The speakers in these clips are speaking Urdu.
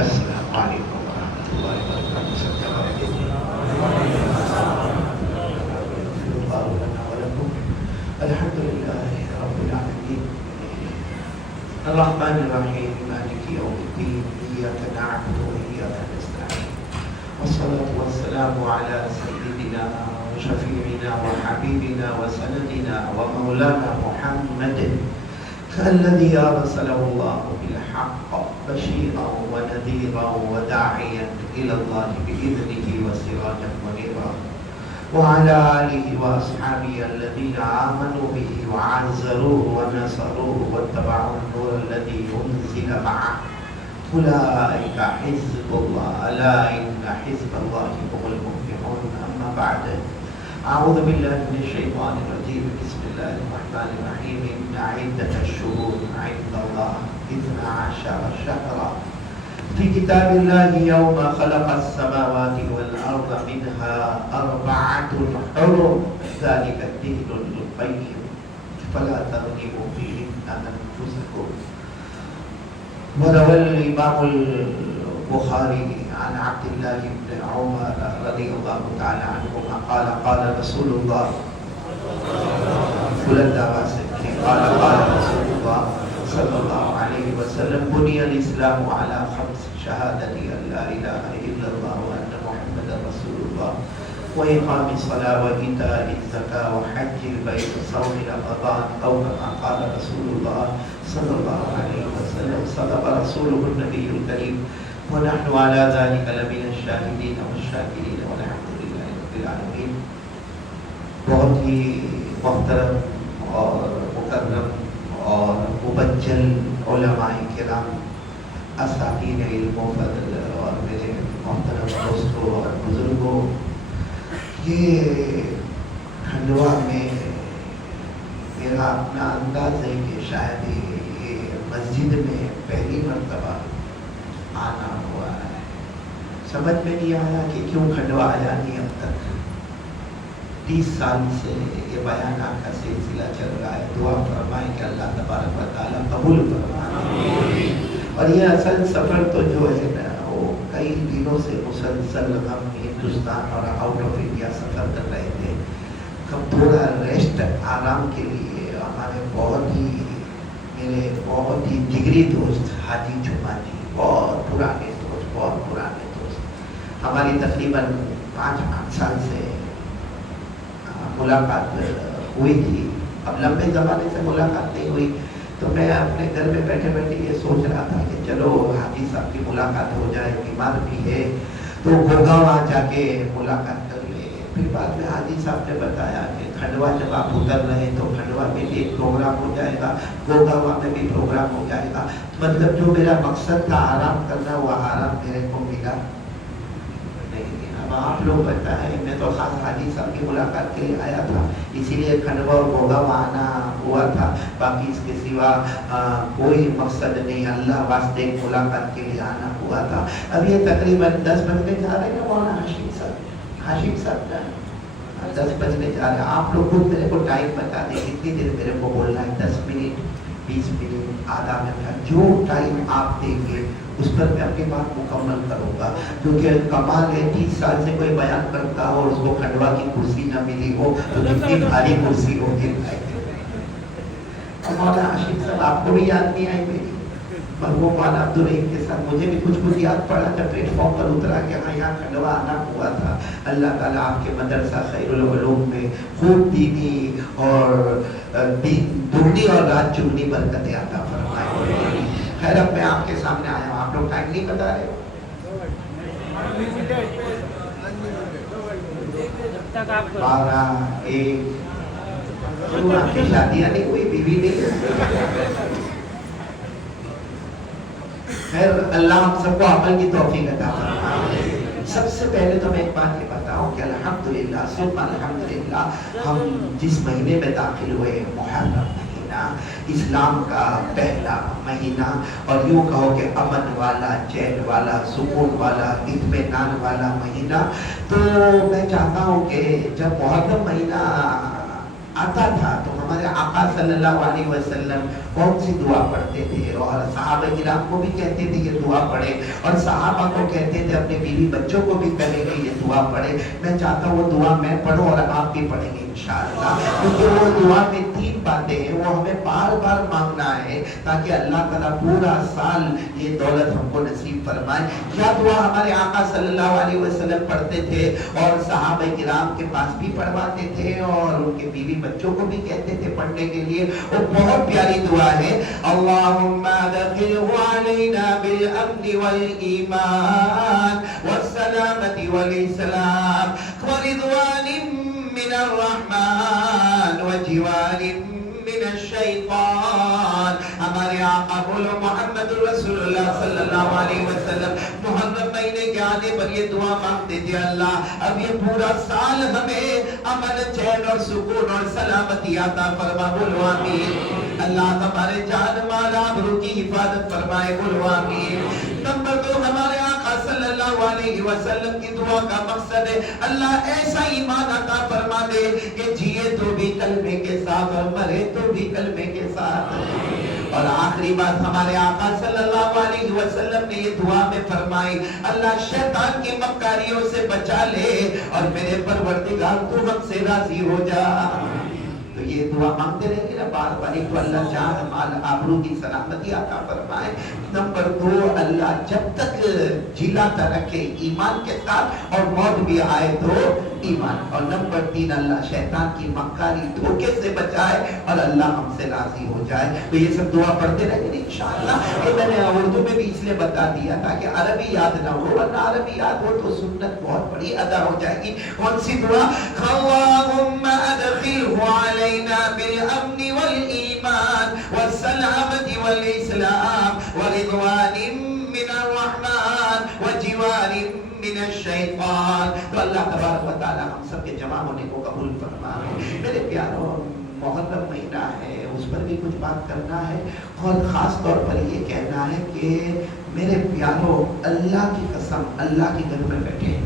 السلام علیکم ورحمۃ اللہ وبرکاتہ. الحمد للہ رب العالمین الرحمن الرحیم مالک یوم الدین ایاک نعبد و ایاک نستعین والصلاة والسلام علی سیدنا وشفیعنا وحبیبنا وسندنا ومولانا محمد الذي أرسله الله بالحق بشيرا ونذيرا وداعيا إلى الله بإذنه وسراجا منيرا وعلى آله وأصحابه الذين آمنوا به وعزروه ونصروه واتبعوا النور الذي أنزل معه أولئك حزب الله ألا إن حزب الله هم المفلحون. أما بعد أعوذ بالله من الشيطان الرجيم. بسم الله الرحمن الرحيم. إن عدة الشهور عند الله 12 شهرا في كتاب الله يوم خلق السماوات والأرض منها 4 حرم ذلك الدين القيم فلا تظلموا فيهن أنفسكم. وروى الإمام البخاري عن عبد الله بن عمر رضي الله تعالى عنهما قال قال رسول الله بلند آواز سے قال قال رسول الله صلى الله عليه وسلم بني الإسلام على 5 شهادة أن لا إله إلا الله وأن محمدا رسول الله وإقام الصلاة وإيتاء الزكاة وحج البيت وصوم رمضان أو كما قال رسول الله صلى الله عليه وسلم. صدق رسوله النبي الكريم ونحن على ذلك لمن الشاهدين والشاكرين والحمد لله رب العالمين. بہت ہی محترم اور مکرم اور مبجل علماء کرام، اساتذین علم و فضل اور میرے محترم دوستوں اور بزرگوں، یہ کھنڈوا میں میرا اپنا انداز ہے کہ شاید یہ مسجد میں پہلی مرتبہ آنا ہوا ہے. سمجھ میں نہیں آیا کہ کیوں کھنڈوا آیا نہیں اب تک. 30 سال سے یہ بیانات کا سلسلہ چل رہا ہے. دعا فرمائیں کہ اللہ تبارک و تعالیٰ قبول فرمائے. اور یہ اصل سفر تو جو ہے نا، وہ کئی دنوں سے مسلسل ہم ہندوستان اور آؤٹ آف انڈیا سفر کر رہے تھے. کب تھوڑا ریسٹ آرام کے لیے ہمارے میرے بہت ہی جگری دوست حاجی جمعہ جی، بہت پرانے دوست، ہماری تقریباً 5 سال سے ملاقات ہوئی تھی. اب لمبے زمانے سے ملاقات نہیں ہوئی تو میں اپنے گھر میں بیٹھے بیٹھے یہ سوچ رہا تھا کہ چلو حاجی صاحب کی ملاقات ہو جائے، بیمار بھی ہے تو گوگا وہاں جا کے ملاقات کر لیں. پھر بعد میں حاجی صاحب نے بتایا کہ کھنڈوا جب آپ اتر رہے تو کھنڈوا میں بھی ایک پروگرام ہو جائے گا، گوگاوا میں بھی پروگرام ہو جائے گا. مطلب جو میرا مقصد تھا آرام کرنا، وہ آرام میرے کو ملا نہیں. اب آپ لوگ بتائیں، میں تو خاص حاجی صاحب کی ملاقات کے لیے آیا تھا، اسی لیے کھنڈوا اور گوگاوا آنا ہوا تھا. باقی اس کے سوا کوئی مقصد نہیں، اللہ واسطے ایک ملاقات کے لیے آنا ہوا تھا. اب یہ تقریباً 10 بجنے جا رہے ہیں. مولانا ہاشم صاحب 10 بجنے جا رہے ہیں. آپ لوگ خود میرے کو ٹائم بتا دیں کتنی دیر میرے کو بولنا ہے. 10 منٹ، 20 منٹ، آدھا گھنٹہ، جو ٹائم آپ دیں گے اس پر میں اپنی بات مکمل کروں گا. کیونکہ کمال ہے 30 سال سے کوئی بیان کرتا ہو اور اس کو کھنڈوا کی کرسی نہ ملی ہو تو کتنی بھاری کرسی ہوگی. مولانا ہاشم صاحب آپ کو بھی یاد نہیں آئی میری مرحوم مولانا عبدالرحیم کے ساتھ؟ مجھے بھی کچھ یاد پڑا جب پلیٹ فارم پر اترا کہ ہاں یہاں کھنڈوا آنا ہوا تھا. اللہ تعالیٰ آپ کے مدرسہ خیر العلوم میں خوب دینی اور دگنی اور رات چگنی برکتیں عطا فرمائے. خیر اب میں آپ کے سامنے آیا ہوں. آپ لوگ ٹائم نہیں بتا رہے ہو؟ 12 1 آپ کی شادیاں نہیں ہوئی، بیوی نہیں. خیر اللہ ہم سب کو عمل کی توفیق عطا فرمائے. سب سے پہلے تو میں ایک بات یہ بتاؤں کہ الحمدللہ ثم الحمدللہ ہم جس مہینے میں داخل ہوئے، محرم مہینہ، اسلام کا پہلا مہینہ، اور یوں کہو کہ امن والا، چین والا، سکون والا، اطمینان والا مہینہ. تو میں چاہتا ہوں کہ جب محرم مہینہ آتا تھا تو ہمارے آقا صلی اللہ علیہ وسلم کون سی دعا پڑھتے تھے؟ اور اور صحابہ کرام کو بھی کہتے تھے یہ دعا پڑھے، اور صحابہ کو کہتے تھے اپنے بیوی بچوں کو بھی کہے کہ یہ دعا پڑھے۔ میں چاہتا ہوں وہ دعا میں پڑھوں اور آپ بھی پڑھیں گے انشاءاللہ، کیونکہ وہ دعا میں 3 باتیں ہیں، وہ ہمیں بار بار مانگنا ہے تاکہ اللہ تعالیٰ پورا سال یہ دولت ہم کو نصیب فرمائے۔ کیا دعا ہمارے آقا صلی اللہ علیہ وسلم پڑھتے تھے اور صحابہ کرام کے پاس بھی پڑھواتے تھے اور ان کے بیوی بچوں کو بھی کہتے تھے پڑھنے کے لیے، وہ بہت پیاری دعا ہے۔ اللہم ادخلہ علینا بالامن والایمان والسلامت والاسلام ورضوان من الرحمن وجوار من الشیطان۔ ہمارے آقا بولو محمد رسول اللہ صلی اللہ علیہ وسلم محرم مہینے کے آنے پر یہ دعا مانگتے تھے، اللہ اب یہ پورا سال ہمیں امن چین اور سکون اور سلامتی عطا فرما، بولو آمین۔ اللہ ہمارے جان مال آبرو کی حفاظت فرمائے، بولو آمین۔ نمبر 2، ہمارے آقا صلی اللہ علیہ وسلم کی دعا کا مقصد ہے اللہ ایسا ایمان عطا فرما دے کہ جیے تو بھی کلمے کے ساتھ اور مرے تو بھی کلمے کے ساتھ۔ اور آخری بات ہمارے آقا صلی اللہ علیہ وسلم نے یہ دعا میں فرمائی، اللہ شیطان کی مکاریوں سے بچا لے اور میرے پروردگار تو ہم سے راضی ہو جا۔ تو یہ دعا مانگتے رہیں گے نا بار بار، ایک تو اللہ جان مال آبرو کی سلامتی عطا فرمائے۔ نمبر 2، اللہ جب تک جلاتا رکھے ایمان کے ساتھ اور موت بھی آئے تو ایمان۔ اور نمبر 3، اللہ شیطان کی مکاری دھوکے سے بچائے اور اللہ ہم سے راضی ہو جائے۔ تو یہ سب دعا پڑھتے رہیں گے انشاءاللہ۔ یہ میں نے اردو میں بھی اس لیے بتا دیا تھا کہ عربی یاد نہ ہو، ورنہ عربی یاد ہو تو سنت بہت بڑی ادا ہو جائے گی۔ کون سی دعا؟ اللہم ادخلہ علینا بالامن والایمان والسلامت والاسلام ورضوان من الرحمن وجوار من الشیطان۔ تو اللہ تبارک و تعالی ہم سب کے جمع ہونے کو قبول فرمائے۔ میرے پیاروں، محرم مہینہ ہے، اس پر بھی کچھ بات کرنا ہے اور خاص طور پر یہ کہنا ہے کہ میرے پیاروں، اللہ کی قسم، اللہ کے گھر میں بیٹھے،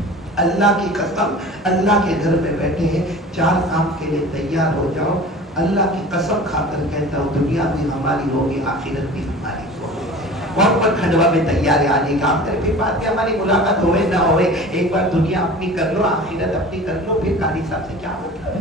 اللہ کی قسم اللہ کے گھر میں بیٹھے ہیں، 4 کام کے لیے تیار ہو جاؤ۔ اللہ کی قسم کھا کر کہتا ہوں دنیا بھی ہماری ہوگی، آخرت بھی ہماری ہوگی۔ وہاں پر کھنڈوا میں تیار آنے کا، آپ پھر بات ہے ہماری ملاقات ہوئے نہ ہوئے، ایک بار دنیا اپنی کر لو، آخرت اپنی کر لو، پھر قاری صاحب سے کیا مطلب ہے،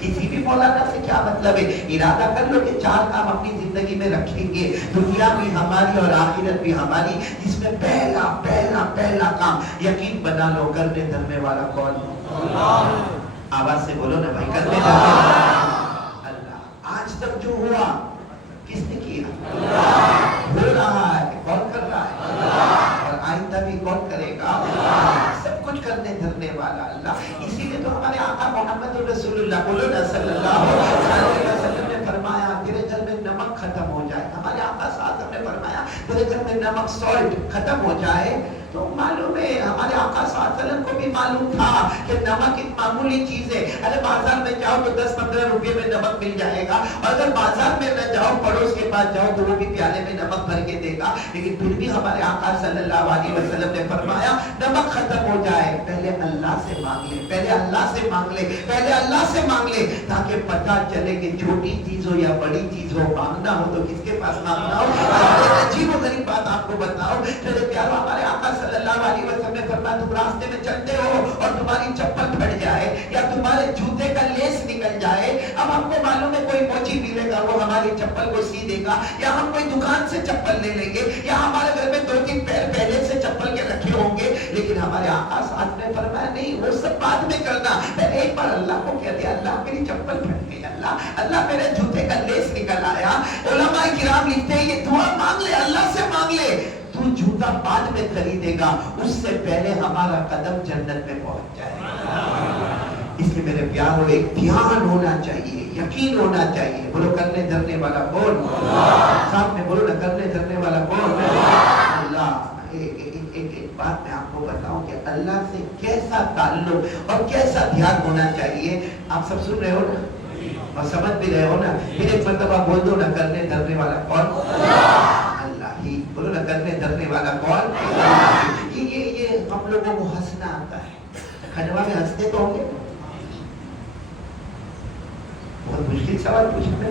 کسی بھی مولانا سے کیا مطلب ہے۔ ارادہ کر لو کہ 4 کام اپنی زندگی میں رکھیں گے، دنیا بھی ہماری اور آخرت بھی ہماری، جس میں پہلا پہلا پہلا کام یقین بنا لو، کرنے دھرنے والا کون؟ اللہ۔ آواز سے بولو نا بھائی، کرنے دھرنے والا اللہ۔ آج تک جو ہوا کس نے کیا؟ اللہ۔ ہو رہا ہے کون کر رہا ہے؟ اور آئندہ بھی کون کرے گا؟ سب کچھ کرنے دھرنے والا اللہ۔ اسی لیے تو ہمارے آقا محمد رسول اللہ بولو نا صلی اللہ علیہ وسلم نے فرمایا تیرے گھر میں نمک ختم ہو جائے، ہمارے آقا صاحب نے فرمایا تیرے گھر میں نمک سالٹ ختم ہو جائے تو معلوم ہے ہمارے آقا صلی اللہ علیہ وسلم کو بھی معلوم تھا کہ نمک ایک معمولی چیز ہے۔ اگر بازار میں جاؤ تو 10-15 روپے میں نمک مل جائے گا، اور اگر بازار میں نہ جاؤ پڑوس کے پاس جاؤ تو وہ بھی پیالے میں نمک بھر کے دے گا، لیکن پھر بھی ہمارے آقا صلی اللہ علیہ وسلم نے فرمایا نمک ختم ہو جائے پہلے اللہ سے مانگ لے، پہلے اللہ سے مانگ لے، پہلے اللہ سے مانگ لے، تاکہ پتہ چلے کہ چھوٹی چیز ہو یا بڑی چیز ہو، مانگنا ہو تو کس کے پاس مانگنا ہو۔ عجیب و غریب بات آپ کو بتاؤ میرے پیارو، ہمارے آقا صلی اللہ علیہ وسلم نے فرمایا تم راستے میں چلتے ہو اور تمہاری چپل پھٹ جائے یا تمہارے جوتے کا لیس نکل جائے، اب ہم کو معلوم ہے کوئی موچی ملے گا وہ ہماری چپل کو سی دے گا، یا ہم کوئی دکان سے چپل لے لیں گے، یا ہمارے گھر میں 2-3 پیر پہلے سے چپل کے رکھے ہوں گے، لیکن ہمارے آقا صاحب نے فرمایا نہیں، وہ سب بعد میں کرنا، پہلے ایک بار اللہ کو کہہ دیا اللہ میری چپل پھٹ گئی، اللہ میرے جوتے کا لیس نکل آیا۔ علماء کرام لکھتے ہیں یہ دعا مانگ لے، اللہ سے مانگ لے، تو جوتا بعد میں خریدے گا، اس سے پہلے ہمارا قدم جنت میں پہنچ جائے گا۔ اس لیے میرے پیاروں ایک دھیان ہونا چاہیے، یقین ہونا چاہیے، بولو کرنے دھرنے والا کون؟ ساتھ میں بولو نا کرنے دھرنے والا کون؟ اللہ۔ ایک بات میں آپ کو بتاؤں کہ اللہ سے کیسا تعلق اور کیسا دھیان ہونا چاہیے، آپ سب سن رہے ہو نا اور سمجھ بھی رہے ہو نا، پھر ایک مرتبہ بول دو نا کرنے دھرنے والا کون؟ اللہ ہی۔ بولو نا کرنے دھرنے والا کون؟ یہ ہم لوگوں کو ہنسنا آتا ہے، کھنڈوا میں ہنستے تو ہوں گے، بہت مشکل سوال پوچھا میں،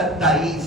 27,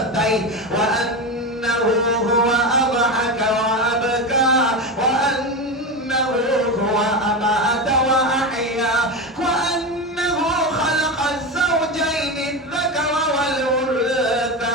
27, هو أضحك وأبكى وأنه هو أمات وأحيا وأنه خلق الزوجين الذكر والأنثى.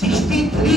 63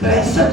63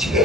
6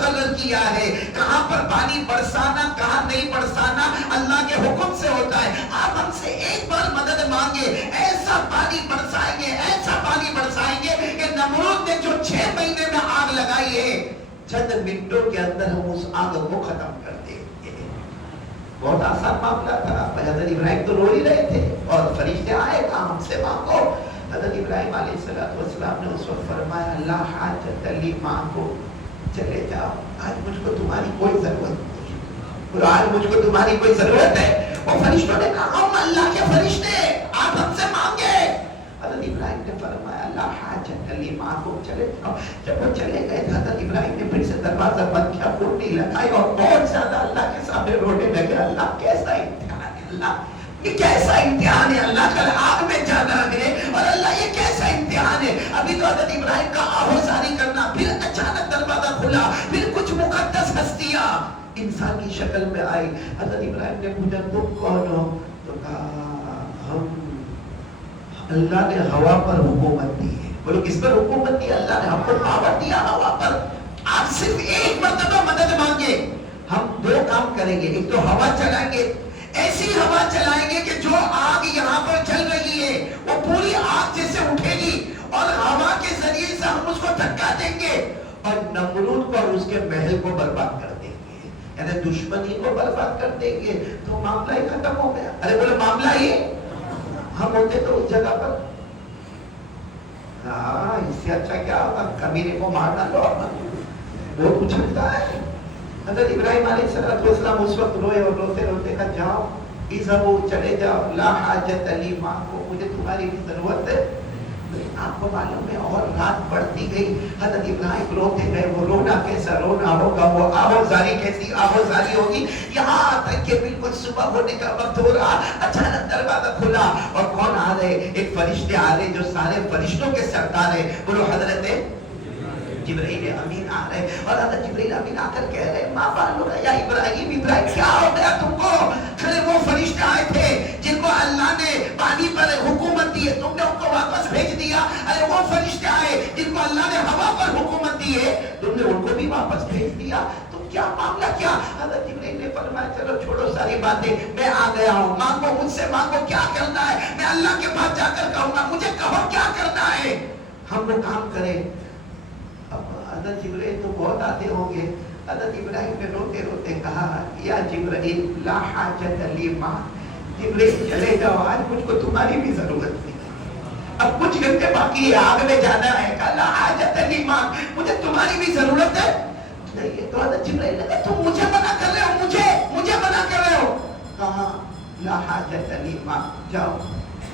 مقرر کیا ہے، کہاں پر پانی برسانا کہاں نہیں برسانا اللہ کے حکم سے ہوتا ہے. آپ ہم سے ایک بار مدد مانگے، ایسا پانی برسائیں گے، ایسا پانی برسائیں گے کہ نمرود نے جو 6 مہینے میں آگ لگائی ہے چند منٹوں کے اندر ہم اس آگ کو ختم کر دیں گے. بہت آسان معاملہ تھا. حضرت ابراہیم تو رو ہی رہے تھے اور فرشتے آئے کہا ہم سے مانگو. حضرت ابراہیم علیہ السلام نے اس وقت فرمایا اللہ حاجت لی مانگو، چلے جاؤ، آج مجھ کو تمہاری کوئی ضرورت نہیں، آج مجھ کو تمہاری کوئی ضرورت ہے. اور فرشتوں نے کہا ہم اللہ کے فرشتے، آپ ہم سے مانگے. حضرت ابراہیم نے فرمایا اللہ حاجت لی مانگو، چلے جاؤ. جب وہ چلے گئے حضرت ابراہیم نے پھر سے دروازہ بند کیا، پھوٹی لگائی اور بہت زیادہ اللہ کے سامنے رونے لگے. اللہ کیسا امتحان ہے، اللہ یہ کیسا امتحان ہے، اللہ کل آگ میں جانا ہے اور اللہ یہ کیسا امتحان ہے. ابھی تو حضرت ابراہیم کا آہوزاری کرنا، پھر اچانک دروازہ کھلا، پھر کچھ مقدس ہستیاں انسان کی شکل میں آئی. حضرت ابراہیم نے پوچھا تم کون ہو؟ تو کہا ہم، اللہ نے ہوا پر حکومت دی ہے. بولو کس پر حکومت دی؟ اللہ نے ہم کو پاور دیا ہوا پر. آپ صرف ایک مرتبہ مدد مانگے، ہم 2 کام کریں گے. ایک تو ہوا چلائیں گے، ایسی ہوا چلائیں گے کہ جو آگ یہاں پر چل رہی ہے وہ پوری آگ جیسے اٹھے گی اور ہوا کے ذریعے سے ہم اس کو دھکا دیں گے اور نمرود کو اور اس کے محل کو برباد کر دیں گے، یعنی دشمنی کو برباد کر دیں گے. تو معاملہ ہی ختم ہو گیا. ارے بولے معاملہ ہی، ہم ہوتے تو اس جگہ پر ہاں اس سے اچھا کیا ہوگا، کمینے کو مارنا لو، بہت کچھ ملتا ہے. حضرت ابراہیم علیہ السلام اس وقت روئے اور روتے روتے کہا جاؤ اذهبوا، چلے جاؤ، لا حاجت لی مانگو، مجھے تمہاری بھی ضرورت ہے. آپ کو معلوم ہے اور رات بڑھتی گئی، حضرت ابراہیم روتے گئے. وہ رونا کیسا رونا ہوگا، وہ آہوزاری کیسی آہوزاری ہوگی، یہاں تک کہ بالکل صبح ہونے کا وقت ہو رہا. اچانک دروازہ کھلا اور کون آ رہے؟ ایک فرشتے آ رہے جو سارے فرشتوں کے سردار ہے. بولو حضرت جبرائیل امین آ رہے اور حضرت جبرائیل امین آ کر کہہ رہے ماں بالو یا ابراہیم، ابراہیم کیا ہو گیا تم کو؟ کھلے وہ فرشتے آئے تھے جن کو اللہ نے پانی پر حکومت دی ہے، تم نے ان کو واپس بھیج دیا. ارے وہ فرشتے آئے جن کو اللہ نے ہوا پر حکومت دی ہے، تم نے ان کو بھی واپس بھیج دیا. تم کیا معاملہ کیا؟ حضرت جبرائیل نے فرمایا چلو چھوڑو ساری باتیں، میں آ گیا ہوں، مانگو مجھ سے، مانگو کیا کرنا ہے، میں اللہ کے پاس جا کر کہوں گا، مجھے کہو کیا کرنا ہے، ہم وہ کام کریں. حضرت جبرائیل تو بہت آتے ہوں گے. حضرت ابراہیم نے روتے روتے کہا یا جبرائیل لا حاجت لی ماں، جبرائیل چلے جاؤ، آج مجھ کو تمہاری بھی ضرورت نہیں، اب کچھ گھنٹے باقی ہے، آگ میں جانا ہے. کہا لا حاجت لی ماں، مجھے تمہاری بھی ضرورت ہے نہیں. تو حضرت جبرائیل نے کہا تم مجھے منع کر رہے ہو، مجھے منع کر رہے ہو. کہا لا حاجت لی ماں، جاؤ،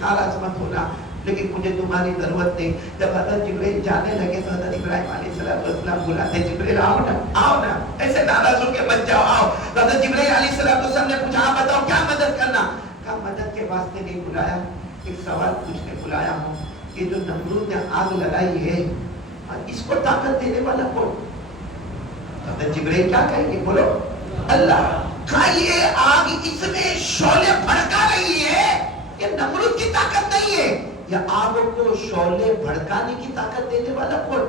ناراض مت ہونا، لیکن مجھے تمہاری ضرورت نہیں. جب حضرت جبرائیل جانے لگے تو حضرت ابراہیم علیہ السلام بلاتے جبرائیل آؤ نا، آؤ نا، ایسے ناراض ہو کے مت جاؤ، آؤ. تو حضرت جبرائیل علیہ السلام نے پوچھا آپ بتاؤ کیا مدد کرنا؟ کہا مدد کے واسطے نہیں بلایا، ایک سوال پوچھنے بلایا ہوں. یہ جو نمرود نے آگ لگائی ہے اس کو طاقت دینے والا کون؟ حضرت جبرائیل کیا کہیں گے؟ بولو اللہ. کہا یہ آگ اس میں شعلے بھڑکا رہی ہے، یہ نمرود کی طاقت نہیں ہے، یا آگ کو شعلے بھڑکانے کی طاقت دینے والا کون؟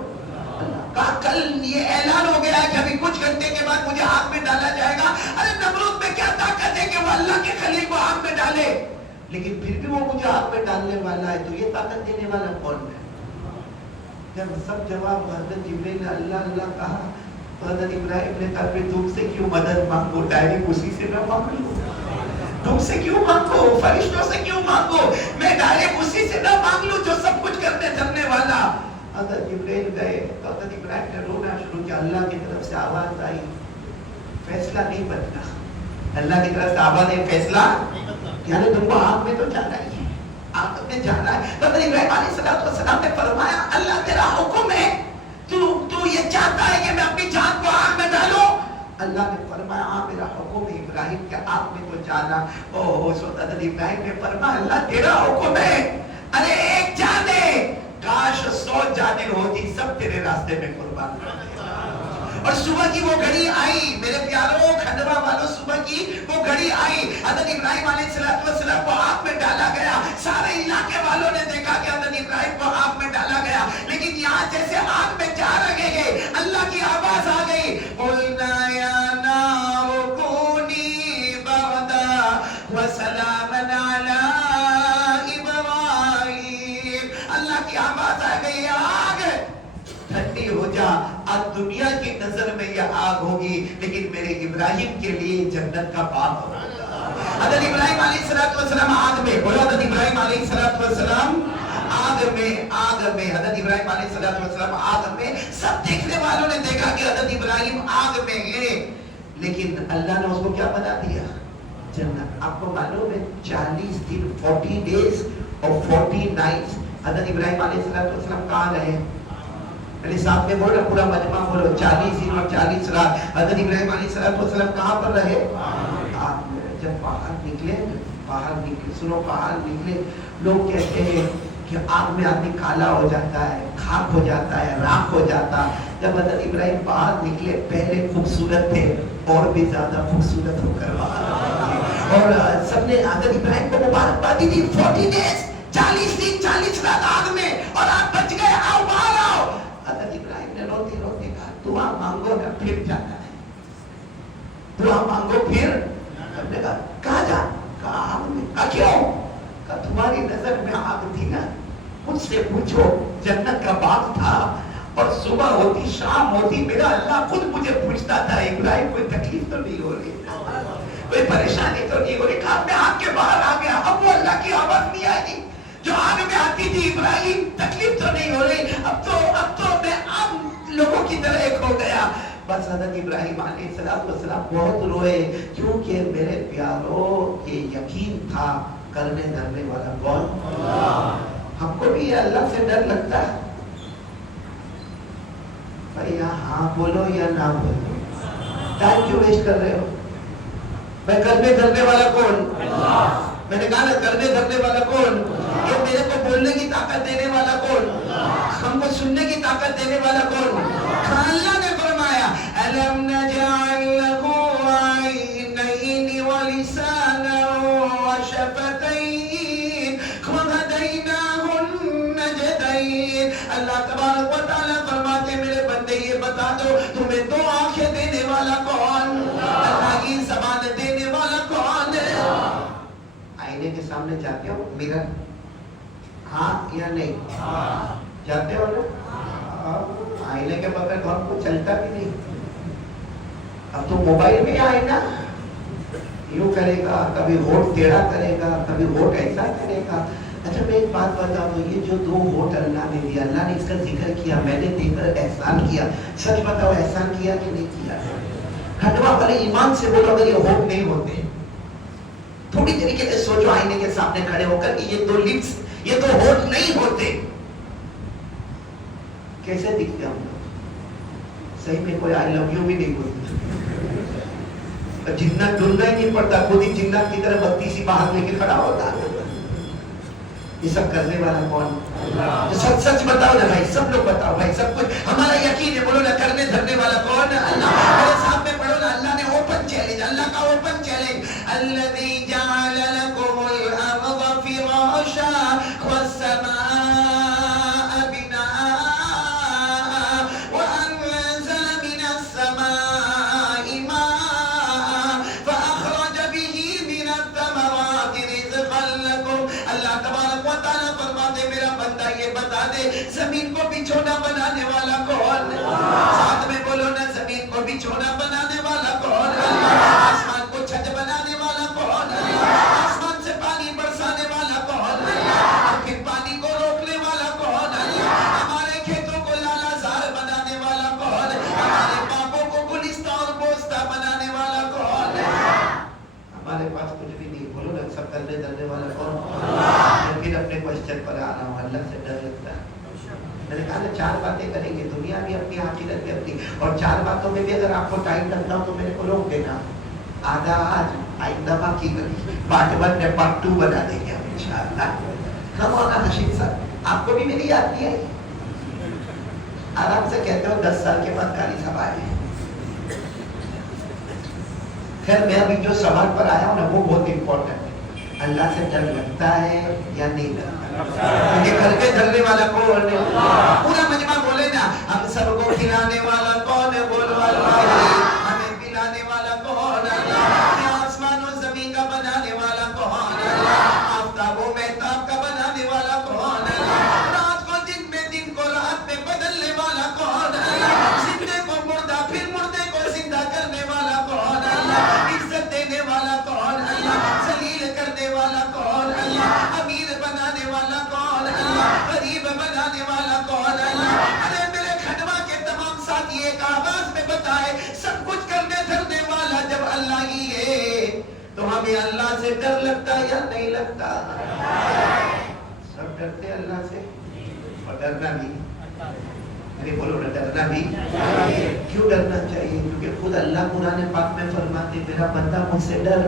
اللہ. کہا کل یہ اعلان ہو گیا ہے کہ ابھی کچھ گھنٹے کے بعد مجھے آگ میں ڈالا جائے گا. ارے نمرود میں کیا طاقت ہے کہ وہ اللہ کے خلیل کو آگ میں ڈالے، لیکن پھر بھی وہ مجھے آگ میں ڈالنے والا ہے، تو یہ طاقت دینے والا کون ہے؟ جب سب جواب حضرت جبرائیل نے اللہ اللہ کہا تو حضرت ابراہیم نے کہا پھر تم سے کیوں مدد مانگو، ڈائریکٹ اسی سے نہ مانگ لو، تم سے کیوں مانگو، فرشتوں سے کیوں مانگو، میں ڈائریکٹ اسی سے نہ مانگ لوں جو سب کچھ کرنے دھرنے والا. حضرت جبرائیل گئے تو حضرت ابراہیم نے رونا شروع کیا. اللہ کی طرف سے آواز آئی فیصلہ نہیں بدلا، اللہ کی طرف سے آواز آئی فیصلہ، یعنی تم کو آگ میں تو جانا ہی ہے، آگ میں جانا ہے. تو حضرت ابراہیم علیہ السلام نے فرمایا اللہ تیرا حکم ہے، تو یہ چاہتا ہے کہ میں اپنی جان کو آگ میں ڈالوں؟ اللہ نے فرمایا ہاں میرا حکم ہے ابراہیم کہ آگ میں تو جانا. اس وقت حضرت ابراہیم نے فرمایا اللہ تیرا حکم ہے، ارے ایک جان ہے، کاش 100 جانیں ہوتی، سب تیرے راستے میں قربان کر دے. اور صبح کی وہ گھڑی آئی میرے پیاروں کھنڈوا والوں، صبح کی وہ گھڑی آئی، حضرت ابراہیم علیہ السلام کو آگ میں ڈالا گیا. سارے علاقے والوں نے دیکھا کہ حضرت ابراہیم کو آگ میں ڈالا گیا، لیکن یہاں جیسے آگ میں جا رہے گئے اللہ کی آواز آ گئی، وہ جا، آج دنیا کی نظر میں یہ آگ ہوگی لیکن میرے ابراہیم کے لیے جنت کا باغ ہوگا۔ حضرت ابراہیم علیہ السلام آگ میں، بولو حضرت ابراہیم علیہ السلام آگ میں، حضرت ابراہیم علیہ السلام آگ میں، سب دیکھنے والوں نے دیکھا کہ حضرت ابراہیم آگ میں ہے، لیکن اللہ نے اس کو کیا بنا دیا؟ جنت۔ آپ کو معلوم ہے 40 دن 40 days اور 40 nights حضرت ابراہیم علیہ السلام کہاں رہے؟ پہلے ساتھ میں بولو، پورا مجمع بولو، 40 دن اور 40 رات حضرت ابراہیم علیہ السلام کہاں پر رہے؟ آگ میں۔ جب باہر نکلے، سنو، باہر نکلے، لوگ کہتے ہیں کہ آگ میں آدمی کالا ہو جاتا ہے، خاک ہو جاتا ہے، راکھ ہو جاتا۔ جب حضرت ابراہیم باہر نکلے، پہلے خوبصورت تھے اور بھی زیادہ خوبصورت ہو کر باہر نکلے، اور سب نے حضرت ابراہیم کو مبارکبادی دی۔ 40 days 40 دن 40 رات آگ میں، اور آپ بچ گئے، آؤ باہر آؤ۔ حضرت ابراہیم نے روتے روتے کہا دعا مانگو نا پھر جانا ہے، دعا مانگو پھر۔ ہم نے کہا کہاں جا؟ کہا آگ میں۔ کہا کیوں؟ کہا تمہاری نظر میں آگ تھی نا، مجھ سے پوچھو، جنت کا باغ تھا، اور صبح ہوتی شام ہوتی میرا اللہ خود مجھے پوچھتا تھا ابراہیم کوئی تکلیف تو نہیں ہو رہی، کوئی پریشانی تو نہیں ہو رہی؟ کہا میں آگ کے باہر آ گیا۔ اب وہ اللہ کی آواز نہیں آئی جو آگ میں آتی تھی، ابراہیم تکلیف تو نہیں ہو رہی، اب تو میں عام لوگوں کی طرح ایک ہو گیا۔ بس حضرت ابراہیم علیہ السلام بہت روئے، کیونکہ میرے پیاروں یہ یقین تھا کرنے دھرنے والا کون؟ اللہ۔ ہم کو بھی یہ اللہ سے ڈر لگتا ہے بھائی، ہاں بولو یا نہ بولو، ٹائم کیوں ویسٹ کر رہے ہو؟ میں کرنے دھرنے والا کون؟ اللہ۔ میں نے کہا نا کرنے دھرنے والا کون؟ یہ میرے کو بولنے کی طاقت دینے والا کون؟ ہم کو سننے کی طاقت دینے والا کون؟ اللہ نے فرمایا أَلَمْ نَجْعَلْ لَهُ عَيْنَيْنِ وَلِسَانًا وَشَفَتَيْنِ وَهَدَيْنَاهُ النَّجْدَيْنِ۔ اللہ تبارک و تعالیٰ فرماتے میرے بندے یہ بتا دو تمہیں دو آنکھیں دینے والا کون؟ اللہ کی زبان دینے والا کون ہے؟ آئینے کے سامنے جاتے ہو، میرر، ہاں یا نہیں؟ جاتے ہو نا؟ آئینے کے بغیر گھر کو چلتا بھی نہیں۔ اب تو موبائل میں آئے نا، یوں کرے گا، کبھی ہوٹ ٹیڑھا کرے گا، کبھی ہوٹ ایسا کرے گا۔ اچھا میں ایک بات بتا دوں، یہ جو دو ہوٹ اللہ نے دیا، اللہ نے اس کا ذکر کیا، میں نے دیکھ کر احسان کیا، سچ بتاؤ احسان کیا کہ نہیں کیا؟ کھٹوا والے ایمان سے بولو اگر یہ ہوٹ نہیں ہوتے، تھوڑی طریقے سے سوچو آئینے کے سامنے کھڑے ہو کر کہ یہ دو لپس، یہ دو ہوٹ نہیں ہوتے، کیسے دکھتے ہم لوگ؟ صحیح میں کوئی آئی لو یو بھی نہیں بولتا، جتنا ڈرنا ہی نہیں پڑتا، خود ہی جنات کی طرح بتی سی باہر لے کے کھڑا ہوتا۔ یہ سب کرنے والا کون؟ سچ سچ بتاؤ نا بھائی، سب لوگ بتاؤ بھائی، سب کچھ ہمارا یقین ہے، بولو نا کرنے دھرنے والا کون؟ اللہ۔ میرے سامنے پڑھو نا، اللہ نے اوپن چیلنج، اللہ کا اوپن چیلنج، الذی جعل لکم الارض فراشا والسماء زمین کو بچھونا بنانے والا کون؟ ساتھ میں بولو نا، زمین کو بچھونا بنانے والا کون؟ آسمان کو چھت بنانے والا کون؟ آسمان سے پانی برسانے والا کون؟ اور پھر پانی کو روکنے والا کون؟ ہمارے کھیتوں کو لالا زار بنانے والا کون؟ ہمارے باغوں کو گلستہ اور بوستہ بنانے والا کون؟ ہمارے پاس کچھ بھی نہیں، بولو نا سب کرنے دھرنے والا کون؟ میں پھر اپنے کوشچن پر آ رہا ہوں، اللہ سے ڈر لگتا ہے۔ میں نے کہا نا 4 باتیں کریں گے، دنیا بھی اپنی، آخرت بھی اپنی، اور 4 باتوں میں بھی اگر آپ کو ٹائم لگتا ہو تو میرے کو روک دینا، آدھا آج آئندہ باقی پارٹ 1 میں پارٹ 2 بنا دیں گے ہم انشاءاللہ۔ ہم ہونا حشید صاحب، آپ کو بھی میری یاد نہیں آئی؟ آرام سے کہتے ہو 10 سال کے بعد کاری صاحب آئے۔ خیر میں ابھی جو سوال پر آیا ہوں نا وہ بہت امپورٹنٹ ہے، اللہ سے ڈر لگتا ہے یا نہیں لگتا؟ یہ کرنے دھرنے والا کون ہے؟ پورا مجمع بولے نا، ہم سب کو کھلانے والا کون ہے؟ بولو اللہ۔ ہمیں پلانے والا کون ہے؟ آسمان و زمین کا بنانے والا کون ہے؟ آفتاب و مہتاب کا بنانے والا کون ہے؟ رات کو دن میں، دن کو رات میں بدلنے والا کون ہے؟ ایک آواز میں بتائے سب کچھ کرنے دھرنے والا جب اللہ ہی ہے تو ہمیں اللہ سے ڈر لگتا یا نہیں لگتا؟ سب ڈرتے اللہ سے اور ڈرنا بھی بولو نا ڈرنا بھی کیوں ڈرنا چاہیے؟ کیونکہ خود اللہ قرآن پاک میں فرماتے میرا بندہ مجھ سے ڈر.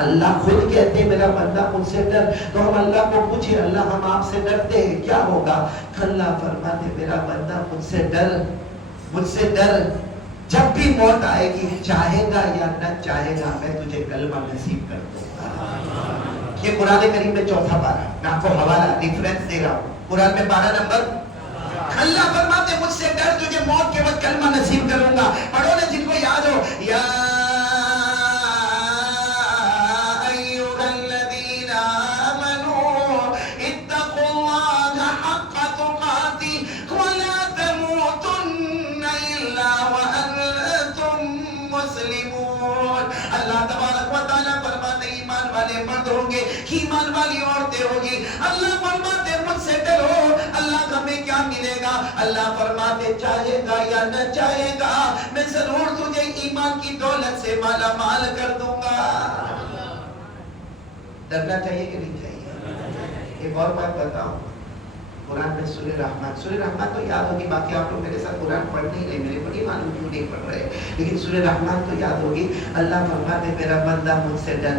اللہ خود کہتے میرا بندہ مجھ سے ڈر. تو ہم اللہ کو پوچھے اللہ ہم آپ سے ڈرتے ہیں کیا ہوگا؟ اللہ فرماتے میرا بندہ مجھ سے ڈر, مجھ سے ڈر. جب بھی موت آئے گی چاہے گا یا نہ چاہے گا میں تجھے کلمہ نصیب کر دوں گا. یہ قرآن کریم میں چوتھا پارہ, میں آپ کو حوالہ ریفرنس دے رہا ہوں, قرآن میں پارہ نمبر. اللہ فرماتے مجھ سے ڈر تجھے موت کے وقت کلمہ نصیب کروں گا. پڑھو نا جن کو یاد ہو, یا ایھا الذین آمنوا اتقوا اللہ حق تقاتہ ولا تموتن الا وانتم مسلمون. اللہ تبارک و تعالیٰ فرماتے ایمان والے مرد ہوں گے, ایمان والی عورتیں ہوں گی. اللہ فرماتے مجھ سے ڈرو. اللہ ہمیں کیا ملے گا؟ اللہ فرماتے چاہے گا یا نہ چاہے گا میں ضرور تجھے ایمان کی دولت سے مالا مال کر دوں گا. ڈرنا چاہیے کہ نہیں چاہیے؟ ایک اور بات بتاؤں, قرآن میں سورہ رحمان, سورہ رحمان تو یاد ہوگی, باقی آپ لوگ میرے ساتھ قرآن پڑھ نہیں رہے, میرے کو نہیں معلوم کیوں نہیں پڑھ رہے, لیکن سورہ رحمان تو یاد ہوگی. اللہ فرماتے میرا بندہ مجھ سے ڈر.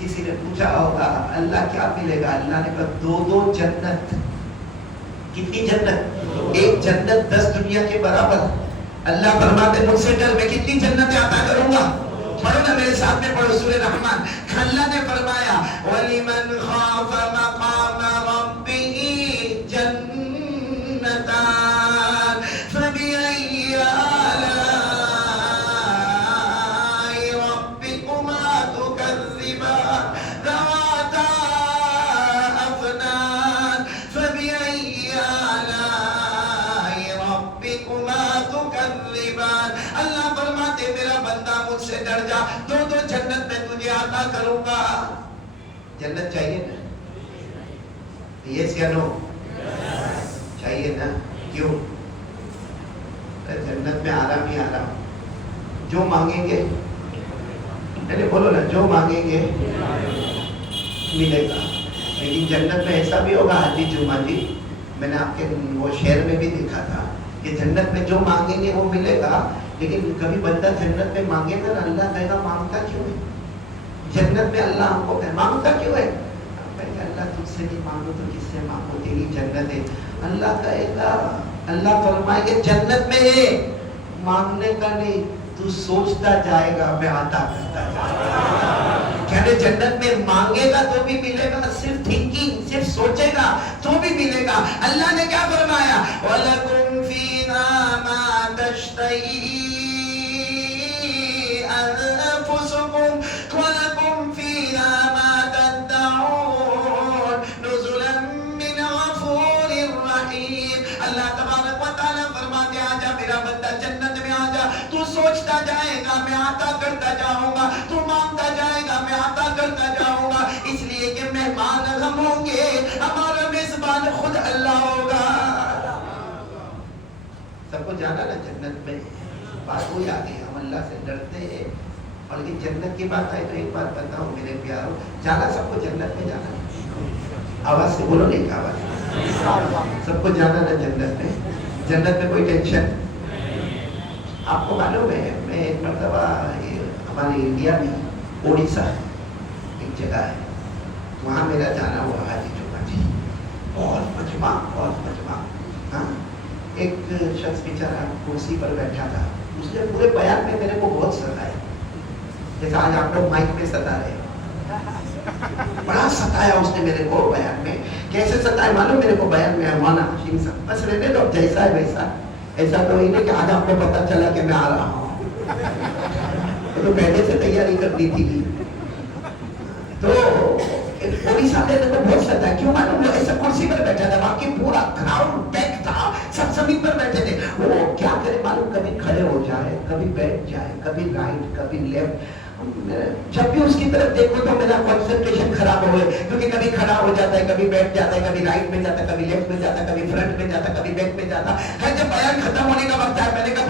کسی نے پوچھا ہوگا اللہ کیا ملے گا؟ اللہ نے کہا 2 جنت. کتنی جنت؟ 1 جنت 10 دنیا کے برابر. اللہ فرماتے مجھ سے ڈر, میں کتنی جنتیں عطا کروں گا. پڑھو نا میرے ساتھ میں, پڑھو سورہ رحمان. اللہ نے فرمایا وَلِمَنْ خَافَ مَقَامَ رَبِّهِ جَنَّتَانِ فَبِأَيِّ آلَاءِ رَبِّكُمَا تُكَذِّبَانِ ذَوَاتَا أَفْنَانٍ فَبِأَيِّ آلَاءِ رَبِّكُمَا تُكَذِّبَانِ. اللہ فرماتے میرا بندہ مجھ سے ڈر جا, 2 جنت میں تجھے عطا کروں گا. جنت چاہیے نا؟ یس یا نو؟ چاہیے نا. کیوں؟ جنت میں آرام ہی آرام, جو مانگیں گے پہلے بولو نا, جو مانگیں گے ملے گا. لیکن جنت میں ایسا بھی ہوگا حاجی جمعہ جی, میں نے آپ کے وہ شہر میں بھی دیکھا تھا کہ جنت میں جو مانگیں گے وہ ملے گا. لیکن کبھی بندہ جنت میں مانگے گا نا, اللہ کہے گا مانگتا کیوں ہے؟ جنت میں اللہ ہم کو مانگتا کیوں ہے؟ اللہ تجھ سے نہیں مانگو تو کس سے مانگو, تیری جنت ہے. اللہ کہے گا, اللہ فرمائے کہ جنت میں مانگنے کا نہیں, تو سوچتا جائے گا میں عطا کرتا جائے گا. کہنے جنت میں مانگے گا تو بھی ملے گا, صرف تھنکنگ, صرف سوچے گا تو بھی ملے گا. اللہ نے کیا فرمایا وَلَكُمْ فِيهَا مَا تَشْتَهِي أَنفُسُكُمْ وَلَكُمْ فِيهَا مَا تَدَّعُونَ نُزُلًا مِّنْ غَفُورٍ رَّحِيمٍ. اللہ تبارک و تعالیٰ فرماتے آجا میرا بندہ جنت میں آجا, تو سوچتا جائے گا میں عطا کرتا جاؤں گا, تو مانگتا جائے گا میں عطا کرتا جاؤں گا. اس لیے کہ مہمان ہم ہوں گے, ہمارا میزبان خود اللہ ہوگا. سب کو جانا نا جنت میں, بات وہی آتی ہے, ہم اللہ سے ڈرتے ہیں. اور لیکن جنت کی بات آئی تو ایک بات بتاؤں میرے پیاروں, جانا سب کو جنت میں جانا. آواز سے بولو نہیں, آواز سب کو جانا نا جنت میں. جنت میں کوئی ٹینشن. آپ کو معلوم ہے میں ایک مرتبہ ہمارے انڈیا میں اڑیسہ ایک جگہ ہے, وہاں میرا جانا ہوا حاجی جمعہ جی. بہت مجمع, بہت مجمع. ہاں, ایک شخص بیچارہ کرسی پر بیٹھا تھا, اس نے پورے بیان میں میرے کو بہت ستایا, جیسا آج آپ لوگ مائک میں ستا رہے, بڑا ستایا اس نے میرے کو بیان میں. کیسے ستایا معلوم میرے کو بیان میں؟ مولانا ہاشمی صاحب بس رہنے دو, جیسا ہے ویسا. ایسا تو ہی نہیں کہ آج آپ کو پتا چلا کہ میں آ رہا ہوں, تو پہلے سے تیاری کر دی تھی. تو پولیس والے نے تو بہت ستایا. کیوں معلوم؟ وہ ایسا کرسی پر بیٹھا تھا, باقی پورا گراؤنڈ پیک تھا, سب زمین پر بیٹھے تھے. وہ کیا کرے معلوم, کبھی کھڑے ہو جائے, کبھی بیٹھ جائے, کبھی رائٹ کبھی لیفٹ. جب بھی اس کی طرف دیکھو تو میرا کنسنٹریشن خراب ہوئے, کیونکہ کبھی کھڑا ہو جاتا ہے, کبھی بیٹھ جاتا ہے, کبھی رائٹ میں جاتا ہے, کبھی لیفٹ میں جاتا ہے, کبھی فرنٹ میں جاتا ہے, کبھی بیک میں جاتا ہے. جب بیان ختم ہونے کا وقت ہے, میں نے کہا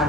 8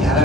11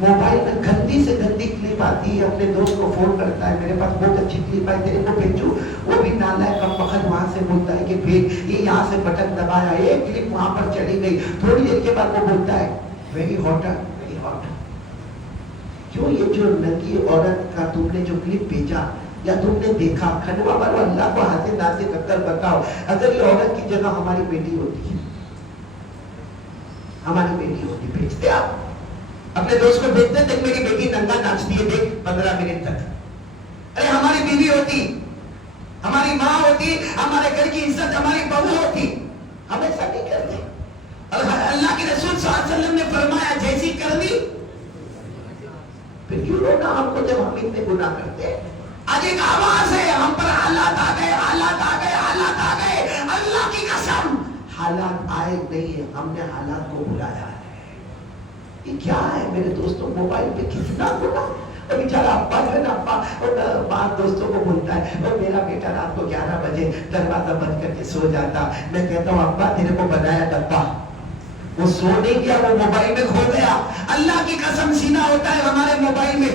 موبائل میں گندی سے گندی کلپ آتی ہے، اپنے دوست کو فون کرتا ہے میرے پاس بہت اچھی کلپ آئی تیرے کو بھیجوں، وہ بھی نالائق کم وقت وہاں سے بولتا ہے کہ بھیج، یہ یہاں سے بٹن دبایا ایک کلپ وہاں پر چلی گئی، تھوڑی دیر کے بعد وہ بولتا ہے ویری ہاٹ ویری ہاٹ۔ کیوں؟ یہ جو ننگی عورت کا تم نے جو کلپ بھیجا یا تم نے دیکھا، کھنڈوا والو اللہ کو حاضر ناظر رکھ کر بتاؤ، اگر یہ عورت کی جگہ ہماری بیٹی ہوتی، ہماری بیٹی ہوتی، بھیجتے آپ؟ اپنے دوست کو بھیجتے دیکھ میری بیٹی ننگا ناچتی ہے دیکھ 15 منٹ تک۔ ارے ہماری بیوی ہوتی، ہماری ماں ہوتی، ہمارے گھر کی عزت ہماری بہو ہوتی، ہم ایسا نہیں کرتے۔ اور اللہ کے رسول صلی اللہ علیہ وسلم نے فرمایا جیسی کرنی، پھر کیوں رونا ہم کو جب ہم اتنے گناہ کرتے؟ آج ایک آواز ہے، ہم پر حالات آ گئے، حالات آ گئے، حالات آ گئے، اللہ کی قسم حالات آئے نہیں ہے، ہم نے حالات کو بلایا ہے۔ یہ کیا ہے میرے دوستوں؟ موبائل پہ کتنا گناہ۔ اور بیچارہ ابا جو ہے نا، ابا بعض دوستوں کو بولتا ہے اور میرا بیٹا رات کو 11 بجے دروازہ بند کر کے سو جاتا، میں کہتا ہوں ابا تیرے کو بنایا ڈبا، وہ سو نہیں گیا، وہ موبائل میں کھو گیا۔ اللہ کی قسم سینہ ہوتا ہے ہمارے موبائل میں،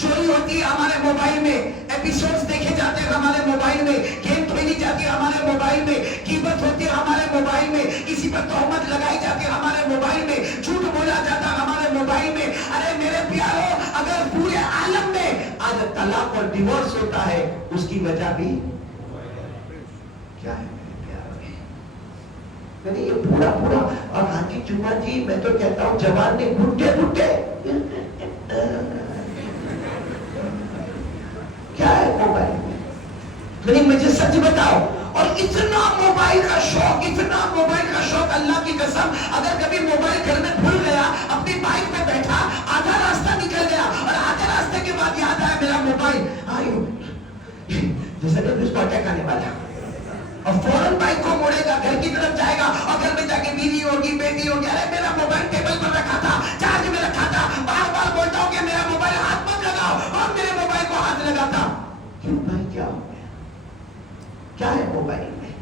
چوری ہوتی ہے ہمارے موبائل میں، ایپیسوڈز دیکھے جاتے ہیں ہمارے موبائل میں، گیم کھیلی جاتی ہے ہمارے موبائل میں، غیبت ہوتی ہے ہمارے موبائل میں، کسی پر تہمت لگائی جاتی ہے ہمارے موبائل میں، جھوٹ بولا جاتا ہے ہمارے موبائل میں۔ ارے میرے پیارو، اگر پورے عالم میں آج طلاق اور ڈیورس ہوتا ہے، اس کی وجہ بھی کیا ہے میرے پیارو؟ یعنی یہ پورا پورا۔ اور ہاں جی جمعہ جی، میں تو کہتا ہوں جوان نے بڈھے بڈھے کیا ہے موبائل میں؟ مجھے سچ بتاؤ۔ اور اتنا موبائل کا شوق، اتنا موبائل کا شوق، اللہ کی قسم اگر کبھی موبائل گھر میں بھول گیا، اپنی بائک پہ بیٹھا، آدھا راستہ نکل گیا اور آدھے راستے کے بعد یاد آیا میرا موبائل، جیسے کہ اس کو اٹیک آنے والا، اور فوراً بائک کو موڑے گا، گھر کی طرف جائے گا، اور گھر میں جا کے بیوی ہوگی، بیٹی ہوگی، ارے میرا موبائل ٹیبل پر رکھا تھا، چارج میں رکھا تھا، بار بار بولتا ہوں کہ میرا موبائل ہاتھ مت لگاؤ، اور میرے موبائل کو ہاتھ لگاتا۔ کیوں بھائی؟ کیا ہو گیا؟ کیا ہے موبائل میں؟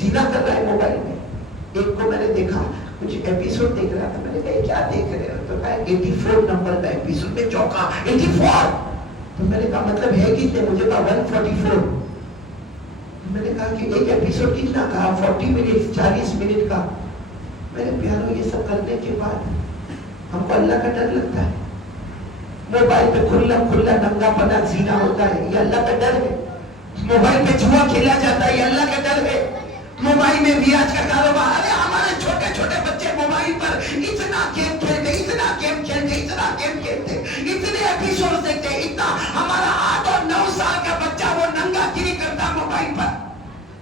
زنا کر رہا ہے موبائل میں۔ ایک کو میں نے دیکھا، کچھ ایپیسوڈ دیکھ رہا تھا، میں نے کہا کیا دیکھ رہے ہو؟ تو کہا 84 نمبر کا ایپیسوڈ، میں چوکا، 84۔ تو میں نے کہا مطلب ہے کتنے؟ مجھے کہا 144۔ میں نے کہا کہ ایک ایپیسوڈ کتنا؟ کہا 40 منٹ، 40 منٹ کا۔ میرے پیاروں، یہ سب کرنے کے بعد ہم کو اللہ کا ڈر لگتا ہے؟ موبائل پہ کھلا کھلا ننگا پنا زینا ہوتا ہے، یہ اللہ کا ڈر ہے؟ موبائل پہ جوا کھیلا جاتا ہے، یہ اللہ کا ڈر ہے؟ موبائل میں ریاض کا کاروبار، ارے ہمارے چھوٹے چھوٹے بچے موبائل پر اتنا گیم کھیلتے، اتنا گیم کھیلتے، اتنا گیم کھیلتے، اتنے ایپیسوڈ دیکھتے، اتنا۔ ہمارا 8 اور 9 سال کا بچہ وہ ننگا گیری کرتا موبائل پر۔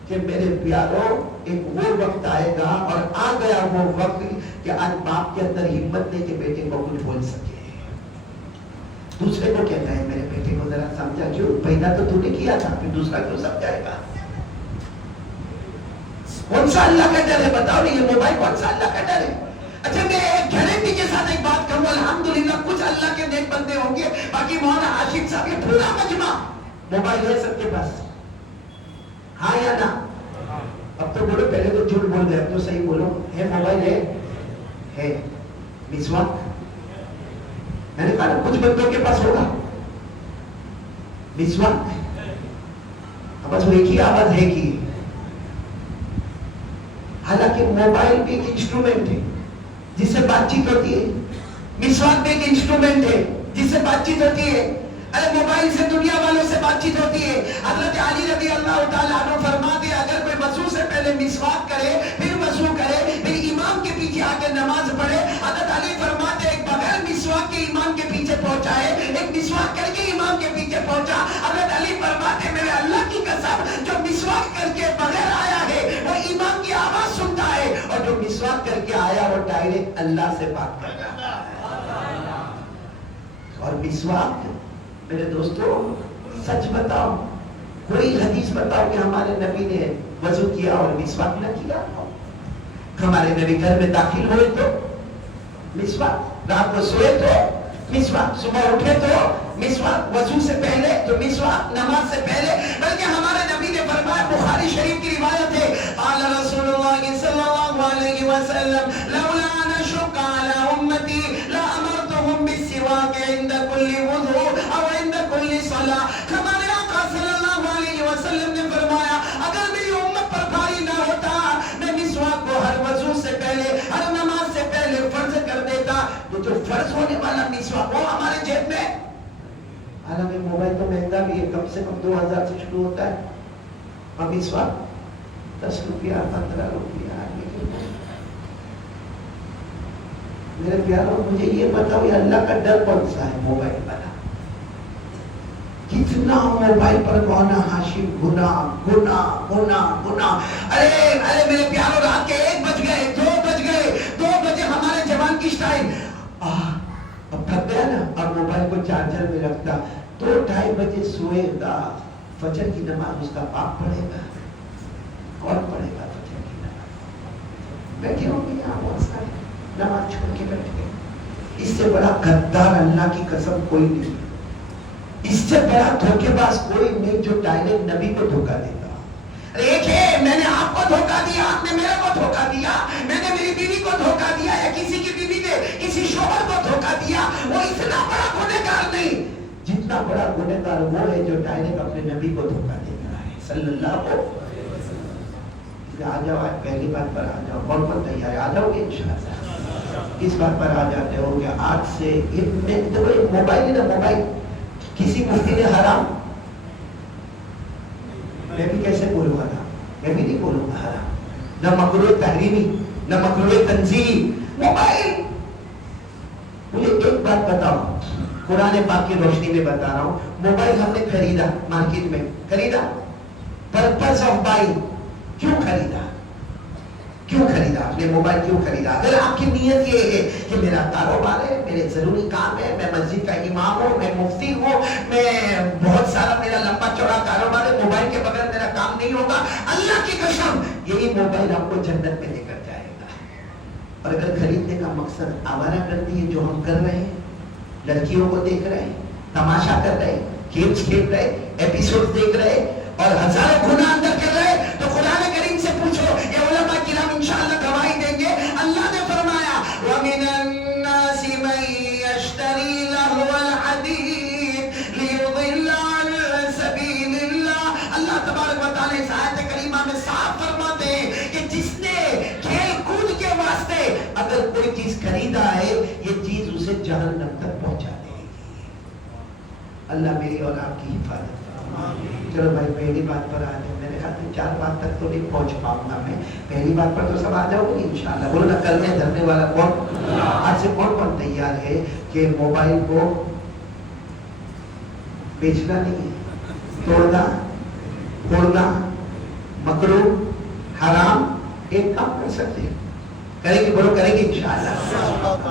کہ میرے پیاروں، ایک وہ وقت آئے گا، اور آ گیا وہ وقت کہ آج باپ کے اندر ہمت نہیں کہ بیٹے کو کچھ بول سکے، دوسرے کو کہتا ہے میرے بیٹے کو ذرا سمجھا، کیوں پیدا تو تو نے کیا تھا، پھر دوسرا کیوں سمجھائے گا؟ کون سا اللہ کا ڈر ہے بتاؤ؟ نہیں یہ موبائل کون سا اللہ کا ڈر ہے؟ اچھا میں ایک گارنٹی کے ساتھ ایک بات کہوں، الحمدللہ کچھ اللہ کے نیک بندے ہوں گے، باقی مولانا عاشق صاحب یہ پورا مجمع موبائل ہے سب کے پاس، ہاں یا نا؟ اب تو بولو، پہلے تو جھوٹ بول گئے، اب تو صحیح بولو، ہے موبائل ہے؟ مسواک؟ میں نے کہا نا کچھ بندوں کے پاس ہوگا مسواک، بس وہ ایک ہی آواز ہے کی۔ حالانکہ موبائل بھی ایک انسٹرومنٹ ہے جس سے بات چیت ہوتی ہے، مسواک بھی ایک انسٹرومنٹ ہے جس سے بات چیت ہوتی ہے۔ ارے موبائل سے دنیا والوں سے بات چیت ہوتی ہے۔ حضرت علی رضی اللہ تعالیٰ عنہ فرماتے اگر کوئی وضو سے پہلے مسواک کرے، پھر وضو کرے، پھر امام کے پیچھے آ کے نماز پڑھے، حضرت علی فرماتے ایک بغیر مسواک کے امام کے پیچھے پہنچا ہے، ایک مسواک کر کے امام کے پیچھے پہنچا۔ حضرت علی فرماتے میرے اللہ کی قسم جو مسواک کر کے بغیر آیا ہے وہ امام کی آواز سنتا ہے، اور جو مسواک کر کے آیا وہ ڈائریکٹ اللہ سے بات کر رہا ہے۔ اور مسواک میرے دوستوں، سچ بتاؤ، کوئی حدیث بتاؤ کہ ہمارے نبی نے وضو کیا اور مسواک نہ کیا؟ ہمارے نبی گھر میں داخل ہوئے تو مسواک، رات کو سوئے تو مسواک، صبح اٹھے تو مسواک، وضو سے پہلے تو مسواک، نماز سے پہلے۔ بلکہ ہمارے نبی نے فرمایا، بخاری شریف کی روایت ہے، قال رسول اللہ صلی اللہ علیہ وسلم لولا ان اشق علی امتی لامرت کل وضو او عند کل صلاۃ. ہمارے آقا صلی اللہ علیہ وسلم نے فرمایا اگر میری امت پر بھاری نہ ہوتا میں مسواک کو ہر وضو سے پہلے ہر نماز سے پہلے فرض کر دیتا. تو جو فرض ہونے والا مسواک وہ ہمارے جیب میں. حالانکہ موبائل تو مہنگا بھی ہے, کم سے کم 2000 سے شروع ہوتا ہے, اور مسواک 10 روپیہ 15 روپیہ. میرے پیاروں مجھے یہ بتاؤ یہ اللہ کا ڈر کون سا ہے موبائل والا؟ کتنا موبائل پر گانا ہاشم گناہ گناہ گناہ گناہ. ارے میرے پیاروں رات کے 1 بج گئے 2 بج گئے 2 بجے ہمارے جوان کی سٹائل اب تھک گیا نا, اور موبائل کو چارجر میں رکھتا 2-2:30 بجے سوئے گا. فجر کی نماز اس کا باپ پڑھے گا, کون پڑھے گا فجر کی نماز؟ بیٹھے ہوں گے یہاں بہت سارے نماز چھوڑ کے بیٹھ گئے. اس سے بڑا غدار اللہ کی قسم کوئی نہیں, اس سے بڑا دھوکے باز کوئی نہیں جو ڈائریکٹ نبی کو دھوکا دیتا. ایک ہے میں نے آپ کو دھوکا دیا, آپ نے میرے کو دھوکا دیا, میں نے میری بیوی کو دھوکا دیا, یا کسی کی بیوی نے کسی شوہر کو دھوکا دیا. وہ اتنا بڑا گنہگار نہیں جتنا بڑا گنہگار وہ ہے جو ڈائریکٹ اپنے نبی کو دھوکا دیتا ہے صلی اللہ علیہ وسلم. آ جاؤ آج پہلی بات پر آ جاؤ. کون کون تیار ہے؟ آ جاؤ گے انشاءاللہ. اس بات پر آ جاتے ہو کہ آج سے موبائل ہے نا, موبائل کسی مفتی نے حرام, میں بھی کیسے بولوں حرام, میں بھی نہیں بولوں گا حرام, نہ مکروہ تحریمی نہ مکروہ تنزیہی. موبائل مجھے ایک بات بتاؤ, قرآن پاک کی روشنی میں بتا رہا ہوں, موبائل ہم نے خریدا مارکیٹ میں, خریدا پرپس آف بائنگ. کیوں خریدا؟ کیوں خریدا آپ نے موبائل؟ کیوں خریدا؟ اگر آپ کی نیت یہ ہے کہ میرا کاروبار ہے, میرے ضروری کام ہے, میں مسجد کا امام ہوں, میں مفتی ہوں, میں بہت سارا میرا لمبا چوڑا کاروبار ہے, موبائل کے بغیر میرا کام نہیں ہوگا, اللہ کی قسم یہی موبائل آپ کو جنت میں لے کر جائے گا. اور اگر خریدنے کا مقصد آوارہ گردی ہے جو ہم کر رہے ہیں, لڑکیوں کو دیکھ رہے ہیں, تماشا کر رہے ہیں, گیمز کھیل رہے, ایپیسوڈ دیکھ رہے اور ہزاروں گناہ اندر کر رہے, تو قرآن کریم سے پوچھو. یہ علماء کرام انشاءاللہ گواہی دیں گے. اللہ نے فرمایا وَمِنَ النَّاسِ مَن يَشْتَرِي لَهْوَ الْحَدِيثِ لِيُضِلَّ عَن سَبِيلِ اللَّهِ. اللہ تبارک و تعالی اس آیت کریمہ میں صاف فرماتے ہیں کہ جس نے کھیل کود کے واسطے اگر کوئی چیز خریدا ہے, یہ چیز اسے جہنم تک پہنچا دے گی. اللہ میری اور آپ کی حفاظت. چلو بھائی پہلی بات پر آ جاؤ. میرے خیال میں 4 بات تک تو نہیں پہنچ پاؤں گا میں, پہلی بات پر تو سب آ جاؤ گے انشاءاللہ. بولو نا کرنے دھرنے والا کون؟ آج سے کون کون تیار ہے کہ موبائل کو بیچنا نہیں ہے, توڑنا پھوڑنا مکروہ حرام ایک کام کر سکتے ہیں, کریں گے؟ بولو کریں گے انشاءاللہ.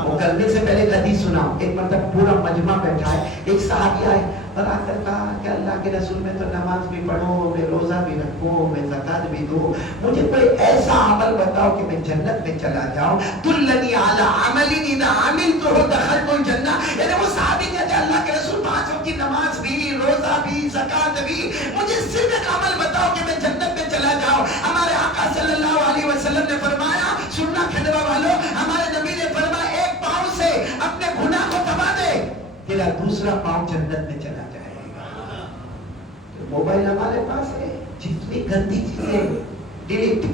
وہ کرنے سے پہلے حدیث سناؤ. ایک مرتبہ پورا مجمع بیٹھا ہے, ایک صحابی آئے اور آ کر کہا کہ اللہ کے رسول میں تو نماز بھی پڑھو, میں روزہ بھی رکھوں, میں زکات بھی دوں, مجھے کوئی ایسا عمل بتاؤ کہ میں جنت میں چلا جاؤں. دلنی علی عمل اذا عملتہ دخلت الجنہ. یعنی وہ صحابی کہتے ہیں اللہ کے رسول 5 وقت کی نماز بھی, روزہ بھی, زکات بھی, مجھے صرف ایک عمل بتاؤ کہ میں جنت میں چلا جاؤں. ہمارے آقا صلی اللہ علیہ وسلم نے فرمایا, سننا کھنڈوا والوں, ہمارے نبی نے فرمایا ایک پاؤں سے اپنے گناہ کو دبا دے, تیرا دوسرا پاؤں جنت میں چلا جائے گا. تو موبائل ہمارے پاس ہے, جتنی گندی چیزیں ڈیلیٹ,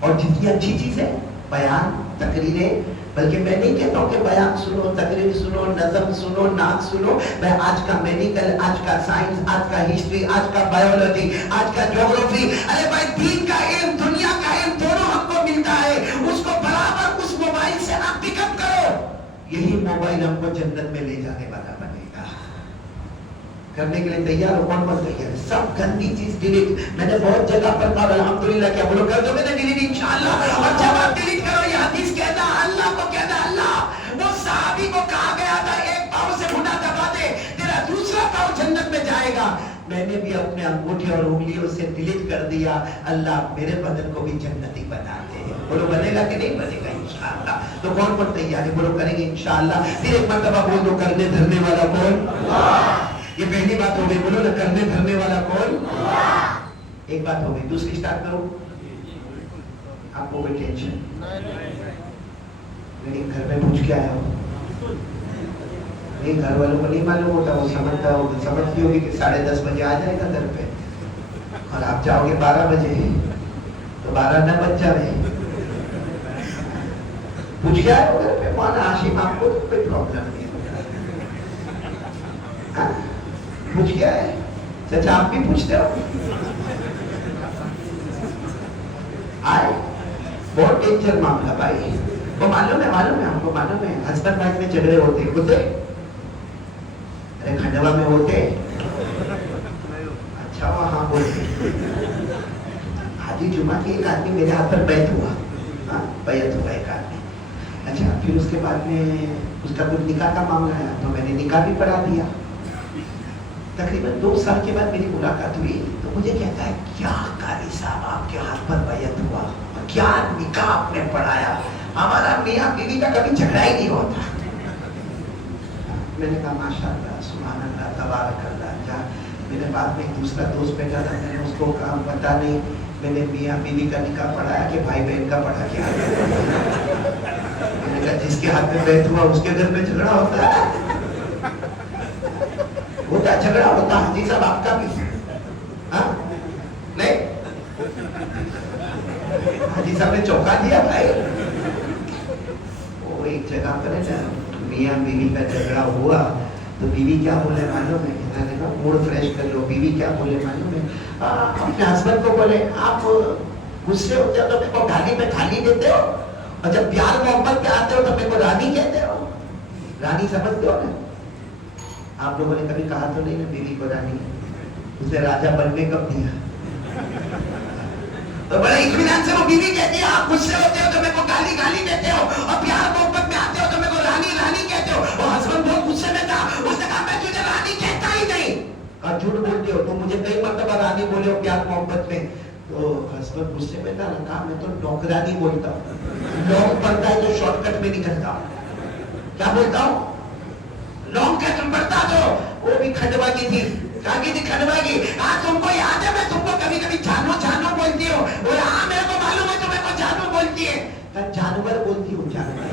اور جتنی اچھی چیزیں بیان, تقریریں, بلکہ میں نہیں کہتا ہوں کہ بیان سنو, تقریر سنو, نظم سنو, نعت سنو. میں آج کا میڈیکل, آج کا سائنس, آج کا ہسٹری, آج کا بایولوجی, آج کا جغرافی, ارے بھائی دین کا علم, دنیا کا علم دونوں ہم کو ملتا ہے. اس کو برابر اس موبائل سے آپ پک اپ کرو. یہی موبائل ہم کو جنت میں لے جانے والا بنے گا. کرنے کے لیے تیار ہو؟ کون کون تیار ہے؟ سب گندی چیز ڈیلیٹ. میں نے بہت جگہ پر کہا الحمدللہ, کیا بولو کر دو گے نا ڈیلیٹ انشاءاللہ. اور جب آپ ڈیلیٹ کرو یہ حدیث کہتا اللہ کو کہتا اللہ, وہ صحابی کو کہا گیا تھا ایک پاؤں سے گناہ دبا دے, تیرا دوسرا پاؤں جنت میں جائے گا. میں نے بھی اپنے انگوٹھے اور انگلیوں سے ڈیلیٹ کر دیا. اللہ میرے بدن کو بھی جنتی بنا دے. بولو بنے گا کہ نہیں بنے گا انشاءاللہ. تو کون کون تیار ہے؟ بولو کریں گے انشاءاللہ. پھر ایک مرتبہ بول دو کرنے دھرنے والا کون؟ یہ پہلی بات ہو گئی. بولو نا کرنے دھرنے والا کون؟ ایک بات ہو گئی. دوسری سٹارٹ کرو. آپ کو کوئی ٹینشن لیکن گھر میں پوچھ کے آیا ہو نہیں گھر والوں کو نہیں معلوم ہوتا, وہ سمجھتی ہوگی کہ 10:30 بجے آ جائے گا گھر پہ, اور آپ جاؤ گے 12 بجے تو 12 نہ بج جائے. پوچھ گیا ہے گھر پہ مولانا ہاشم آپ کو کوئی پرابلم نہیں ہے, پوچھ گیا ہے چچا آپ بھی پوچھتے ہو. آئے بہت ڈینجر معاملہ بھائی, وہ معلوم ہے ہم کو معلوم ہے, ہسبینڈ وائف میں جھگڑے ہوتے, ارے کھنڈوا میں ہوتے, اچھا وہاں بولتے. حاجی جمعہ کی ایک آدمی میرے ہاتھ پر بیعت ہوا ایک آدمی. اچھا پھر اس کے بعد میں اس کا کچھ نکاح کا معاملہ ہے تو میں نے نکاح بھی پڑھا دیا. تقریباً 2 سال کے بعد میری ملاقات ہوئی تو مجھے کہتا ہے کیا قاری صاحب آپ کے ہاتھ پر بیعت ہوا, کیا نکاح آپ نے پڑھایا, ہمارا میاں بیوی کا کبھی جھگڑا ہی نہیں ہوتا. میں نے کہا ماشاء اللہ سبحان اللہ تبارک اللہ. جہاں میرے بعد میں ایک دوسرا دوست بیٹھا تھا, میں نے اس کو کہا پتا نہیں میں نے میاں بیوی کا نکاح پڑھایا کہ بھائی بہن کا پڑھا کیا. میں نے کہا جس کے ہاتھ میں بیعت ہوا اس کے گھر میں جھگڑا ہوتا ہے, جھگڑا ہوتا حاجی صاحب آپ کا بھی نہیں. حاجی صاحب نے چوکا دیا بھائی. وہ ایک جگہ پر ہے نا میاں بیوی کا جھگڑا ہوا تو بیوی کیا بولے معلوم ہے, موڈ فریش کر لو. بیوی کیا بولے معلوم ہے, اپنے ہسبینڈ کو بولے آپ غصے ہوتے ہو تو میرے کو گالی پہ گالی دیتے ہو, اور جب پیار محبت پہ آتے ہو تو میرے کو رانی کہتے ہو. رانی سمجھتے ہو نا, آپ لوگوں نے کبھی کہا تو نہیں نا بیوی کو رانی, اسے راجا بننے کب دیا. تو بڑے اطمینان سے وہ بیوی کہتی ہے آپ غصے ہوتے ہو تو میرے کو گالی دیتے ہو, اور پیار محبت میں آتے ہو تو میرے کو رانی کہتے ہو. وہ ہسبینڈ بہت غصے میں تھا, اس نے کہا میں تجھے رانی کہتا ہی نہیں. کہا جھوٹ بولتے ہو, تم مجھے کئی مرتبہ رانی بولے ہو پیار محبت میں. تو ہسبینڈ غصے میں تھا نا, کہا میں تو نوکرانی بولتا ہوں, لونگ پڑتا ہے تو شارٹ کٹ میں نکلتا ہوں. کیا بولتا ہوں, لونگ کٹ پڑتا. تو وہ بھی کھنڈوا کی تھی, کہاں کی تھی کھنڈوا کی. تم کو یاد ہے میں تم کو کبھی جانو بولتی ہو, بولا ہاں میرے کو معلوم ہے تمہیں کو جانو بولتی ہے. جانور بولتی ہوں, جانور.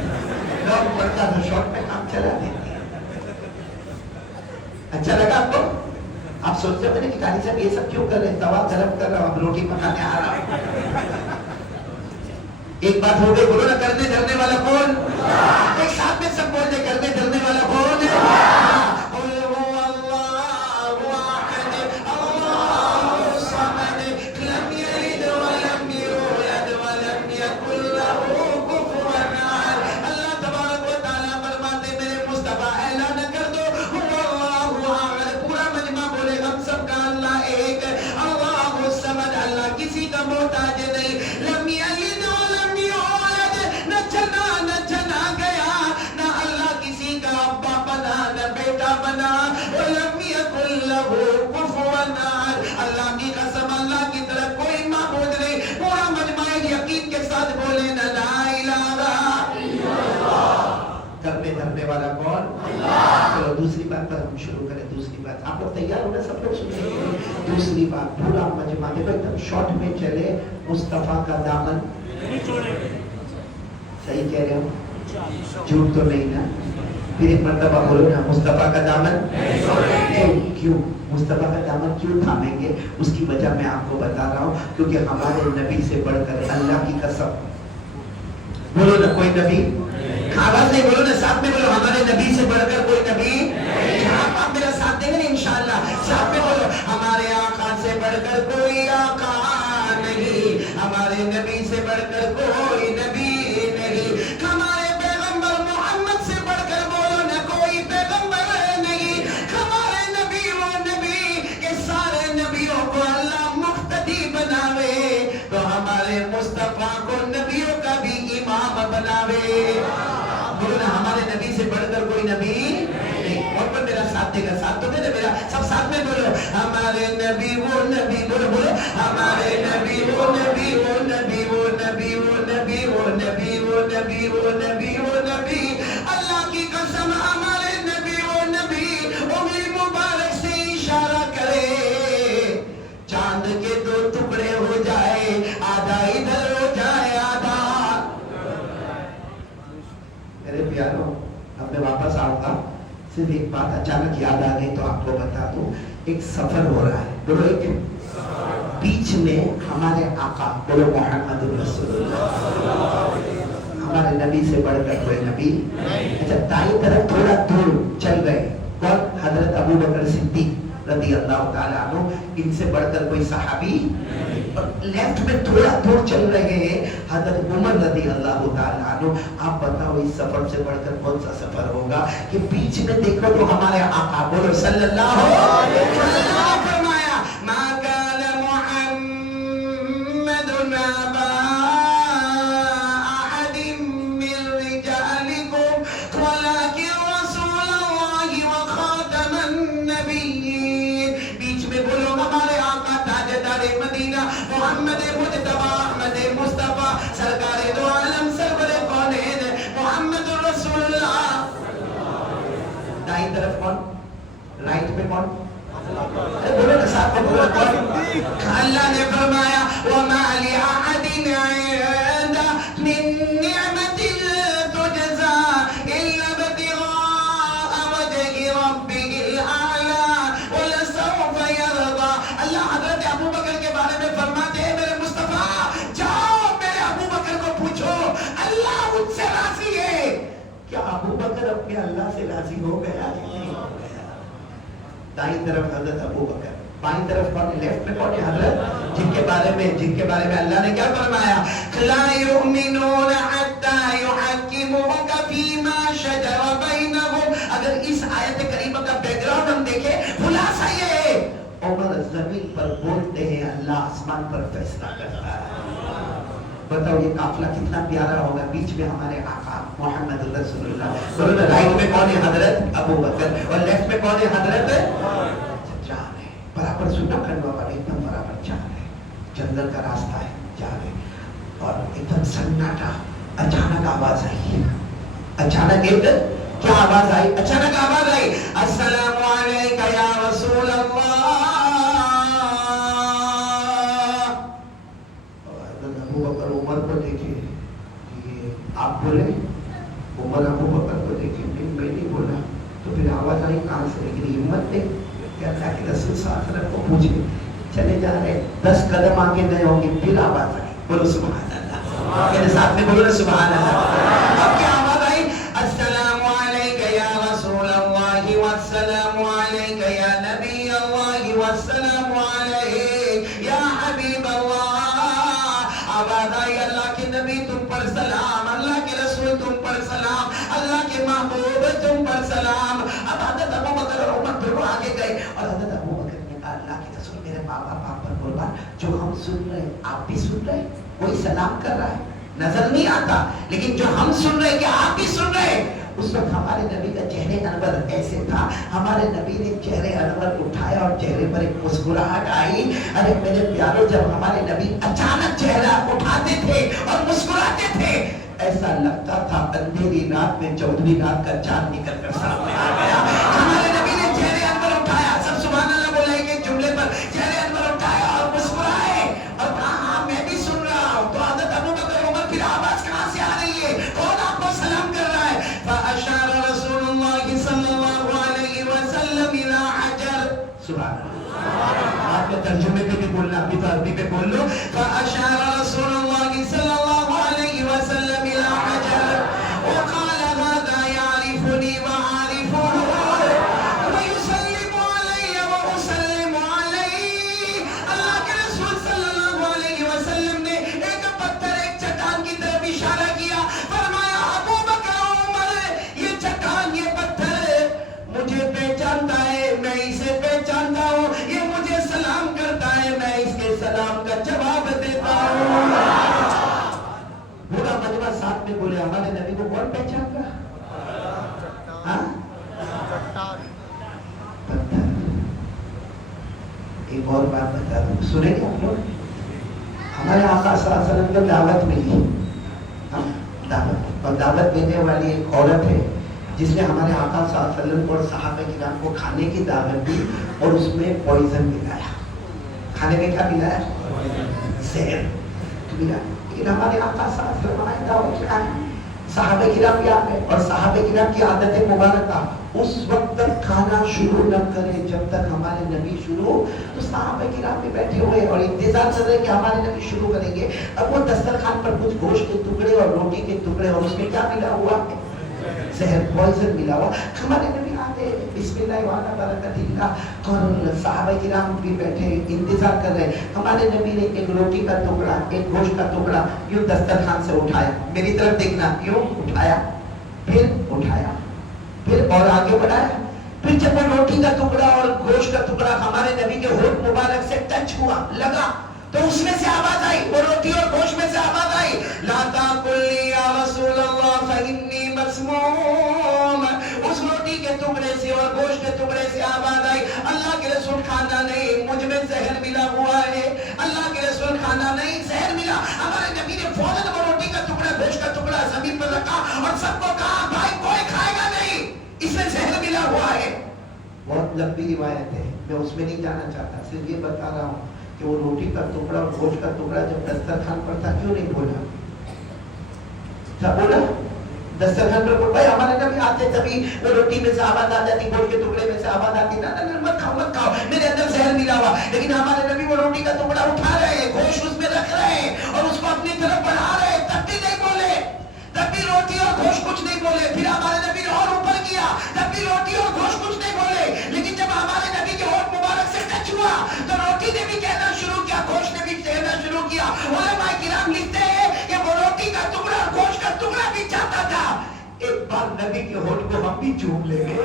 لونگ پڑتا تو شارٹ میں کام چلا دیتی ہے. اچھا لگا آپ کو؟ آپ سوچتے ہو کہ قاری صاحب یہ سب کیوں کر رہے ہیں, توا گرم کر رہا ہوں, روٹی پکانے آ رہا ہوں. ایک بات ہو گئی, بولو نا کرنے دھرنے والا کون. ایک ساتھ میں سب بول دے کرنے دھرنے والا کون. والا کون. چلو دوسری بات پر ہم شروع کریں. دوسری بات آپ لوگ تیار ہو نا, سب لوگ سنیں. دوسری بات پورا مجمع دیکھو ایک دم شارٹ میں چلے. مصطفیٰ کا دامن صحیح کہہ رہے ہو, جھوٹ تو نہیں نا. پھر ایک مرتبہ بولو نا مصطفیٰ کا دامن. کیوں مصطفیٰ کا دامن کیوں تھامیں گے, اس کی وجہ میں آپ کو بتا رہا ہوں. کیونکہ ہمارے نبی سے بڑھ کر اللہ کی قسم, بولو نا کوئی نبی, آواز نہیں بولو نا, ساتھ میں بولو ہمارے نبی سے بڑھ کر کوئی نبی. آپ میرا ساتھ دیں گے نا انشاءاللہ, ساتھ میں بولو ہمارے آقا سے بڑھ کر کوئی آقا نہیں, ہمارے نبی سے بڑھ کر کوئی نبی نہیں, ہمارے پیغمبر محمد سے بڑھ کر بولو نہ کوئی پیغمبر نہیں. ہمارے نبی وہ نبی کہ سارے نبیوں کو اللہ مقتدی بناوے, تو ہمارے مصطفیٰ کو نبیوں کا بھی امام بناوے. ہمارے نبی سے بڑھ کر کوئی نبی نہیں. اور پر میرا ساتھ دے گا, ساتھ تو دے دے میرا, سب ساتھ میں بولو ہمارے نبی وہ نبی. بولو بولو ہمارے نبی وہ نبی, وہ نبی وہ نبی, وہ نبی وہ نبی, وہ نبی وہ نبی, وہ نبی. اللہ کی قسم ہمارے نبی وہ نبی. انگلی مبارک سے اشارہ کرے, چاند کے 2 ٹکڑے ہو جائے, آدھا ادھر ہو جائے آدھا. میرے پیاروں اب میں واپس آؤں گا, صرف ایک بات اچانک یاد آ گئی تو آپ کو بتا دوں، ایک سفر ہو رہا ہے، بولو ایک بیچ میں ہمارے آقا، بولو محمد رسول اللہ، ہمارے نبی سے بڑھ کر کوئی نبی، اچھا دائیں طرف تھوڑا دور چل گئے کون؟ حضرت ابو بکر صدیق رضی اللہ تعالیٰ عنہ، ان سے بڑھ کر کوئی صحابی، اور لیفٹ میں تھوڑا دور چل رہے ہیں حضرت عمر رضی اللہ تعالیٰ عنہ۔ آپ بتاؤ اس سفر سے بڑھ کر کون سا سفر ہوگا کہ بیچ میں دیکھو تو ہمارے آقا، بولو صلی اللہ علیہ وسلم، فرمایا ما کان محمد ابا احد من رجالکم ولکن رسول اللہ وخاتم النبیین۔ بیچ میں بولو ہمارے آقا تاجدار مدینہ محمد مجتبی احمد مصطفیٰ سرکار دو عالم سرور کونین محمد رسول اللہ۔ دائیں طرف کون؟ رائٹ میں کون؟ بولو نا ساتھ میں، بولو کون؟ اللہ نے فرمایا وما لأحد عند من نعمت تجزا الا ابتغاء وجه ربه الاعلى ولسوف يرضى۔ اللہ حضرت ابو بکر کے بارے میں فرماتے ہیں میرے مصطفیٰ جاؤ میرے ابو بکر کو پوچھو اللہ ان سے راضی ہے۔ کیا ابو بکر اپنے اللہ سے راضی ہو گیا؟ نہیں ہو گیا۔ دائیں طرف حضرت ابو بکر، بائیں طرف کون ہے؟ لیفٹ میں کون ہے؟ حضرت جن کے بارے میں اللہ نے کیا فرمایا؟ لا یؤمنون حتی یحکموک فیما شجر بینہم۔ اگر اس آیت کریمہ کا بیک گراؤنڈ ہم دیکھیں خلاصہ یہ ہے، عمر زمین پر بولتے ہیں، اللہ آسمان پر فیصلہ کرتا ہے۔ بتاؤ یہ قافلہ کتنا پیارا ہوگا، بیچ میں ہمارے آقا محمد رسول اللہ، رائٹ میں کون ہے؟ حضرت ابو بکر، اور لیفٹ میں کون ہے؟ حضرت جان ہے، برابر سننا کھنڈوا پر ایک دم برابر جان ہے، جنگل کا راستہ ہے، جا رہے اور ایک دم سناٹا، اچانک آواز آئی، اچانک ایک کیا آواز آئی؟ اچانک آواز آئی السلام علیکہ یا رسول اللہ۔ عمر کو دیکھے، آپ بولے؟ عمر ابو بکر کو دیکھے، نہیں میں نہیں بولا، تو پھر آواز آئی کہاں سے؟ لیکن ہمت نے کہ اللہ کے رسول صلی اللہ علیہ وسلم کو پوچھے، چلے جا رہے 10 قدم آگے گئے ہوں گے، پھر آواز آئی، بولو سبحان اللہ، میرے ساتھ میں بولو سبحان اللہ۔ اب کیا آواز آئی؟ السلام علیکہ یا رسول اللہ والسلام علیکہ یا نبی اللہ والسلام علیکہ یا حبیب اللہ۔ آواز آئی اللہ کے نبی تم پر سلام، اللہ کے رسول تم پر سلام، اللہ کے محبوب تم پر سلام۔ اب حضرت ابو بکر اور عمر دونوں آگے گئے، اور حضرت ابو بکر نے کہا اللہ کے رسول میرے ماں باپ پر قربان، جو ہم سن رہے آپ بھی سن رہے، کوئی سلام کر رہا ہے نظر نہیں آتا، لیکن جو ہم سن رہے کیا آپ بھی سن رہے؟ اس وقت ہمارے نبی کا چہرے انور ایسے تھا، ہمارے نبی نے چہرے انور اٹھایا اور چہرے پر ایک مسکراہٹ آئی۔ ارے میرے پیاروں، جب ہمارے نبی اچانک چہرہ اٹھاتے تھے اور مسکراتے تھے، ایسا لگتا تھا اندھیری رات میں 14ویں رات کا چاند نکل کر سامنے آ گیا۔ ہمارے نبی نے چہرے انور اٹھایا، سب سبحان اللہ بولے ایک جملے پر، چہرے انور اٹھایا اور مسکرائے اور کہا ہاں میں بھی سن رہا ہوں۔ تو حضرت ابو بکر عمر پھر آواز کہاں سے آ رہی ہے؟ کون آپ کو سلام کر رہا ہے؟ فأشار رسول اللہ صلی اللہ علیہ وسلم الى حجر۔ سبحان اللہ، آپ نے ترجمے پہ بھی بولنا، ابھی تو عربی پہ بول لو۔ فأشار رسول اللہ صلی اللہ علیہ وسلم الى حجر وقال هذا يعرفني وأعرفه ويسلم علي وأسلم عليه۔ اللہ کے رسول صلی اللہ علیہ وسلم نے ایک پتھر، ایک چٹان کی طرف اشارہ کیا، فرمایا ابو بکر عمر یہ چٹان، یہ پتھر مجھے پہچانتا ہے، میں اسے پہچانتا ہوں، یہ مجھے سلام کرتا ہے، میں اس کے سلام کا جواب دیتا ہوں۔ پورا مجمع ساتھ میں بولے ہمارے نبی کو کون پہچانتا؟ ہاں پتھر۔ ایک اور بات بتا دوں، سنیں گے آپ لوگ؟ ہمارے آقا صلی اللہ علیہ وسلم کو دعوت ملی، دعوت، اور دعوت دینے والی ایک عورت ہے جس نے ہمارے آقا صلی اللہ علیہ وسلم اور صحابہ کرام کو کھانے کی دعوت دی اور اس میں پوائزن ملایا۔ کھانے میں کیا ملایا؟ زہر ملایا۔ لیکن ہمارے آقا صلی اللہ علیہ وسلم دعوت کیا ہے؟ صحابہ کرام یاد ہے، اور صحابہ کرام کی عادت مبارکہ اس وقت تک کھانا شروع نہ کریں جب تک ہمارے نبی شروع. تو صحابہ کرام بھی بیٹھے ہوئے اور انتظار کر رہے کہ ہمارے نبی شروع کریں گے. اب وہ دسترخوان پر کچھ گوشت کے ٹکڑے اور روٹی کے ٹکڑے، اور اس میں کیا ملا ہوا؟ زہر، پوائزن ملا ہوا. ہمارے نبی آتے بسم اللہ وعلی برکت اللہ، اور صحابہ کرام بھی بیٹھے انتظار کر رہے. ہمارے نبی نے ایک روٹی کا ٹکڑا، ایک گوشت کا ٹکڑا یوں دسترخوان سے اٹھایا، میری طرف دیکھنا، یوں اٹھایا، پھر اٹھایا، پھر اور آگے بڑھایا. پھر جب وہ روٹی کا ٹکڑا اور گوشت کا ٹکڑا ہمارے نبی کے ہونٹ مبارک سے ٹچ ہوا، لگا، تو اس میں سے آواز آئی، وہ روٹی اور گوشت میں سے آواز آئی، لا تاکلنی یا رسول اللہ فإنی مسموم. اس روٹی کے ٹکڑے سے اور گوشت کے ٹکڑے سے آواز آئی، اللہ کے رسول کھانا نہیں، مجھ میں زہر ملا ہوا ہے. اللہ کے رسول کھانا نہیں، زہر ملا. ہمارے نبی نے فوراً وہ روٹی کا ٹکڑا، گوشت کا ٹکڑا زمین پر رکھا اور سب کو کہا، بھائی کوئی کھائے گا نہیں، اس میں زہر ملا ہوا ہے. بہت لمبی روایت ہے، میں اس میں نہیں جانا چاہتا، صرف یہ بتا رہا ہوں کہ وہ روٹی کا ٹکڑا اور گوشت کا ٹکڑا جب دسترخوان پر تھا کیوں نہیں بولا؟ کیا بولا؟ دسترخوان پر بھائی ہمارے نبی آتے تبھی وہ روٹی میں سے آواز آ جاتی، گوشت کے ٹکڑے میں سے آواز آتی، نہ مت کھاؤ مت کھاؤ، میرے اندر زہر ملا ہوا. لیکن ہمارے نبی وہ روٹی کا ٹکڑا اٹھا رہے ہیں، گوشت اس میں رکھ رہے ہیں اور اس کو اپنی طرف بڑھا رہے ہیں، تب بھی نہیں بولے، تب بھی روٹی اور گوشت کچھ نہیں بولے. پھر ہمارے نبی نے اور اوپر کیا، تب بھی روٹی اور گوشت کچھ نہیں بولے. لیکن جب ہمارے نبی کے ہونٹ مبارک سے ٹچ ہوا تو روٹی نے بھی کہنا شروع کیا، گوشت نے بھی کہنا شروع کیا. علماء کرام لکھتے ہیں کہ وہ روٹی کا ٹکڑا اور گوشت کا ٹکڑا بھی چاہتا تھا ایک بار نبی کے ہونٹ کو ہم بھی چوم لیں گے،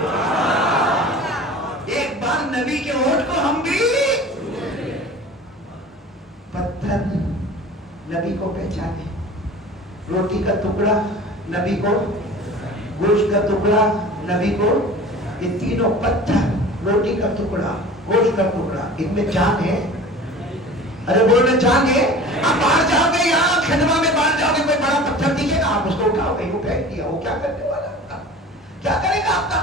ایک بار نبی کے ہونٹ کو ہم بھی. پتھر نبی کو پہچانے، روٹی کا ٹکڑا نبی کو، گوشت کا ٹکڑا نبی کو، یہ تینوں پتھر، روٹی کا ٹکڑا، گوشت کا ٹکڑا، ان میں جان ہے. ارے بولنے جان ہے. آپ باہر جاؤ گے، یہاں کھنڈوا میں باہر جاؤ گے، کوئی بڑا پتھر دکھے گا، آپ اس کو اٹھاؤ گے، وہ پھینک دیا، وہ کیا کرنے والا ہوگا؟ کیا کرے گا آپ کا؟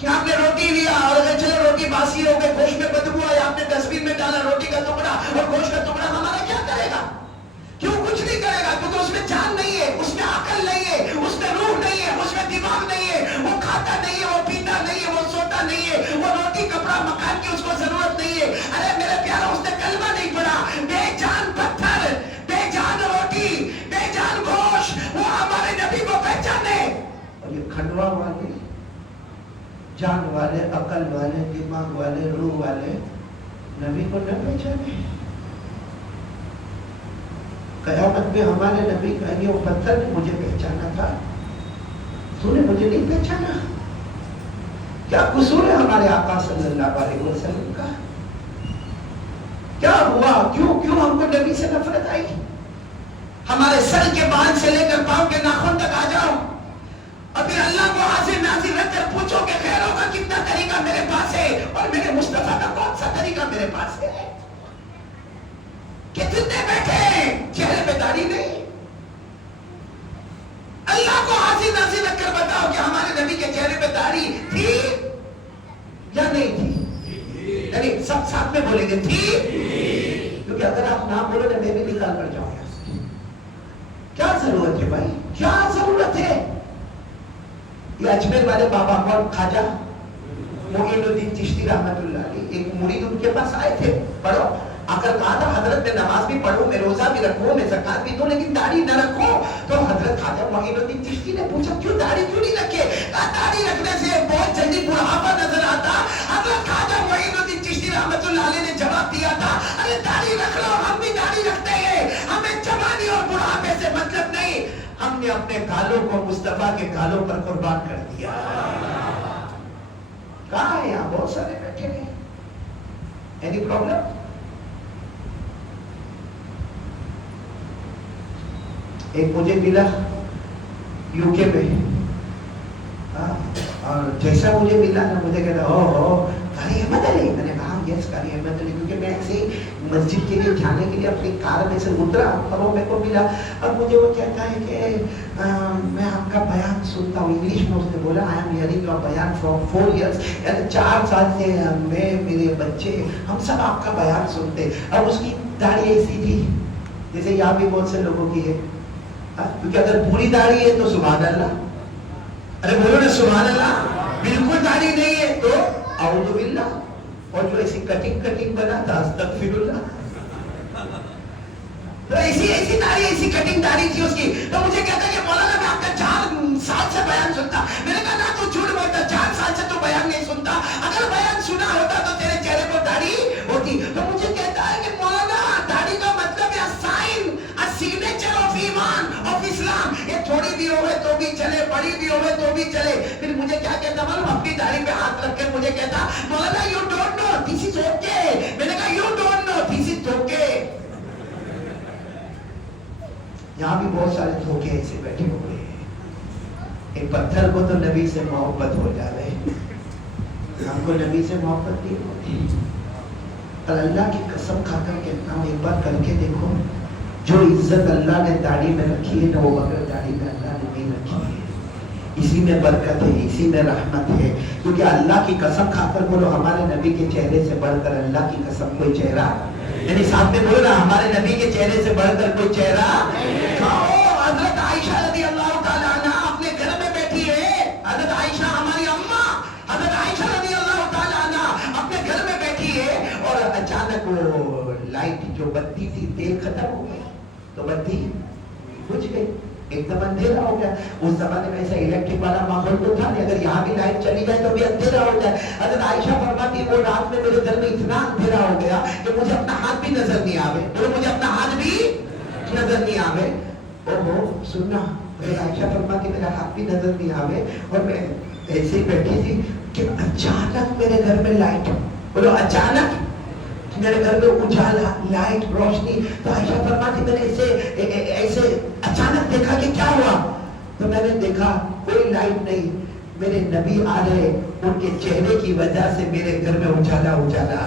کیا آپ نے روٹی لیا اور چلو روٹی باسی ہو گئی، گوشت میں بدبو آئی، آپ نے ڈسٹبن میں ڈالا روٹی کا ٹکڑا اور گوشت کا ٹکڑا، ہمارا کیا کرے گا؟ کیوں کچھ نہیں کرے گا؟ کیونکہ اس میں جان نہیں ہے، اس میں عقل نہیں ہے، اس میں روح نہیں ہے، اس میں دماغ نہیں ہے، وہ کھاتا نہیں ہے، وہ پیتا نہیں ہے، وہ سوتا نہیں ہے، وہ روٹی کپڑا مکان کی اس کو ضرورت نہیں ہے. ارے میرے پیارا، اس نے کلمہ نہیں پڑھا. بے جان پتھر، بے جان روٹی، بے جان گوشت، وہ ہمارے نبی کو پہچانے. اور یہ کھنڈوا والے، جان والے، عقل والے، دماغ والے، روح والے نبی کو نہ پہچانے. قیامت میں ہمارے نبی کہیں گے وہ پتھر نے مجھے پہچانا تھا، تو نے مجھے نہیں پہچانا. کیا قصور ہے ہمارے آقا صلی اللہ علیہ وسلم کا؟ کیا ہوا؟ کیوں ہم کو نبی سے نفرت آئی؟ ہمارے سر کے بال سے لے کر پاؤں کے ناخن تک آ جاؤ اور پھر اللہ کو حاضر ناظر رکھ کر پوچھو کہ خیروں کا کتنا طریقہ میرے پاس ہے اور میرے مصطفیٰ کا کون سا طریقہ میرے پاس ہے. کتنے بیٹھے ہیں چہرے پہ داڑھی نہیں. اللہ کو حاضر ناظر رکھ کر بتاؤ کہ ہمارے نبی کے چہرے پہ داڑھی تھی یا نہیں تھی؟ یعنی سب ساتھ میں بولیں گے تھی، کیونکہ اگر آپ نہ بولے تو میں بھی نکال کر جاؤں گا. کیا ضرورت ہے بھائی، کیا ضرورت ہے؟ یہ اجمیر والے بابا کون؟ خواجہ معین الدین چشتی رحمت اللہ علیہ، ایک مرید ان کے پاس آئے تھے. پڑھو آ کر کہا تھا حضرت میں نماز بھی پڑھوں، میں روزہ بھی رکھوں، میں زکات بھی دوں، لیکن داڑھی نہ رکھوں. تو حضرت خواجہ معین الدین چشتی نے پوچھا کیوں داڑھی کیوں نہیں رکھے؟ کہا داڑھی رکھنے سے بہت جلدی بڑھاپا نظر آتا. حضرت خواجہ معین الدین چشتی رحمت اللہ علیہ نے جواب دیا تھا، ارے داڑھی رکھ لو، ہم بھی داڑھی رکھتے ہیں، ہمیں جوانی اور بڑھاپے سے مطلب نہیں، ہم نے اپنے گالوں کو مصطفیٰ کے گالوں پر قربان کر دیا. کہاں ہے؟ یہاں بہت سارے بیٹھے ہیں. Any problem? ایک مجھے ملا یو کے میں، اور جیسا مجھے ملا نا مجھے کہتا قاری احمد علی. میں نے کہا یس قاری احمد علی، کیونکہ میں ایسے ہی مسجد کے لیے جانے کے لیے اپنی کار میں سے اترا اور وہ میرے کو ملا. اب مجھے وہ کہتا ہے کہ میں آپ کا بیان سنتا ہوں. انگلش میں اس نے بولا آئی ایم ہیئرنگ یور بیان فرام 4 years، یعنی 4 سال سے میں، میرے بچے، ہم سب آپ کا بیان سنتے. اب اس کی داڑھی ایسی تھی جیسے یہاں بھی بہت سے لوگوں کی ہے، کیونکہ اگر پوری داڑھی ہے تو سبحان اللہ، ارے بولو نا سبحان اللہ. بالکل داڑھی نہیں ہے تو اعوذ باللہ. اور جو ایسی کٹنگ بنا تھا استغفر اللہ. تو ایسی داڑھی، ایسی کٹنگ داڑھی تھی اس کی. تو مجھے کہتا کہ مولانا میں آپ کا 4 سال سے بیان سنتا. میں نے کہا نا تو جھوٹ بولتا، 4 سال سے تو بیان نہیں سنتا. اگر بیان سنا ہوتا تو تیرے چہرے پر داڑھی ہوتی. تو مجھے کہتا ہے کہ مولانا داڑھی کا مطلب ہے سائن، سگنیچر آف ایمان آف اسلام. یہ تھوڑی بھی ہوئے تو بھی چلے، بڑی بھی ہوئے تو بھی چلے. پھر مجھے کیا کہتا معلوم، اپنی داڑھی پہ ہاتھ رکھ کے مجھے کہتا مولانا you don't know this is okay. میں نے کہا you don't know this is okay. یہاں بھی بہت سارے دھوکے ایسے بیٹھے ہوئے ہیں. ایک پتھر کو تو نبی سے محبت ہو جائے، ہم کو نبی سے محبت نہیں ہوتی. اور اللہ کی قسم کھا کر کہتا ہوں، ایک بار کر کے دیکھو، جو عزت اللہ نے داڑھی میں رکھی ہے نا، وہ بغیر داڑھی میں اللہ نے نہیں رکھی ہے. اسی میں برکت ہے، اسی میں رحمت ہے. کیونکہ اللہ کی قسم کھا کر بولو، ہمارے نبی کے چہرے سے بڑھ کر اللہ کی قسم کوئی چہرہ، یعنی ساتھ میں بولو نا، ہمارے نبی کے چہرے سے بڑھ کر کوئی چہرہ. حضرت عائشہ رضی اللہ تعالیٰ عنہ اپنے گھر میں بیٹھی ہے. حضرت عائشہ ہماری اماں، حضرت عائشہ رضی اللہ تعالیٰ عنہ اپنے گھر میں بیٹھی ہے. اور اچانک وہ لائٹ جو بتی تھی، تیل ختم ہو گئی تو بتی بجھ گئی، ایک دم اندھیرا ہو گیا. اس زمانے میں ایسا الیکٹرک والا ماحول تو تھا نہیں، اگر یہاں بھی لائٹ چلی جائے تو بھی اندھیرا ہو جائے. حضرت عائشہ فرماتی وہ رات میں میرے گھر میں اتنا اندھیرا ہو گیا کہ مجھے اپنا ہاتھ بھی نظر نہیں آوے. بولو مجھے اپنا ہاتھ بھی نظر نہیں آوے. اوہ سننا، حضرت عائشہ فرماتی میرا ہاتھ بھی نظر نہیں آوے. اور میں ایسے ہی بیٹھی تھی کہ اچانک میرے گھر میں لائٹ، بولو اچانک میرے گھر میں اجالا، لائٹ، روشنی. تو عائشہ فرماتی میں نے ایسے اچانک دیکھا کہ کیا ہوا. تو میں نے دیکھا کوئی لائٹ نہیں، میرے نبی آ رہے، ان کے چہرے کی وجہ سے میرے گھر میں اجالا اجالا.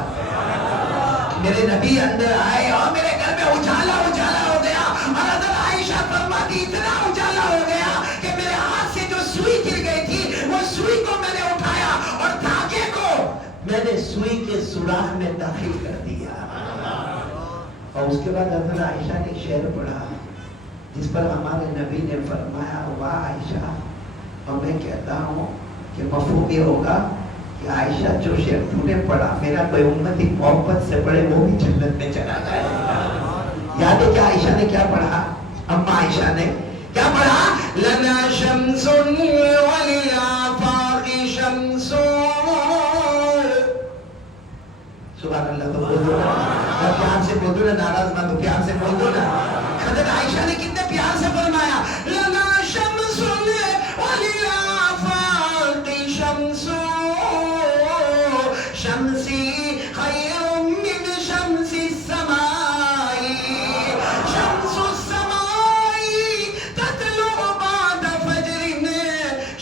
میرے نبی اندر آئے اور میرے گھر میں اجالا اجالا ہو گیا. اور حضرت عائشہ فرماتی اتنا اجالا ہو گیا کہ میرے ہاتھ سے جو سوئی گر گئی تھی، وہ سوئی کو میں نے اٹھایا اور دھاگے کو میں نے سوئی کے سوراخ میں داخل کر دیا. اور اس کے بعد حضرت عائشہ نے شعر پڑھا جس پر ہمارے نبی نے فرمایا واہ عائشہ. اور میں کہتا ہوں کہ مفہوم یہ ہوگا کہ عائشہ جو شعر تو نے پڑھا، میرا کوئی امتی محبت سے پڑھے وہ بھی جنت میں چلا جائے گا. یاد ہے کہ عائشہ نے کیا پڑھا؟ اما عائشہ نے کیا پڑھا؟ لنا شمس وللآفاق شمس. سبحان اللہ. تو بول دو نا، پیار سے بول دو نا، ناراض مت ہو، پیار سے بول دو نا. حضرت عائشہ نے کتنے پیار سے فرمایا لنا شمس وللآفاق شمس شمسی خیر من شمس السماء شمس السماء تطلع بعد فجر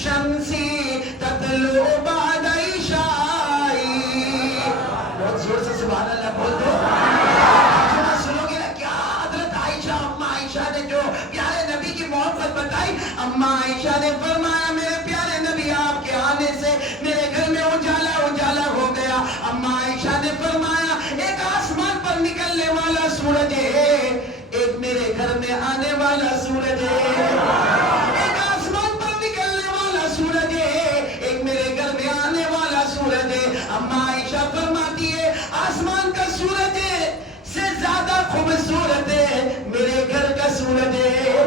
شمسی تطلع بعد عشاء. بہت زور سے سبحان اللہ بول دو. سنو گے نا کیا حضرت عائشہ، اما عائشہ نے جو پیارے نبی کی محبت بتائی. اما عائشہ نے فرمایا میرے پیارے نبی آپ کے آنے سے میرے گھر میں اجالا اجالا ہو گیا. اما عائشہ نے فرمایا ایک آسمان پر نکلنے والا سورج ہے، ایک میرے گھر میں آنے والا سورج ہے. ایک آسمان پر نکلنے والا سورج ہے، ایک میرے گھر میں آنے والا سورج ہے. اما عائشہ فرماتی ہے آسمان کا سورج سے زیادہ خوبصورت ہے میرے گھر کا سورج ہے.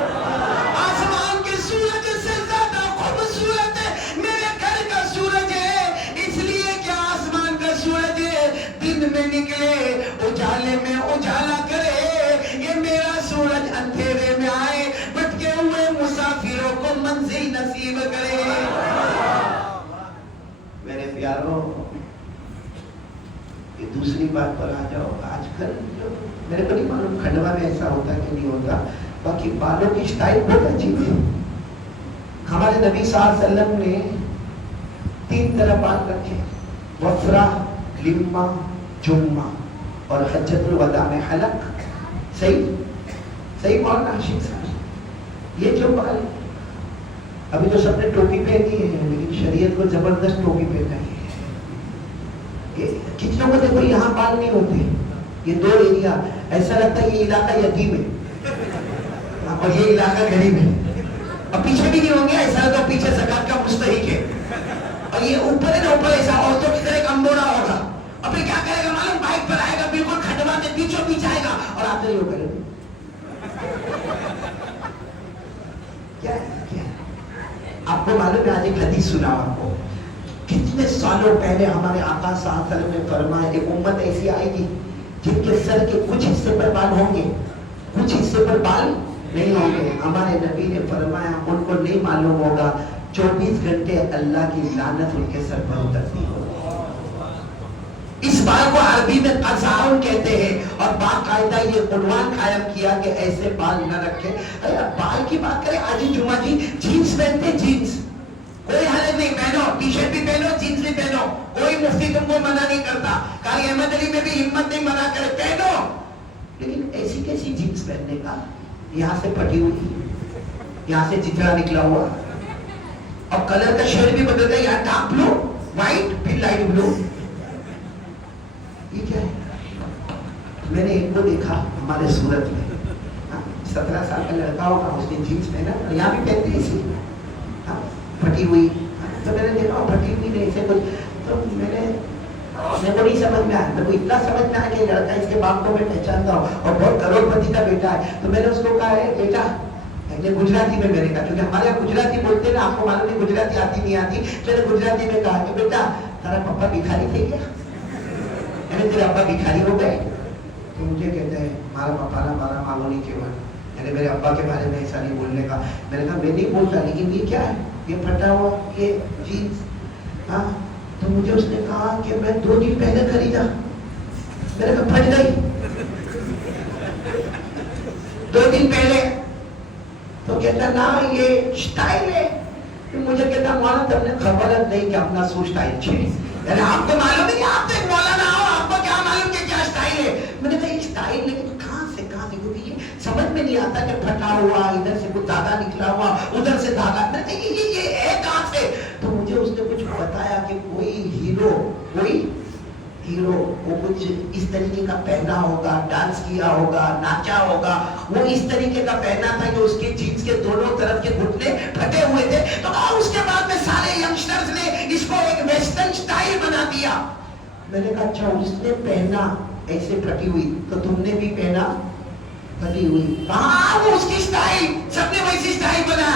آسمان کے سورج سے زیادہ خوبصورت ہے میرے گھر کا سورج ہے. اس لیے کہ آسمان کا سورج دن میں نکلے اجالے میں اجالا کرے، یہ میرا سورج اندھیرے میں آئے بھٹکے ہوئے مسافروں کو منزل نصیب کرے. میرے پیاروں، یہ دوسری بات پر آ جاؤ. آج کل جو میرے کو نہیں معلوم کھنڈوا میں ایسا ہوتا کہ نہیں ہوتا، باقی بالوں کی سٹائل بہت عجیب ہے. ہمارے نبی صلی اللہ علیہ وسلم نے 3 طرح بال رکھے، وفرہ، لما، جمعہ، اور حجۃ الوداع میں حلق. صحیح مولانا عاشق صاحب. یہ جو بال ابھی تو سب نے ٹوپی پہنی ہے، لیکن شریعت کو زبردست ٹوپی پہنائی ہے. کچھ لوگوں کو دیکھو یہاں بال نہیں ہوتے، یہ 2 ایریا ایسا لگتا ہے یہ علاقہ یتیم ہے. اور یہ علاقہ غریب ہے اور پیچھے بھی نہیں ہوں گے، ایسا تو پیچھے زکات کا مستحق ہے، اور یہ اوپر ہے نا، اوپر ایسا عورتوں کی طرح ایک امبوڑا ہوگا، اور پھر کیا کرے گا معلوم؟ بائک پر آئے گا، بالکل کھٹوا کے پیچھوں پیچھے آئے گا اور آتے ہی وہ کرے گا کیا ہے؟ آپ کو معلوم ہے، آج ایک حدیث سنا آپ کو، کتنے سالوں پہلے ہمارے آقا صلی اللہ علیہ وسلم نے فرمایا ایک امت ایسی آئے گی جن کے سر کے کچھ حصے پر بال ہوں گے، کچھ حصے پر بال نہیں ہوں گے۔ ہمارے نبی نے فرمایا ان کو نہیں معلوم ہوگا 24 گھنٹے اللہ کی لعنت ان کے سر پر اترتی ہوگی۔ اس بال کو عربی میں قزعون کہتے ہیں، اور باقاعدہ یہ عنوان قائم کیا کہ ایسے بال نہ رکھے۔ بال کی بات کریں، آج جمعہ جی جینس پہنتے، جینس کوئی حالت نہیں، پہنو ٹی شرٹ بھی پہنو، جینس بھی پہنو، کوئی مفتی تم کو منع نہیں کرتا، قاری احمد علی میں بھی ہمت نہیں منع کرے، پہنو، لیکن ایسی کیسی جینس پہننے کا؟ یہاں سے پھٹی ہوئی، یہاں سے چترا نکلا ہوا، اور کلر کا شیڈ بھی بدل گیا، یہاں ڈارک بلو، وائٹ، پھر لائٹ بلو، یہ کیا ہے؟ میں نے ایک کو دیکھا ہمارے سورت میں، 17 سال کا لڑکا ہوگا، اس نے جینس پہنا، یہاں بھی پہنتے اسی پھٹی ہوئی، تو میں نے دیکھا پھٹی ہوئی نہیں سے کچھ، تو میں کو نہیں سمجھ میں آیا، میں کو اتنا سمجھ میں آیا کہ لڑکا اس کے باپ کو میں پہچانتا ہوں اور بہت کروڑ پتی کا بیٹا ہے، تو میں نے اس کو کہا ہے بیٹا، گجراتی میں میں نے کہا، کیونکہ ہمارے یہاں گجراتی بولتے ہیں نا، آپ کو معلوم نہیں گجراتی آتی نہیں آتی، میں نے گجراتی میں کہا کہ بیٹا تیرا پپا بھکاری تھے کیا؟ میں نے تیرے ابا بھکاری ہو گئے؟ تو مجھے کہتے ہیں ہمارا پپا نا مارا معلوم نہیں کیوں ہے، میں نے میرے ابا کے بارے میں ایسا نہیں بولنے کا، میں نے کہا میں نہیں بولتا، لیکن یہ کیا ہے، یہ پھٹا ہوا یہ جینس، ہاں، تو مجھے اس نے کہا کہ میں 2 دن پہلے خریدا، میں نے کہا پھٹ گئی 2 دن پہلے، تو کہتا نا یہ سٹائل ہے، مجھے کہتا مولانا تم نے خبر نہیں کہ اپنا سو سٹائل چھے، یعنی آپ کو معلوم ہے کہ آپ تو ایک مولانا ہو، آپ کو کیا معلوم کہ کیا سٹائل ہے؟ میں نے کہا یہ سٹائل لیکن کہاں سے کیونکہ یہ سمجھ میں نہیں آتا کہ پھٹا ہوا، ادھر سے کچھ دھاگا نکلا ہوا، ادھر سے دھاگا، میں نے کہا یہ ہے کہاں سے؟ تو مجھے اس نے کچھ بتایا کہ کوئی ہیرو وہ کچھ اس طریقے کا پہنا ہوگا، ڈانس کیا ہوگا، ناچا ہوگا، وہ اس طریقے کا پہنا تھا کہ اس کے جینس کے دونوں طرف کے گھٹنے پھٹے ہوئے تھے، تو اس کے بعد میں سارے ینگسٹرز نے اس کو ایک ویسٹرن سٹائل بنا دیا۔ میں نے کہا اچھا اس نے پہنا ایسے پھٹی ہوئی تو تم نے بھی پہنا پھٹی ہوئی؟ ہاں وہ اس کی سٹائل، سب نے ویسی سٹائل بنا۔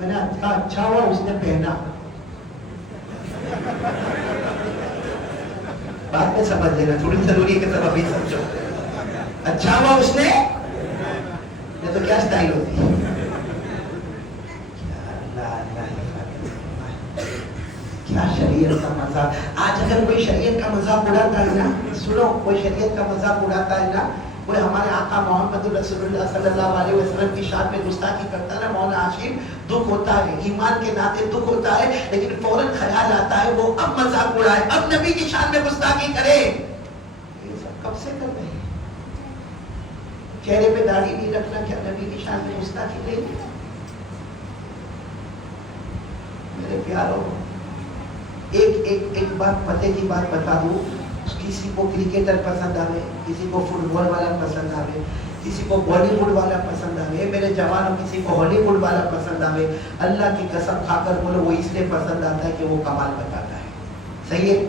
میں نے کہا اچھا ہوا اس نے پہنا، بات میں سمجھ لینا تھوڑی ضروری ہے کہ سب ابھی سمجھو، اچھا ہوا اس نے، یہ تو کیا سٹائل ہوتی ہے؟ کیا شریعت کا مذاق! آج اگر کوئی شریعت کا مذاق اڑاتا ہے نا، سنو، کوئی شریعت کا مذاق اڑاتا ہے نا، کوئی ہمارے آقا محمد رسول اللہ صلی اللہ علیہ وسلم کی شان میں گستاخی کرتا ہے نا، مولانا ہاشم، دکھ ہوتا ہے، ایمان کے ناطے دکھ ہوتا ہے، لیکن فوراً خیال آتا ہے وہ اب مذاق اڑائے، اب نبی کی شان میں گستاخی کرے۔ یہ سب کب سے کر رہے ہیں؟ چہرے پہ داڑھی نہیں رکھنا کیا نبی کی شان میں گستاخی نہیں؟ میرے پیاروں، ایک بات پتے کی بات بتا دوں، کسی کو کرکٹر پسند آئے، کسی کو فٹ بال والا پسند آئے، کسی کو بالی ووڈ والا پسند آئے، میرے جوانوں کسی کو ہالی ووڈ والا پسند آئے، اللہ کی قسم کھا کر بولو وہ اس لیے پسند آتا ہے کہ وہ کمال بتاتا ہے۔ صحیح ہے؟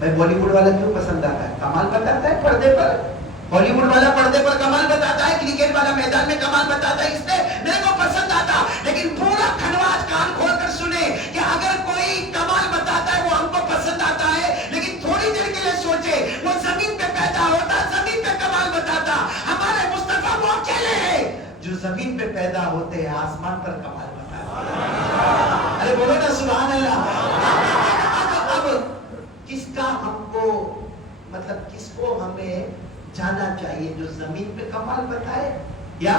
میں بالی ووڈ والا کیوں پسند آتا ہے؟ کمال بتاتا ہے پردے پر، بالی ووڈ والا پردے پر کمال بتاتا ہے، کرکٹ والا میدان میں کمال بتاتا ہے، اس لیے میرے کو پسند آتا۔ لیکن پورا کھنواج کان کھول کر سنے کہ اگر کوئی کمال بتاتا ہے وہ ہم کو پسند آتا ہے، لیکن تھوڑی دیر کے لیے سوچے وہ زمین پہ پیدا ہوتا، زمین پہ کمال بتاتا۔ ہمارے مصطفیٰ وہ اکیلے ہیں جو زمین پہ پیدا ہوتے ہیں، آسمان پر کمال بتاتے۔ ارے بولو نا سبحان اللہ۔ اب کس کا ہم کو مطلب کس کو ہمیں جانا چاہیے؟ جو زمین پہ کمال بتائے یا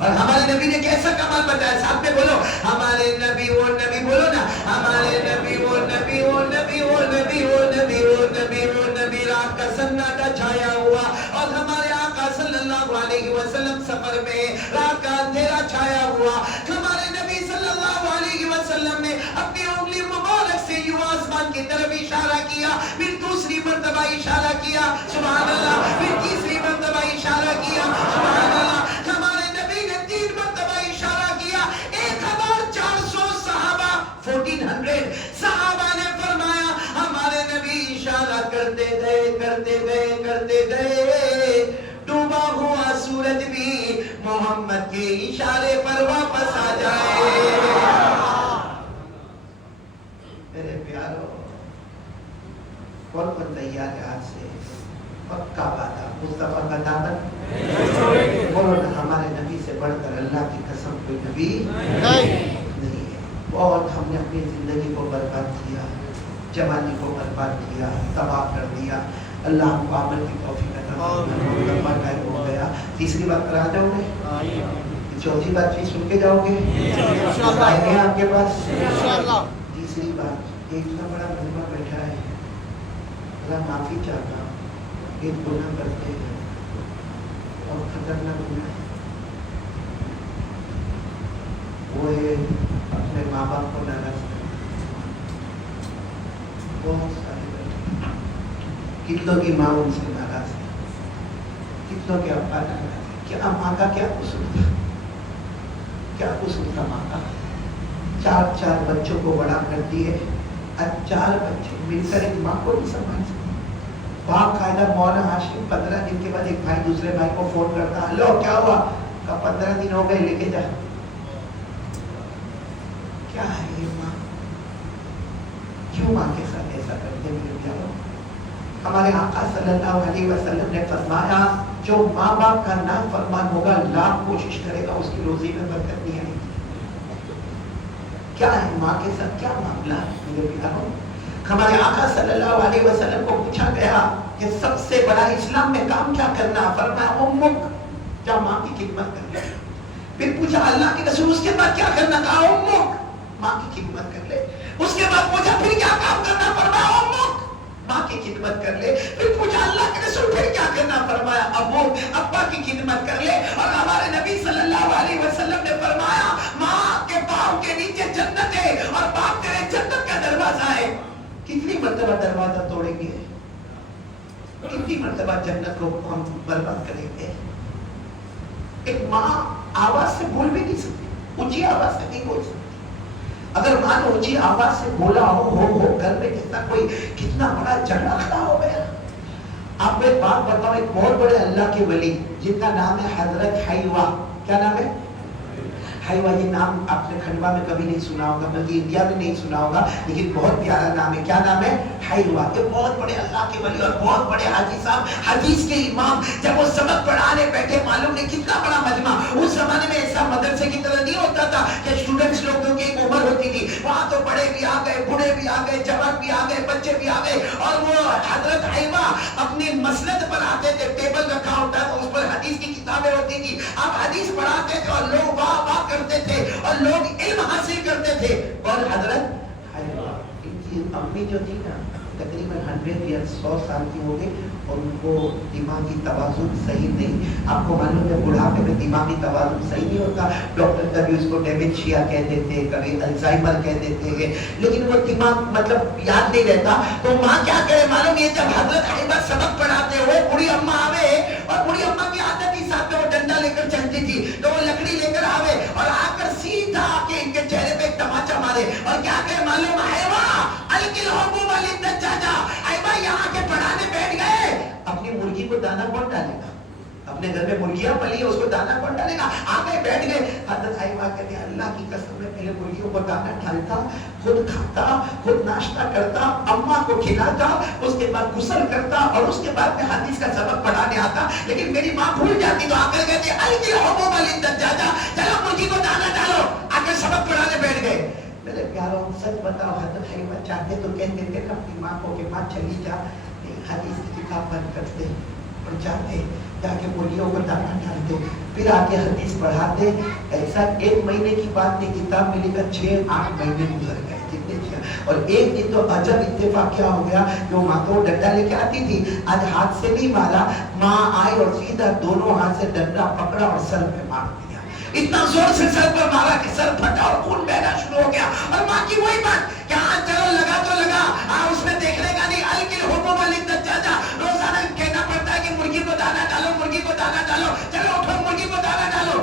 اور ہمارے نبی نے کیسا کمال بتایا؟ ساتھ میں بولو ہمارے نبی وہ نبی، بولو نا ہمارے نبی وہ نبی، وہ نبی وہ نبی، وہ نبی وہ نبی، وہ نبی۔ رات کا سناٹا چھایا ہوا اور ہمارے آقا صلی اللہ علیہ وسلم سفر میں، رات کا اندھیرا چھایا ہوا، ہمارے نبی صلی اللہ علیہ وسلم نے اپنی انگلی مبارک سے یوں آسمان کی طرف اشارہ کیا، پھر دوسری مرتبہ اشارہ کیا، سبحان اللہ، پھر تیسری مرتبہ اشارہ کیا، سبحان اللہ۔ ہمارے نبی نے کرتے گئے ڈوبا ہوا سورج بھی محمد کے اشارے پر واپس آ جائے. میرے پیارو کون تیار ہے آج سے پکا وعدہ مصطفیٰ کا دامن بولو نا ہمارے نبی سے بڑھ کر اللہ کی قسم کوئی نبی نہیں ہے. بہت ہم نے اپنی زندگی کو برباد کیا, جوانی کو برباد کیا, تباہ کر دیا. اللہ ہم کو عمل کی توفیق عطا فرمائے. ٹائم ہو گیا. تیسری بات کرا جاؤ گے, چوتھی بات بھی سن کے جاؤ گے آئیں گے آپ کے پاس. تیسری بات, ایک اتنا بڑا مجمع بیٹھا ہے, اللہ معافی چاہتا ہوں ایک گناہ کرتے ہیں اور خطرناک گناہ ہے, وہ ہے اپنے ماں باپ کو ناراض کرنا. بہت سارے بیٹھے, کتنوں کی ماں ان سے ناراض ہے, کتنوں کے ابا ناراض ہے. کیا ماں کا کیا قصور تھا, کیا قصور تھا ماں کا؟ چار بچوں کو بڑا کرتی ہے, چار بچے مل کر ایک ماں کو نہیں سنبھال سکتے. باقاعدہ مولانا ہاشم 15 دن کے بعد ایک بھائی دوسرے بھائی کو فون کرتا, ہلو کیا ہوا؟ کہا 15 دن ہو گئے, لے کے جا. کیا ہے یہ ماں؟ کیوں ماں کے ساتھ ایسا کرتے میرے پیارو؟ ہمارے آقا صلی اللہ علیہ وسلم نے فرمایا جو ماں باپ کا نافرمان ہوگا لاکھ کوشش کرے گا اس کی روزی میں برکت نہیں آئے گی. کیا ہے ماں کے ساتھ کیا معاملہ ہے میرے پیارو؟ ہمارے آقا صلی اللہ علیہ وسلم کو پوچھا گیا کہ سب سے بڑا اسلام میں کام کیا کرنا؟ فرمایا امک, جا ماں کی خدمت کر لے. پھر پوچھا اللہ کے رسول اس کے بعد کیا کرنا؟ کہا امک, ماں کی خدمت کر لے. اس کے بعد پوچھا پھر کیا کام کرنا؟ فرمایا امک, ماں کی خدمت کر لے. پھر پوچھا اللہ کے رسول پھر کیا کرنا؟ فرمایا ابو, ابا کی خدمت کر لے. اور ہمارے نبی صلی اللہ علیہ وسلم نے فرمایا ماں کے پاؤں کے نیچے جنت ہے اور باپ تیرے جنت کا دروازہ ہے. کتنی مرتبہ دروازہ توڑیں گے, کتنی مرتبہ جنت کو ہم برباد کریں گے. ایک ماں آواز سے بول بھی نہیں سکتی, اونچی آواز سے نہیں بول سکتی. اگر ماں نے اونچی آواز سے بولا ہو گھر میں کتنا بڑا جھگڑا کھڑا ہو گیا. آپ کو ایک بات بتاؤ, ایک بہت بڑے اللہ کے ولی جن کا نام ہے حضرت حیوہ. کیا نام ہے؟ حیوہ. یہ نام آپ نے کھنڈوا میں کبھی نہیں سنا ہوگا, بلکہ انڈیا میں نہیں سنا ہوگا, لیکن بہت پیارا نام ہے. کیا نام ہے؟ حیوہ. یہ بہت بڑے اللہ کے ولی اور بہت بڑے حاجی صاحب, حدیث کے امام. جب وہ سبق پڑھانے بیٹھے, معلوم نہیں کتنا بڑا مجمع. اس زمانے میں ایسا مدرسے کی طرح نہیں ہوتا تھا کہ اسٹوڈنٹس لوگوں کی ایک عمر ہوتی تھی. وہاں تو بڑے بھی آ گئے, بوڑھے بھی آ گئے, جوان بھی آ گئے, بچے بھی آ گئے. اور وہ حضرت حیوہ اپنی مسند پر آتے تھے, ٹیبل رکھا ہوتا تھا, اس پر حدیث کی کتابیں ہوتی تھی. آپ حدیث پڑھاتے تھے اور لوگ واہ واہ کرتے تھے اور لوگ علم حاصل کرتے تھے. اور حضرت ان کی امی جو تھی نا تقریباً 100 یا 100 سال کی ہو گئی اور ان کو دماغی توازن صحیح نہیں. آپ کو معلوم ہے بڑھاپے میں دماغی توازن صحیح نہیں ہوتا. ڈاکٹر کبھی اس کو ڈیمنشیا کہہ دیتے, کبھی الزائمر کہہ دیتے ہیں, لیکن وہ دماغ مطلب یاد نہیں رہتا. تو ماں کیا کرے معلوم, یہ جب حضرت حیوہ سبق پڑھاتے ہوئے بوڑھی اماں آوے, اور بوڑھی اماں کی عادت ہی ساتھ میں وہ ڈنڈا لے کر چلتی تھی, تو وہ لکڑی لے کر آوے اور آ کر سیدھا آ کے ان کے چہرے پہ ایک تماچا مارے. اور کیا کہ معلوم حیوہ الکل حبوب الدجاجہ, حیوہ یہاں کے پڑھانے بیٹھ گئے. اپنی مرغی کو دانا کون ڈالے گا؟ اپنے گھر میں مرغیاں پلی ہے, اس کو دانا کون ڈالے گا؟ آگے بیٹھ گئے. حضرت حیوہ کہتے ہیں اللہ کی قسم میں پہلے مرغیوں کو دانا ڈالتا, خود کھاتا, خود ناشتہ کرتا, اماں کو کھلاتا, اس کے بعد غسل کرتا اور اس کے بعد میں حدیث کا سبق پڑھانے آتا. لیکن میری ماں بھول جاتی تو آ کر کہتے ہیں الکل حبوب الدجاجہ, چلو مرغی کو دانا ڈالو. آ کر سبق پڑھانے بیٹھ گئے. میرے پیاروں سچ بتاؤ, حضرت حیوہ چاہتے تو کہتے تھے اپنی ماں کو کہ ماں چلی جا, حدیث کی کتاب بند کرتے اور جاتے جا کے مرغیوں کو دانا ڈالتے, پھر آگے حدیث پڑھاتے. ایسا 1 مہینے کی بات نہیں, کتاب میں لکھا 6-8 مہینے گزر گئے جتنے تھے. اور ایک دن تو عجب اتفاق کیا ہو گیا, جو ماں کو ڈنڈا لے کے آتی تھی آج ہاتھ سے نہیں مارا, ماں آئی اور سیدھا دونوں ہاتھ سے ڈنڈا پکڑا اور سر پہ مار دیا. اتنا زور سے سر پر مارا کہ سر پھٹا اور خون بہنا شروع ہو گیا. اور ماں کی وہی بات کہ ہاں چلو لگا تو لگا, اس میں دیکھنے کا نہیں, الکل حبوب الدجاجہ. روزانہ کہنا پڑتا ہے کہ مرغی کو دانا ڈالو, مرغی کو دانا ڈالو, چلو اٹھو مرغی کو دانا ڈالو.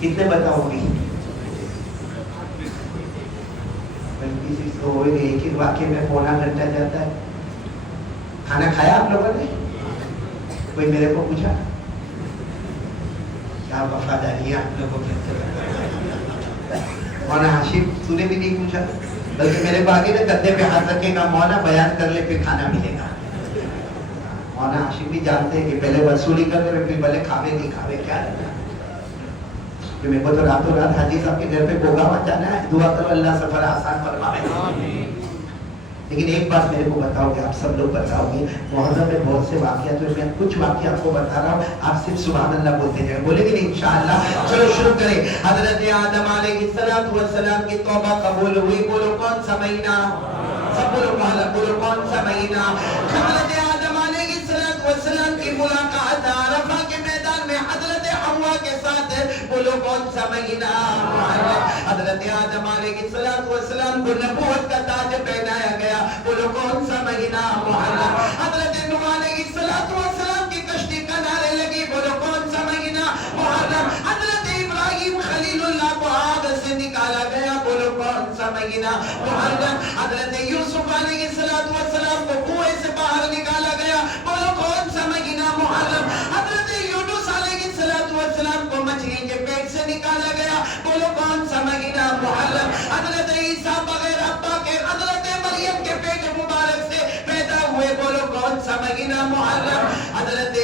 کتنے بتاؤ گی؟ کسی کو ایک ہی واقعے میں پونا گھنٹہ جاتا ہے. کھانا کھایا آپ لوگوں نے؟ کوئی میرے کو پوچھا؟ کیا وفاداری ہے آپ لوگوں کے. مولانا ہاشم تو نے بھی نہیں پوچھا، بلکہ میرے کو آگے نا گدے پہ ہاتھ رکھے گا، مولانا بیان کر لے پھر کھانا ملے گا. مولانا ہاشم بھی جانتے ہیں کہ پہلے وصولی کر لے پھر بھلے کھاوے نہیں کھاوے کیا رہتا. میرے کو تو راتوں رات حاجی صاحب کے گھر پہ پروگرام جانا ہے، دعا کرو اللہ سفر آسان فرمائے. لیکن ایک بات میرے کو بتاؤ گے، آپ سب لوگ بتاؤ گے، محرم میں بہت سے واقعات ہوئے، میں کچھ واقعہ آپ کو بتا رہا ہوں، آپ صرف سبحان اللہ بولتے جائیں. بولے گے نہیں انشاءاللہ؟ چلو شروع کریں. حضرت آدم علیہ السلام کی توبہ قبول ہوئی. بولو کون سا مہینہ؟ سب بولو بولو کون سا مہینہ؟ حضرت آدم علیہ السلام کی ملاقات عرفہ کے میدان میں حضرت حوا کے ساتھ. بولو کون سا مہینہ؟ حضرت آدم علیہ السلام کو نبوت کا تاج پہنایا گیا. بولو کون سا مہینہ؟ محرم. حضرت نوح علیہ السلام کی کشتی کنارے لگی. بولو کون سا مہینہ؟ محرم. حضرت ابراہیم خلیل اللہ کو آگ سے نکالا گیا. بولو کون سا مہینہ؟ محرم. حضرت یوسف علیہ السلام کو کنویں سے باہر نکالا گیا. بولو کون سا مہینہ؟ محرم. حضرت یونس علیہ السلام کو مچھلی کے پیٹ سے نکالا گیا. بولو کون سا مہینہ؟ محرم. حضرت عیسیٰ بغیر ابا کے حضرت مریم کے پیٹ مبارک سے پیدا ہوئے. بولو کون سا مہینہ؟ محرم. حضرت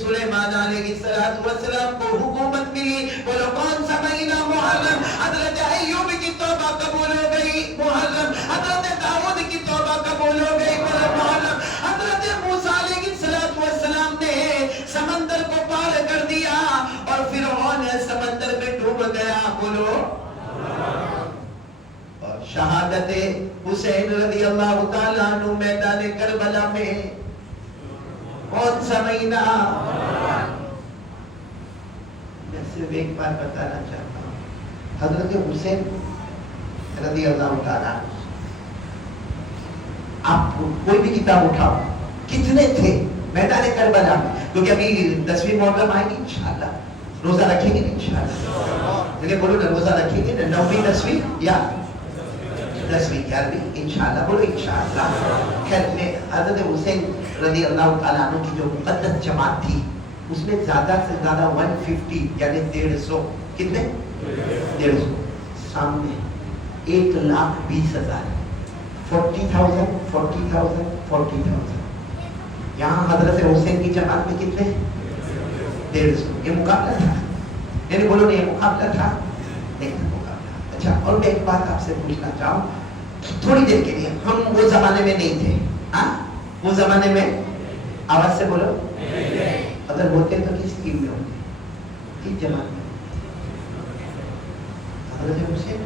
سلیمان علیہ السلام کو حکومت ملی. بولو کون سا مہینہ؟ محرم. حضرت ایوب کی توبہ قبول ہو گئی. محرم. حضرت داؤد کی توبہ قبول ہو گئی. بولو محرم. حضرت موسیٰ علیہ السلام نے سمندر کو پار کر دیا اور فرعون سمندر میں ڈوب گیا. بولو. اور شہادت حسین رضی اللہ تعالیٰ عنہ میدان کربلا میں کون سا مہینہ؟ میں صرف ایک بات بتانا چاہتا ہوں. حضرت حسین رضی اللہ تعالیٰ، آپ کوئی بھی کتاب اٹھاؤ، کتنے تھے میدان کربلا میں؟ کیونکہ ابھی 10ویں محرم آئے گی انشاءاللہ، روزہ رکھیں گے انشاءاللہ. لیکن بولو نا روزہ رکھیں گے نا، 9ویں 10ویں یا 10ویں 11ویں انشاءاللہ. بولو انشاءاللہ. خیر میں حضرت حسین رضی اللہ تعالیٰ عنہ کی جو مقدس جماعت تھی، اس میں زیادہ سے زیادہ 150 یعنی 150 کتنے؟ 150 سامنے 1,20,000 40,000 40,000 40,000. یہاں حضرت حسین کی جماعت میں کتنے؟ 150. یہ مقابلہ تھا؟ یعنی بولو نہیں یہ مقابلہ تھا؟ نہیں تھا مقابلہ. اچھا اور میں ایک بات آپ سے پوچھنا چاہوں، تھوڑی دیر کے لیے، ہم وہ زمانے میں نہیں تھے. ہاں وہ زمانے میں، آواز سے بولو، اگر ہوتے تو کس ٹیم میں ہوتے؟ کس جماعت میں؟ حضرت حسین.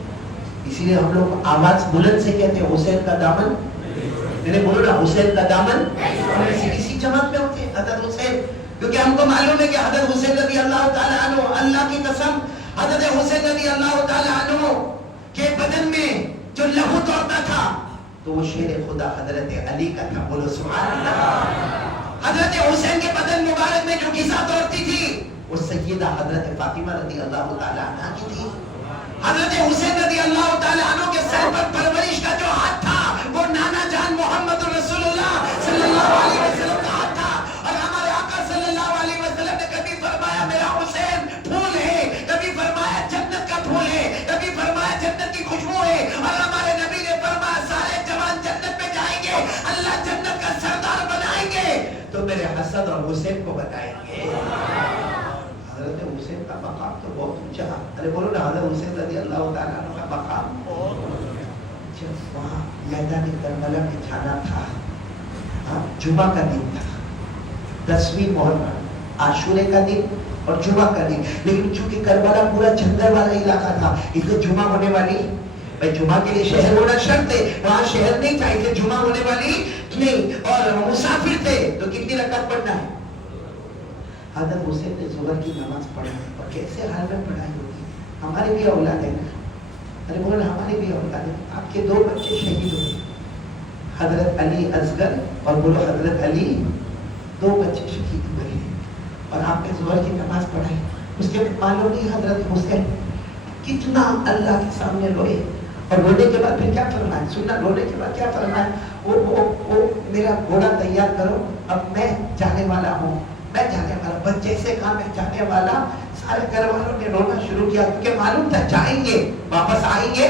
اسی لیے ہم لوگ آواز بلند سے کہتے ہیں حسین کا دامن. میں نے بولو نا حسین کا دامن. اسی جماعت میں ہوتے ہیں حضرت حسین، کیونکہ ہم کو معلوم ہے کہ حضرت حسین رضی اللہ تعالیٰ عنہ، اللہ کی قسم حضرت حسین رضی اللہ تعالیٰ عنہ کے بدن میں جو لہو دوڑتا تھا تو وہ شیر خدا حضرت علی کا تھا. بولو سبحان اللہ. حضرت حسین کے بدن مبارک میں جو غذا دوڑتی تھی وہ سیدہ حضرت فاطمہ رضی اللہ تعالیٰ عنہ کی تھی. حضرت حسین رضی اللہ تعالیٰ عنہ کے سر پر پرورش کا جو ہاتھ تھا وہ نانا جان محمد رسول اللہ صلی اللہ علیہ وسلم کا ہاتھ تھا. اور ہمارے آقا صلی اللہ علیہ وسلم نے کبھی فرمایا میرا حسین پھول ہے، کبھی فرمایا جنت کا پھول ہے، کبھی فرمایا جنت کی خوشبو ہے. اور ہمارے نبی نے فرمایا سارے جوان جنت میں جائیں گے، اللہ جنت کا سردار بنائیں گے تو میرے حسن اور حسین کو بتائیں گے. حضرت حسین کا مقام تو بہت اونچا. ارے بولو نا حضرت حسین رضی اللہ تعالیٰ عنہ کا مقام. جب وہاں میدان کربلا میں جانا تھا، جمعہ کا دن تھا، 10ویں محرم، عاشورے کا دن اور جمعہ کا دن. لیکن چونکہ کربلا پورا جنگل والا علاقہ تھا اس لیے جمعہ ہونے والی، بھائی جمعہ کے لیے شہر ہونا شرط ہے، وہاں شہر نہیں تھا اس لیے جمعہ ہونے والی نہیں. اور مسافر تھے تو کتنی رکعت پڑھنا ہے؟ حضرت حسین نے ظہر کی نماز پڑھا اور کیسے حال میں پڑھائی ہوگی. ہمارے بھی اولاد ہے نا، ارے بولو ہمارے بھی اولاد ہے. آپ کے 2 بچے شہید ہوئے، حضرت علی اصغر اور بولو حضرت علی، 2 بچے شہید ہوئے ہیں اور آپ نے ظہر کی نماز پڑھائی. اس کے معلوم نہیں حضرت حسین کتنا اللہ کے سامنے روئے، اور رونے کے بعد پھر کیا فرمائے، سننا، رونے کے بعد کیا فرمائے، وہ میرا گھوڑا تیار کرو، اب میں جانے والا ہوں، میں جانے والا، بس جیسے کہا میں جانے والا، سارے گھر والوں نے رونا شروع کیا، کیونکہ معلوم تھا جائیں گے، واپس آئیں گے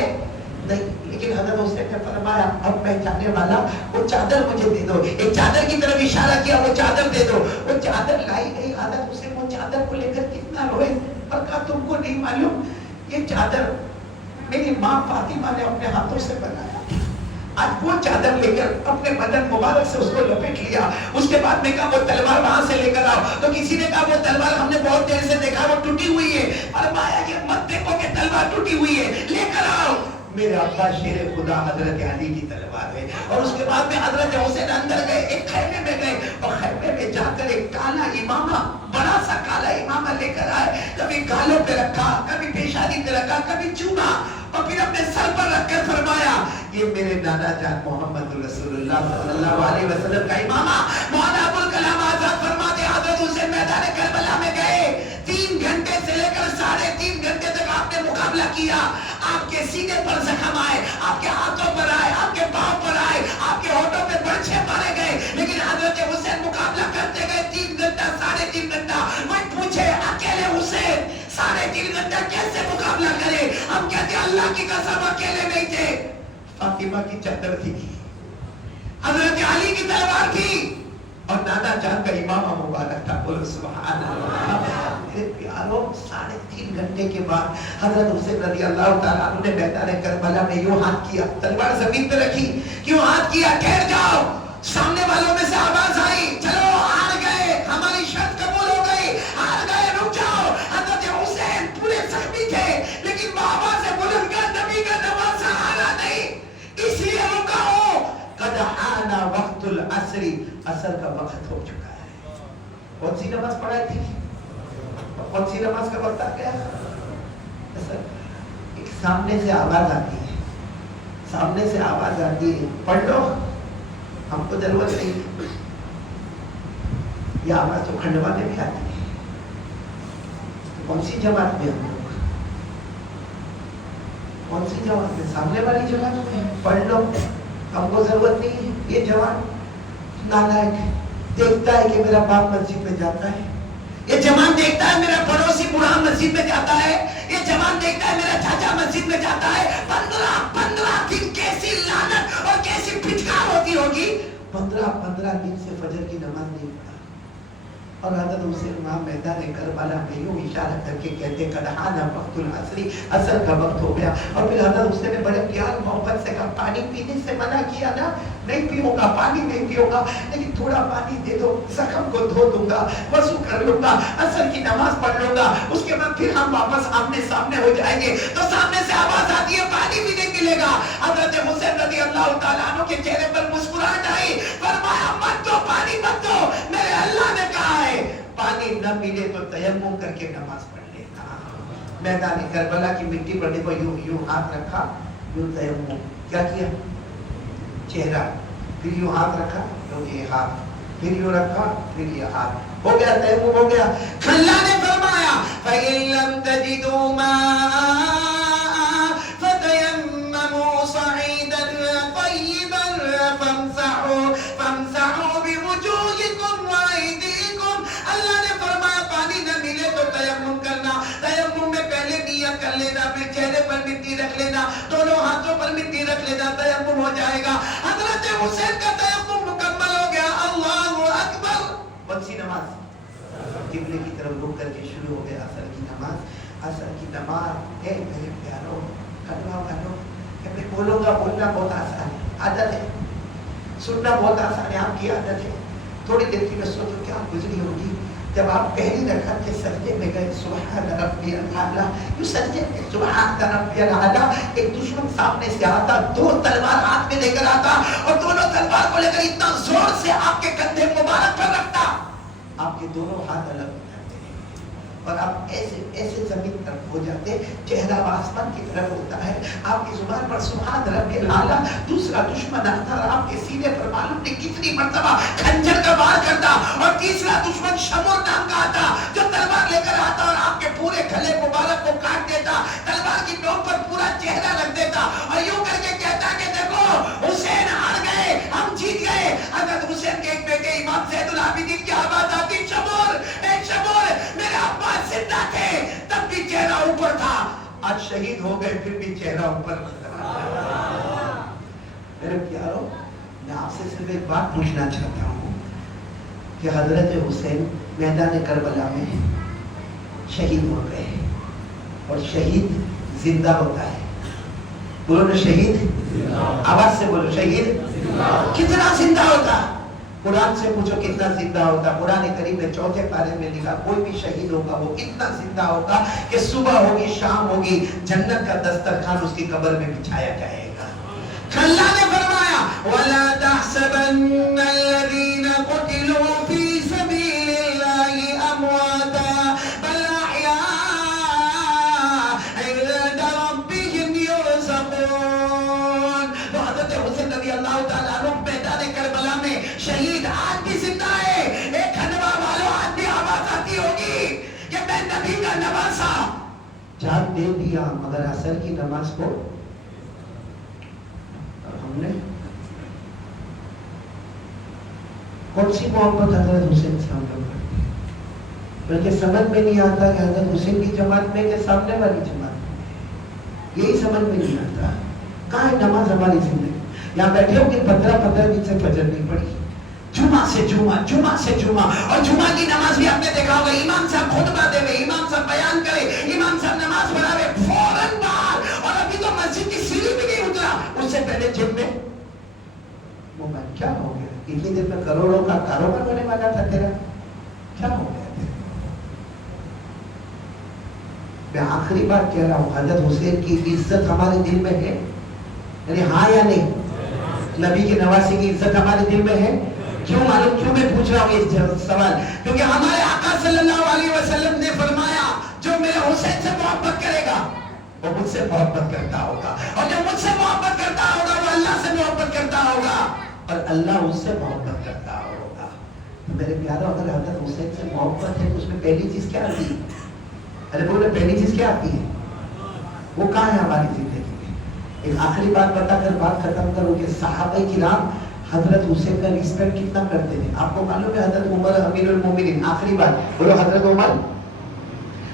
نہیں، لیکن حضرت حسین نے فرمایا اب میں جانے والا، وہ چادر مجھے دے دو، ایک چادر کی طرف اشارہ کیا، وہ چادر دے دو، وہ چادر لائی گئی، حضرت حسین وہ چادر کو لے کر کتنا روئے، اور کہا تم کو نہیں معلوم یہ چادر میری ماں فاطمہ نے اپنے ہاتھوں سے بنایا، آج وہ چادر لے کر اپنے بدن مبارک سے اس کو لپیٹ لیا، اس کے بعد میں کہا وہ تلوار وہاں سے لے کر آؤ، تو کسی نے کہا وہ تلوار ہم نے بہت دیر سے دیکھا وہ ٹوٹی ہوئی ہے، فرمایا یہ مت دیکھو کہ تلوار ٹوٹی ہوئی ہے، لے کر آؤ، میرے ابا شیر خدا حضرت علی کی تلوار ہے، اور اس کے بعد میں حضرت حسین اندر گئے، ایک خیمے میں گئے، اور خیمے میں جا کر ایک کالا امامہ، بڑا سا کالا امامہ لے کر آئے، کبھی گالوں پہ رکھا، کبھی پیشانی پہ رکھا، کبھی چوما، اور پھر اپنے سر پر رکھ کر فرمایا یہ میرے نانا جان محمد رسول اللہ صلی اللہ علیہ وسلم کا امامہ۔ مولانا ابوالکلام آزاد فرماتے حضرت حسین میدان کربلا میں گئے، 3 گھنٹے سے لے کر 3.5 گھنٹے تک آپ نے مقابلہ کیا، آپ کے سینے پر زخم آئے، آپ کے ہاتھوں پر آئے، آپ کے پاؤں پر آئے، آپ کے ہونٹوں پہ برچھے مارے گئے، لیکن حضرت حسین مقابلہ کرتے گئے 3 گھنٹہ 3.5 گھنٹہ۔ کوئی پوچھے اکیلے حسین 3.5 گھنٹہ کیسے مقابلہ کرے؟ ہم کہتے ہیں اللہ کی قسم اکیلے نہیں تھے، فاطمہ کی چادر تھی، حضرت علی کی تلوار تھی، اور نانا جان کا امامہ مبارک تھا، بولو سبحان اللہ۔ میرے پیاروں 3.5 گھنٹے کے بعد حضرت حسین رضی اللہ تعالیٰ عنہ نے میدان کربلا میں یوں ہاتھ کیا، تلوار زمین پہ رکھی، کیوں ہاتھ کیا؟ ٹھہر جاؤ، سامنے والوں میں سے آواز آئی چلو ہار گئے، ہماری شرط قبول ہو گئی، ہار گئے، رک جاؤ۔ حضرت حسین پورے زخمی تھے، لیکن وہ آواز بلند کر نبی کا نواسا آنا نہیں، اس لیے رکا ہو، قد حان وقت العصر، عصر کا وقت ہو چکا ہے۔ کون سی نماز پڑھائی تھی؟ کون سی نماز کا وقت آ گیا؟ ایک سامنے سے آواز آتی ہے، سامنے سے آواز آتی ہے پڑھ لو، ہم کو ضرورت نہیں، یہ آواز تو کھنڈوانے میں آتی ہے، کون سی جماعت میں ہم لوگ، کون سی جماعت میں؟ سامنے والی جماعت میں پڑھ لو، ہم کو ضرورت نہیں ہے۔ یہ جوان نالائق دیکھتا ہے کہ میرا باپ مسجد میں جاتا ہے، یہ جوان دیکھتا ہے میرا پڑوسی بوڑھا مسجد میں جاتا ہے، یہ جوان دیکھتا ہے میرا چاچا مسجد میں جاتا ہے، 15 دن کیسی لعنت اور کیسی پھٹکار ہوتی ہوگی، 15 دن سے فجر کی نماز نہیں پڑھا، اور حضرت حسین وہاں میدان کربلا میں یوں اشارہ کر کے کہتے قد حان وقت العصر، عصر کا وقت ہو گیا، اور پھر حضرت حسین نے بڑے پیار محبت سے کہا پانی پینے سے منع کیا نا، نہیں پیوں گا، پانی نہیں پیوں گا، لیکن تھوڑا پانی دے دو، زخم کو دھو دوں گا، وضو کر لوں گا، عصر کی نماز پڑھ لوں گا، اس کے بعد پھر ہم واپس آمنے سامنے ہو جائیں گے۔ تو سامنے سے آواز آتی ہے پانی بھی نہیں ملے گا۔ حضرت حسین رضی اللہ تعالیٰ عنہ کے چہرے پر مسکراہٹ آئی، فرمایا مت دو، پانی مت دو، میرے اللہ نے کہا ہے پانی نہ ملے تو تیمم کر کے نماز پڑھ لینا۔ میدان کربلا کی مٹی پر دیکھو، یوں ہاتھ رکھا، یوں تیمم کیا کیا، چہرہ، پھر یوں ہاتھ رکھا، یوں یہ ہاتھ، پھر یوں رکھا، پھر یہ ہاتھ، ہو گیا تیمم ہو گیا۔ اللہ نے فرمایا فَإِن لَّمْ تَجِدُوا مَاءً فَتَيَمَّمُوا صَعِيدًا طَيِّبًا فَامْسَحُوا بِوُجُوهِكُمْ وَأَيْدِيكُمْ۔ اللہ نے فرمایا پانی نہ ملے تو تیمم کرنا، تیمم میں پہلے نیت کر لینا، پھر چہرے پر مٹی رکھ لینا، دونوں ہاتھوں پر مٹی رکھ لینا، تیمم ہو جائے گا۔ حضرت حسین کا تیمم مکمل ہو گیا۔ اللہ اکبر۔ کون سی نماز؟ قبلے کی طرف رک کر کے شروع ہو گیا عصر کی نماز۔ عصر کی نماز، اے میرے پیاروں، کلمہ پڑھو، کہ میں بولوں گا، بولنا بہت آسان ہے، عادت ہے، سننا بہت آسان ہے، آپ کی عادت ہے۔ تھوڑی دیر کی میں سوچوں کیا گزری ہوگی جب آپ پہلی رکعت کے سجدے میں گئے، سبحان ربی الاعلیٰ، یوں سجدے میں سبحان ربی الاعلیٰ، ایک دشمن سامنے سے آتا، 2 تلوار ہاتھ میں لے کر آتا، اور دونوں تلوار کو لے کر اتنا زور سے آپ کے کندھے مبارک پر رکھتا، آپ کے دونوں ہاتھ الگ ہو جاتے ہیں، اور آپ ایسے زمین پر ہو جاتے، چہرہ آسمان کی طرف ہوتا ہے، آپ کی زبان پر سبحان ربی الاعلیٰ۔ دوسرا دشمن آتا اور آپ کے سینے پر معلوم نہیں کتنی مرتبہ کھنجر کا وار کرتا، اور تیسرا دشمن شمر نام کا آتا جو تلوار لے کر آتا اور آپ کے پورے گلے مبارک کو کاٹ دیتا, تلوار کی نوک پر پورا چہرہ رکھ دیتا اور یوں کر کے کہتا کہ دیکھو حسین ہار گئے, ہم جیت گئے. حضرت حسین کے ایک بیٹے امام زید العابدین کی آواز آتی, شبور اے شبور, میرے عباس زندہ تھے تب بھی چہرہ اوپر تھا, آج شہید ہو گئے پھر بھی چہرہ اوپر. میرے پیارو, میں آپ سے صرف ایک بات پوچھنا چاہتا ہوں کہ حضرت حسین میدان کربلا میں شہید ہو گئے اور شہید زندہ ہوتا ہے. بولو نا شہید, آواز سے بولو شہید کتنا زندہ ہوتا. قرآن سے پوچھو کتنا زندہ ہوتا. قرآن کریم میں 4 پارے میں لکھا کوئی بھی شہید ہوگا وہ اتنا زندہ ہوگا کہ صبح ہوگی شام ہوگی جنت کا دسترخوان اس کی قبر میں بچھایا جائے گا. اللہ نے فرمایا وَلَا تَحْسَبَنَّ الَّذِينَ قُتِلُوا فِي سَبِيلِ اللَّهِ أَمْوَاتًا بَلْ أَحْيَاءٌ عِندَ رَبِّهِمْ يُرْزَقُونَ. تو حضرت حسین رضی اللہ تعالیٰ عنہ میدان کربلا میں شہید آج بھی زندہ ہے. ایک ہنوا والوں آج بھی آواز آتی ہوگی کہ میں نبی کا نواسا. جان دے دیا مگر عصر کی نماز کو ہم نے کون سی محبت حضرت حسین سے ہم لوگ کرتے ہیں, بلکہ سمجھ میں نہیں آتا کہ حضرت حسین کی جماعت میں کہ سامنے والی جماعت میں, یہی سمجھ میں نہیں آتا. کہاں ہے نماز ہماری زندگی؟ یہاں بیٹھے ہو کہ 15 دن سے فجر نہیں پڑی, جمعہ سے جمعہ, جمعہ سے جمعہ. اور جمعہ کی نماز بھی آپ نے دیکھا ہوگا, امام صاحب خطبہ دے ہوئے, امام صاحب بیان کرے, امام صاحب نماز پڑھاوے, فوراً باہر. اور ابھی تو مسجد کی سیڑھی بھی نہیں اترا, اس سے پہلے جیب میں موبائل. کیا ہو گیا؟ اتنی دیر میں کروڑوں کا کاروبار ہونے والا تھا تیرا, کیا ہو گیا تیرا؟ میں آخری بات کہہ رہا ہوں, حضرت حسین کی عزت ہمارے دل میں ہے, یعنی ہاں یا نہیں؟ نبی کے نواسی کی عزت ہمارے دل میں ہے. کیوں معلوم کیوں میں پوچھ رہا ہوں یہ سوال؟ کیونکہ ہمارے آقا صلی اللہ علیہ وسلم نے فرمایا جو میرے حسین سے محبت کرے گا وہ مجھ سے محبت کرتا ہوگا, اور جو مجھ سے محبت کرتا ہوگا وہ اللہ سے محبت کرتا ہوگا, اور اللہ اس سے محبت کرتا ہوگا. میرے پیارو, اگر حضرت حسین سے محبت ہے تو اس میں پہلی چیز کیا آتی ہے؟ ارے بولے پہلی چیز کیا آتی ہے؟ وہ کہاں ہے ہماری زندگی میں؟ ایک آخری بات بتا کر بات ختم کروں کہ صحابہ کرام حضرت حسین کا ریسپیکٹ کتنا کرتے تھے. آپ کو معلوم ہے حضرت عمر امیر المومنین, آخری بات بولو حضرت عمر,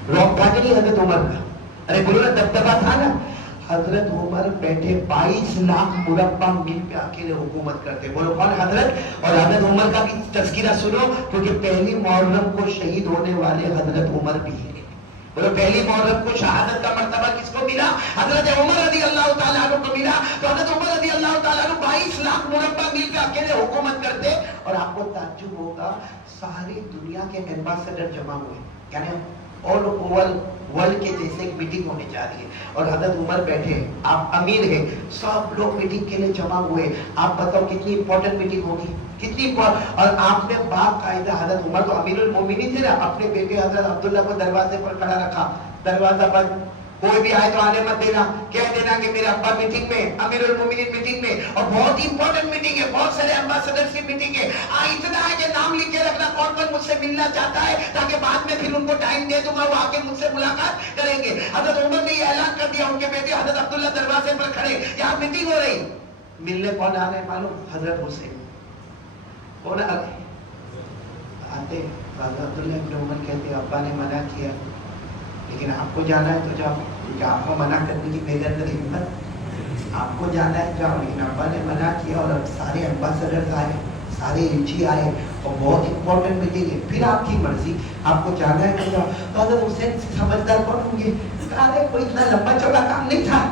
روک تھا کہ نہیں حضرت عمر کا؟ ارے بولو نا دبدبا تھا نا. حضرت عمر بیٹھے 22 لاکھ مربع میل پہ اکیلے حکومت کرتے. بولو کون؟ حضرت. اور حضرت عمر کا بھی تذکرہ سنو, کیونکہ پہلی محرم کو شہید ہونے والے حضرت عمر بھی ہیں. بولو پہلی محرم کو شہادت کا مرتبہ کس کو ملا؟ حضرت عمر رضی اللہ تعالیٰ عنہ کو ملا. تو حضرت عمر رضی اللہ تعالیٰ عنہ 22 لاکھ مربع میل پہ اکیلے حکومت کرتے. اور آپ کو تعجب ہوگا, ساری دنیا کے ایمبیسڈر جمع ہوئے, یعنی آل اوور ورلڈ کے جیسے ایک میٹنگ ہونے جا رہی ہے, اور حضرت عمر بیٹھے, آپ امیر ہیں, سب لوگ میٹنگ کے لیے جمع ہوئے. آپ بتاؤ کتنی امپورٹنٹ میٹنگ ہوگی, کتنی. اور آپ نے باقاعدہ, حضرت عمر تو امیر المومنین تھے نا, اپنے بیٹے حضرت عبداللہ کو دروازے پر کھڑا رکھا, دروازہ بند, کوئی بھی آئے تو آنے مت دینا, کہہ دینا کہ میرے ابا میٹنگ میں, امیر المومنین میٹنگ میں, اور بہت ہی امپورٹنٹ میٹنگ ہے, بہت سارے امبیسڈرز کی میٹنگ ہے. اتنا ہے کہ نام لکھ کے رکھنا کون کون مجھ سے ملنا چاہتا ہے, تاکہ بعد میں پھر ان کو ٹائم دے دوں گا, وہ آ کے مجھ سے ملاقات کریں گے. حضرت عمر نے یہ اعلان کر دیا, ان کے بیٹے حضرت عبداللہ دروازے پر کھڑے, یہاں میٹنگ ہو رہی. ملنے کون آ رہے ہیں معلوم؟ حضرت حسین. کون آ رہے آتے؟ حضرت عبداللہ ابن عمر کہتے ابا نے منع کیا, لیکن آپ کو جانا ہے تو جاؤ, کیونکہ آپ کو منع کرنے کی میرے اندر ہمت, آپ کو جانا ہے جاؤ. لیکن ابا نے منع کیا, اور اب سارے امبیسڈرز آئے, سارے ایچی آئے, اور بہت امپورٹنٹ میٹنگ ہے, پھر آپ کی مرضی, آپ کو جانا ہے تو جاؤ. تو حضرت حسین سمجھدار کون ہوں گے, ارے کوئی اتنا لمبا چوڑا کام نہیں تھا,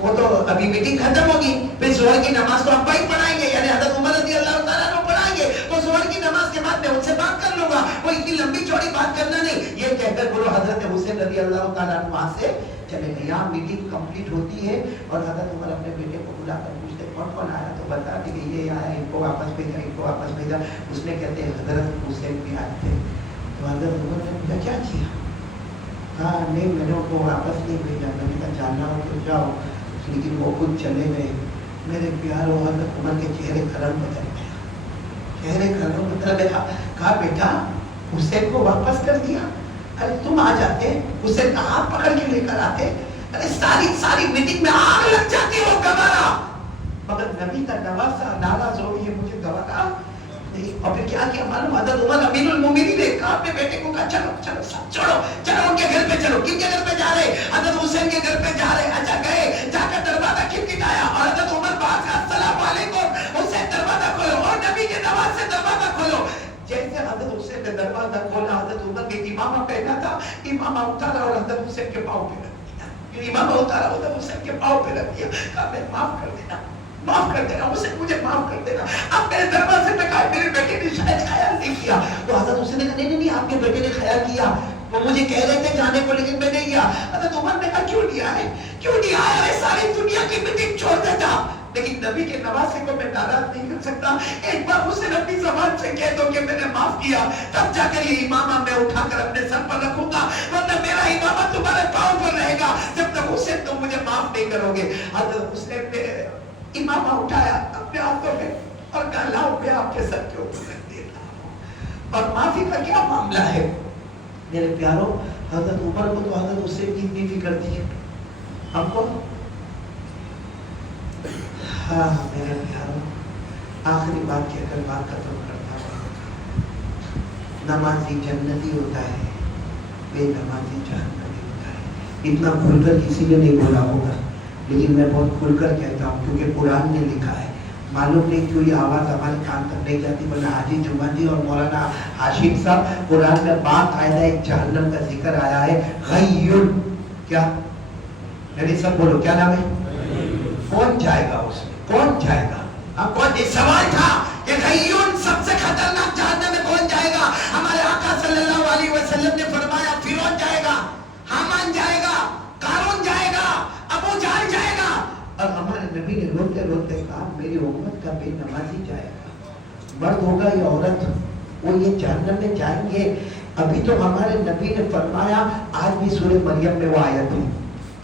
وہ تو ابھی میٹنگ ختم ہوگی, پھر ظہر کی نماز تو ابا ہی پڑھائیں گے, یعنی حضرت عمر رضی اللہ تعالیٰ عنہ پڑھائیں گے, تو ظہر کی نماز کے بعد میں ان سے بات کر لوں گا, کوئی اتنی لمبی چوڑی بات کرنا نہیں. یہ کہہ کر بولو حضرت حسین رضی اللہ تعالیٰ عنہ وہاں سے چلے گئے. یہاں میٹنگ کمپلیٹ ہوتی ہے, اور حضرت عمر اپنے بیٹے کو بلا کر پوچھتے کون کون آیا, تو بتا دی کہ یہ آیا, ان کو واپس بھیجا, ان کو واپس بھیجا. اس نے کہتے ہیں حضرت حسین بھی آئے تھے. تو حضرت عمر نے پوچھا کیا کیا؟ ہاں نہیں, میں نے ان کو واپس نہیں بھیجا, میں نے کہا جانا ہو تو جاؤ, لیکن وہ خود چلے گئے. میرے پیارو, حضرت عمر کے چہرے کا رنگ بدل گیا, چہرے کا رنگ بدل گیا. کہا بیٹا حسین کو واپس کر دیا, ارے تم آ جاتے اسے ہاتھ پکڑ کے لے کر آتے, ارے ساری میٹنگ میں آگ لگ جاتی وہ گوارا, مگر نبی کا نواسا ناراض ہو یہ مجھے گوارا نہیں. اور پھر کیا معلوم, حضرت عمر امیر المومنین نے کہا اپنے بیٹے کو, کہا چلو سب چھوڑو, چلو ان کے گھر پہ چلو. کن کے گھر پہ جا رہے؟ حضرت حسین کے گھر پہ جا رہے. اچھا گئے, جا کر دروازہ کھٹکھٹایا اور حضرت عمر باہر سے السلام علیکم, حسین دروازہ کھولو, اور نبی کے نواز سے دروازہ کھولو. جیسے حضرت حسین نے دروازہ کھولا, حضرت عمر نے امامہ پہنا تھا, امامہ اتارا اور حضرت حسین کے پاؤں پہ رکھ دیا. امامہ اتارا حضرت حسین کے پاؤں پہ رکھ دیا. کہا میں معاف کر دینا, معاف کر دینا اسے, مجھے معاف کر دینا. اب میرے دروازے پہ کہا میرے بیٹے نے شاید خیال نہیں کیا. تو حضرت حسین نے کہا نہیں, آپ کے بیٹے نے خیال کیا, وہ مجھے کہہ رہے تھے جانے کو لیکن میں نہیں گیا. حضرت عمر نے کہا کیوں نہیں آئے, کیوں نہیں آیا, میں ساری دنیا کی میٹنگ چھوڑ دیتا, لیکن نبی کے نواسے کو میں ناراض نہیں کر سکتا. ایک بار اسے اپنی زبان سے کہہ دو کہ میں نے معاف کیا, تب جا کر یہ امامہ میں اٹھا کر اپنے سر پر رکھوں گا, ورنہ میرا امامہ تمہارے پاؤں پر رہے گا جب تک حسین تم مجھے معاف نہیں کرو گے. حضرت حسین نے امامہ اٹھایا اپنے ہاتھوں میں اور کہا لاؤ میں آپ کے سر کے اوپر رکھ دیتا ہوں. اور معافی کا کیا معاملہ ہے میرے پیاروں, حضرت عمر کو تو حضرت حسین کی اتنی فکر تھی, ہم کو ہاں میرے پیاروں آخری بات کہہ کر بات ختم کرتا ہوں. نمازی جنتی ہوتا ہے, بے نمازی جہنمی ہوتا ہے. اتنا کھل کر کسی نے نہیں بولا ہوگا, لیکن میں بہت کھل کر کہتا ہوں کیونکہ قرآن نے لکھا ہے. معلوم نہیں کیوں یہ آواز ہمارے کان تک نہیں جاتی, ورنہ حاجی جمعہ اور مولانا ہاشم صاحب قرآن میں باقاعدہ ایک جہنم کا ذکر آیا ہے, غیّن. کیا یعنی سب بولو کیا نام ہے, کون جائے گا اس میں, کون جائے گا؟ اب کون, یہ سوال تھا کہ غیّن سب سے خطرناک جہنم میں کون جائے گا؟ ہمارے آقا صلی اللہ علیہ وسلم نے فرمایا فرعون جائے گا, حامان جائے گا, قارون جائے گا, ابو جہل جائے گا. اور ہمارے نبی نے روتے روتے کہا میری امت کا بے نمازی جائے گا, مرد ہوگا یا عورت, وہ یہ جہنم میں جائیں گے. ابھی تو ہمارے نبی نے فرمایا, آج بھی سورہ مریم میں وہ آیت ہے,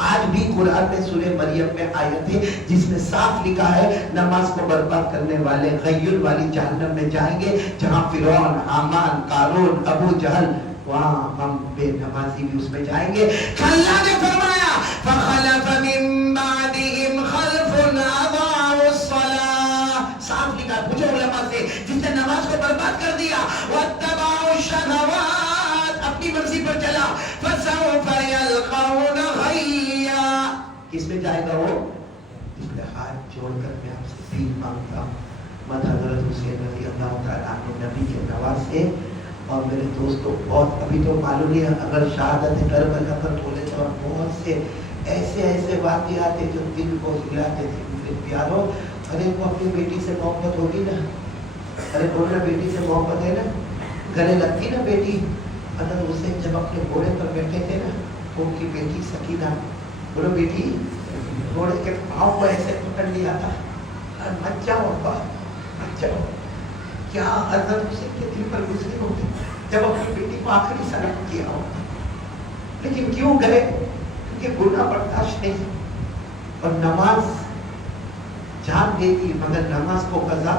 آج بھی قرآن میں سورہ مریم میں آیت ہے جس میں صاف لکھا ہے نماز کو برباد کرنے والے غیّن والی جہنم میں جائیں گے, جہاں فرعون, حامان, قارون, ابو جہل, وہاں ہم بے نمازی بھی اس میں جائیں گے. اللہ نے فرمایا فخلف من بعدهم خلف اضاعوا الصلاة, صاف لکھا, پوچھو علماء سے, جس نے نماز کو برباد کر دیا, واتبعوا الشهوات, اپنی مرضی پر چلا, فسوف يلقون غيا. کس میں جائے گا وہ؟ اس لیے ہاتھ جوڑ کر میں آپ سے بھی مانگتا ہوں, مت حضرت حسین رضی اللہ تعالیٰ عنہ نبی کے نواسے. اور میرے دوستوں بہت ابھی تو معلوم نہیں ہے, اگر شہادت کربلا پر بولے تو بہت سے ایسے واقعات ہیں جو دل کو ہلاتے تھے. میرے پیاروں, ارے کو اپنی بیٹی سے محبت ہوگی نا, ارے بولنا بیٹی سے محبت ہے نا, گلے لگتی نا بیٹی. حضرت حسین جب اپنے گھوڑے پر بیٹھے تھے نا, ان کی بیٹی سکینہ, بولو بیٹی, گھوڑے کے پاؤں کو ایسے پکڑ لیا تھا, مت جاؤ ابا مت جاؤ. کیا حضرت حسین کے دل پر گزری ہوگی جب اپنی بیٹی کو آخری سلام کیا ہوگا. لیکن کیوں گئے؟ کیونکہ گناہ برداشت نہیں, اور نماز جان دے دی مگر نماز کو قضا.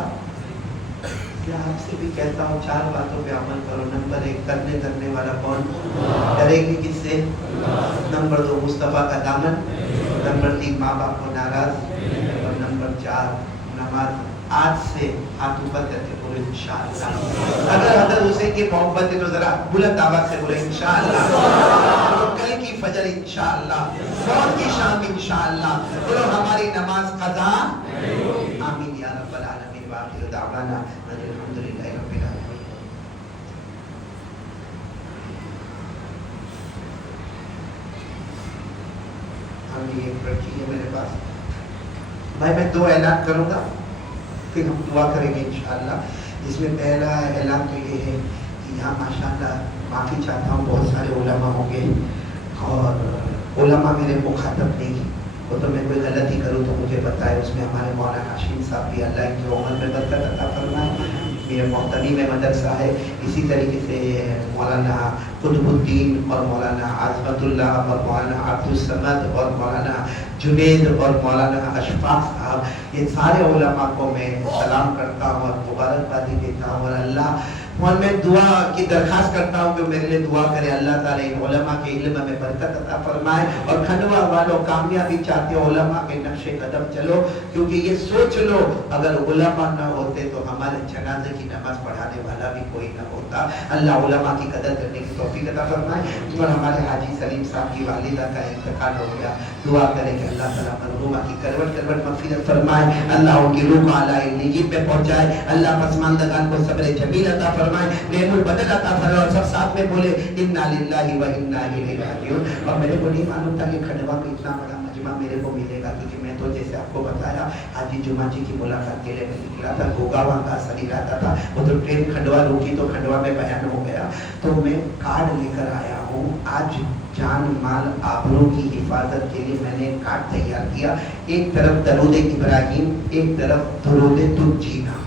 میں آپ سے بھی کہتا ہوں 4 باتوں پہ عمل کرو. نمبر 1, کرنے والا کون؟ ڈرے گی کس سے؟ نمبر 2, مصطفیٰ کا دامن. نمبر 3, ماں باپ کو ناراض. اور نمبر 4, نماز آج سے ہاتھ اوپر کر کے بولے انشاءاللہ. اگر حضرت حسین کی محبت ہے تو ذرا بلند آواز سے بولے انشاءاللہ. کل کی فجر انشاءاللہ, موت کی شام انشاءاللہ. بولو ہماری نماز قضا. آمین یا رب العالمین. وآخر دعوانا الحمدللہ رب العالمین. ایک لڑکی ہے میرے پاس بھائی, میں 2 اعلان کروں گا پھر ہم دعا کریں گے انشاءاللہ. اس میں پہلا اعلان تو یہ ہے کہ یہاں ماشاءاللہ معافی چاہتا ہوں, بہت سارے علماء ہوں گے اور علماء میرے مخاطب نہیں, وہ تو میں کوئی غلطی کروں تو مجھے بتائے. اس میں ہمارے مولانا ہاشم صاحب بھی اللہ ان کی عمر میں برکت عطا فرمائے, میرے محتمی میں مدرسہ ہے. اسی طریقے سے مولانا قطب الدین اور مولانا عظمت اللہ اور مولانا عبد الصمد اور مولانا جنید اور مولانا اشفاق صاحب, یہ سارے علماء کو میں سلام کرتا ہوں اور مبارکبادی دیتا ہوں. اور اللہ اور میں دعا کی درخواست کرتا ہوں کہ میرے لیے دعا کرے اللہ تعالیٰ ان علماء کے علم میں برکت عطا فرمائے، اور کھنڈوا والوں کامیابی چاہتے ہو علماء کے نقش قدم چلو، کیونکہ یہ سوچ لو اگر علماء نہ ہوتے تو ہمارے جنازے کی نماز پڑھانے والا بھی کوئی نہ ہوتا۔ اللہ علماء کی قدر کرنے کی توفیق عطا فرمائے۔ اور ہمارے حاجی سلیم صاحب کی والدہ کا انتقال ہو گیا، دعا کریں کہ اللہ تعالیٰ مرحومہ کی کروٹ کروٹ مغفرت فرمائے، اللہ ان کی روح کو اعلیٰ علیین پہ پہنچائے، اللہ پسماندگان کو صبر جمیل عطا فرمائے، نعم البدن عطا فرمائے، اور سب ساتھ میں بولے انا للہ و انا الیہ راجعون۔ اور میرے کو نہیں معلوم تھا کہ کھنڈوا میں اتنا بڑا مجمع میرے کو ملے گا، کیونکہ میں تو جیسے آپ کو بتایا حاجی جمعہ جی کی ملاقات کے لیے میں نکلا تھا، گوگاواں کا اثر ارادہ تھا، وہ تو ٹرین کھنڈوا روکی تو کھنڈوا میں بیان ہو گیا، تو میں کارڈ لے کر آیا ہوں۔ آج جان مال آبرو کی حفاظت کے لیے میں نے ایک کارڈ تیار کیا، ایک طرف درود ابراہیم، ایک طرف درود ترجینا،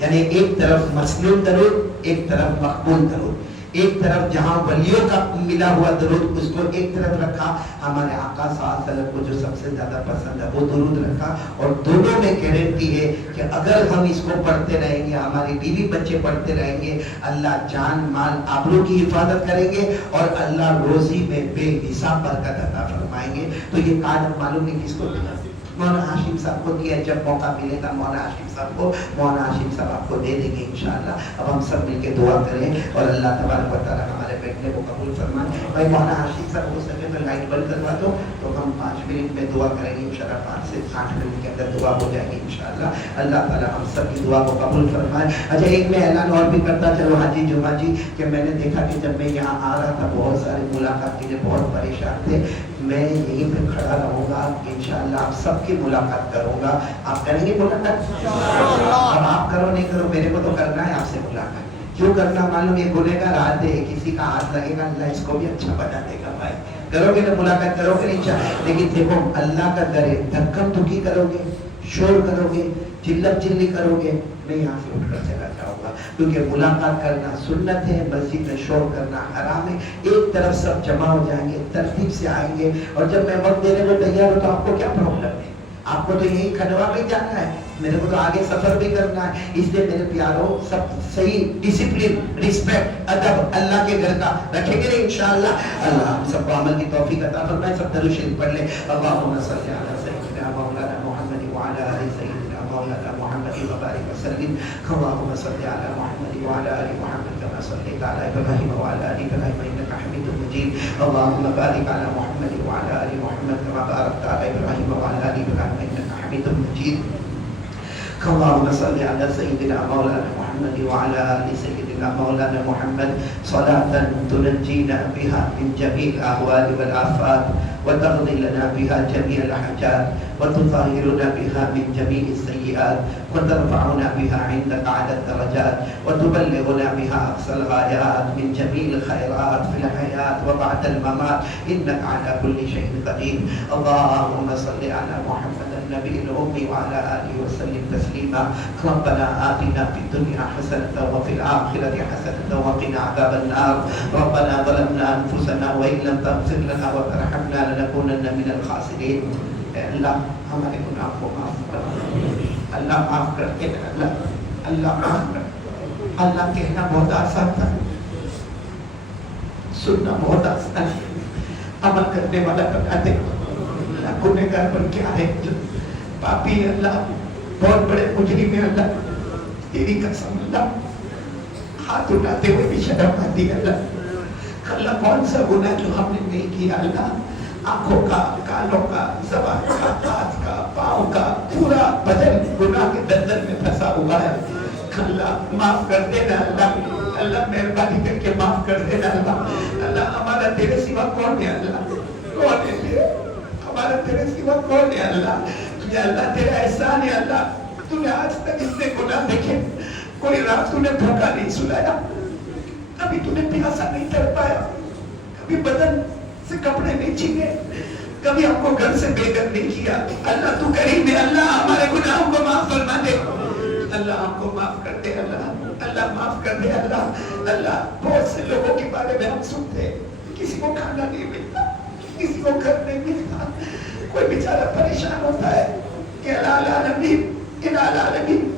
یعنی ایک طرف مسنون درود، ایک طرف مقبول درود، ایک طرف جہاں ولیوں کا ملا ہوا درود اس کو ایک طرف رکھا، ہمارے آقا صلی اللہ علیہ وسلم کو جو سب سے زیادہ پسند ہے وہ درود رکھا، اور دونوں میں گارنٹی ہے کہ اگر ہم اس کو پڑھتے رہیں گے، ہماری بیوی بچے پڑھتے رہیں گے، اللہ جان مال آبرو کی حفاظت کریں گے، اور اللہ روزی میں بے حساب برکت عطا فرمائیں گے۔ تو یہ کارڈ معلوم نہیں کس کو دیا، مولانا ہاشم صاحب کو دیا، جب موقع ملے گا مولانا ہاشم صاحب کو، مولانا ہاشم صاحب آپ کو دے دیں گے انشاءاللہ۔ اب ہم سب مل کے دعا کریں اور اللہ تبارک و تعالیٰ ہمارے بیٹھنے کو قبول فرمائے۔ بھائی مولانا ہاشم صاحب ہو سکے تو لائٹ بند کروا دو، تو ہم 5 منٹ میں دعا کریں گے انشاءاللہ، 5 سے 8 منٹ کے اندر دعا ہو جائے گی انشاءاللہ۔ اللہ تعالیٰ ہم سب کی دعا کو قبول فرمائے۔ اچھا ایک میں اعلان اور بھی کرتا چلو حاجی جمعہ جی، کہ میں نے دیکھا کہ جب میں یہاں آ رہا تھا بہت سارے ملاقات کے لیے بہت پریشان تھے، میں یہیں پہ کھڑا رہوں گا انشاءاللہ، آپ سب کی ملاقات کروں گا۔ آپ کریں گے ملاقات؟ اب آپ کرو نہیں کرو میرے کو تو کرنا ہے آپ سے ملاقات۔ کیوں کرنا معلوم، یہ گنہگار آتے ہیں، کسی کا ہاتھ لگے گا اللہ اس کو بھی اچھا بنا دے گا۔ بھائی کرو گے نا ملاقات، کرو گے نہیں چاہے، لیکن دیکھو اللہ کا ڈر ہے، دھکم دھکی کرو گے، شور کرو گے، چلم چلی کرو گے، میں یہاں سے اٹھ کر چلا جاؤں گا، کیونکہ ملاقات کرنا سنت ہے، مسجد میں شور کرنا حرام ہے۔ ایک طرف سب جمع ہو جائیں گے، ترتیب سے آئیں گے، اور جب میں وقت دینے کو تیار ہوں تو آپ کو کیا پرابلم ہے؟ آپ کو تو یہی کھنڈوا میں جانا ہے، میرے کو تو آگے سفر بھی کرنا ہے۔ اس لیے میرے پیاروں سب صحیح ڈسپلن، رسپیکٹ، ادب اللہ کے گھر کا رکھیں گے انشاءاللہ۔ اللہ ہم سب کو عمل کی توفیق عطا فرمائے۔ سب درود شریف پڑھ لیں، اللہم صلی علی سیدنا مولانا محمد وعلی آل سیدنا مولانا محمد وبارک وسلم، اللہم صلی علی محمد وعلی آل محمد کما صلیت علی ابراہیم وعلی آل ابراہیم انک حمید مجید، اللہم بارک علی محمد وعلی آل محمد کما بارکت علی ابراہیم وعلی آل ابراہیم انک حمید مجید، اللہم صلی علی سیدنا مولانا محمد وعلی آل سیدنا مولانا محمد صلاة تنجینا بها من جمیع الاحوال والآفات وتقضي لنا بها جميع الحاجات وتطهرنا بها من جميع السيئات وترفعنا بها عندك على الدرجات وتبلغنا بها أقصى الغايات من جميع الخيرات في الحياة وبعد الممات إنك على كل شيء قدير، اللهم صل على محمد النبي الأمي وعلى آله وسلم تسليما، ربنا آتنا في الدنيا حسنة وفي الآخرة حسنة وقنا عذاب النار، ربنا ظلمنا أنفسنا وإن لم تغفر لنا وترحمنا لنكونن من الخاسرين۔ اللہ ہمارے گناہ کو معاف کر، اللہ معاف کر کے، اللہ معاف کر۔ اللہ کہنا بہت آسان تھا، سننا بہت آسان ہے، عمل کرنے والا بتاتے اللہ گنہگار پر کیا ہے، پاپی اللہ، بہت بڑے مجرم ہیں اللہ، تیری قسم اللہ، ہاتھ اٹھاتے ہوئے بھی شرم آتی ہے اللہ، کون سا گناہ جو ہم نے نہیں کیا اللہ، آنکھوں کا، کانوں کا، زبان کا، ہاتھ کا، پاؤں کا، پورا بدن گناہ کے دلدل میں پھنسا ہوا ہے اللہ، معاف کر دینا اللہ، اللہ مہربانی کر کے معاف کر دینا اللہ، اللہ ہمارا تیرے سوا کون ہے اللہ، کون ہے ہمارا تیرے سوا کون ہے اللہ، یا اللہ تیرا احسان ہے اللہ، تو نے آج تک اتنے گناہ دیکھے، کوئی رات تو نے بھوکا نہیں سلایا، کبھی تو نے پیاسا نہیں تڑپایا، کبھی بدن سے کپڑے نہیں چھینے، کبھی ہم کو گھر سے بے گھر نہیں کیا اللہ، تو کریم ہے اللہ، ہمارے گناہوں کو معاف فرما دے اللہ، ہم کو معاف کر دے اللہ، اللہ معاف کر دے اللہ، اللہ بہت سے لوگوں کے بارے میں ہم سنتے، کسی کو کھانا نہیں ملتا، کسی کو گھر نہیں ملتا، کوئی بیچارہ پریشان ہوتا ہے کہ العالمین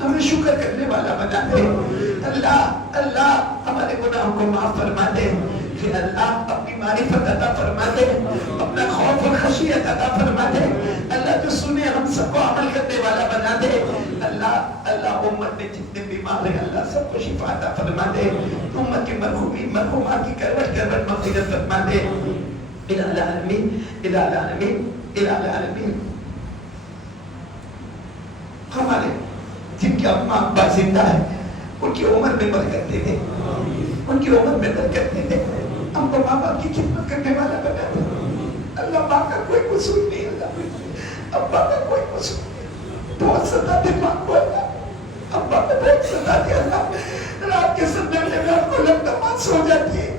ہمیں شکر کرنے والا بنا دے اللہ، اللہ ہمارے گناہوں کو معاف فرما دے کہ اللہ اپنی معرفت عطا فرما دے, اپنا خوف و خشیت عطا فرما دے اللہ, جو سنے ہم سب کو عمل کرنے والا بنا دے اللہ. اللہ امت میں جتنے بیمار ہیں اللہ سب کو شفا عطا فرما دے, امت کے مرحومات کی کروٹ مغفرت فرما دے. الہ العالمین الہ العالمین الہ العالمین. ہمارے جن کے اماں ابا زندہ ہے ان کی عمر میں برکت دے دے, ان کی عمر میں برکت دے دے. ہم کو ماں باپ کی خدمت کرنے والا بنا دے اللہ. ماں کا کوئی قصور نہیں اللہ, ابا کا کوئی قصور نہیں. بہت سزا دے ماں کو اللہ, ابا کو بہت سزا دے اللہ. رات کے سمجھنے میں آپ کو لگتا ماں سو جاتی ہے,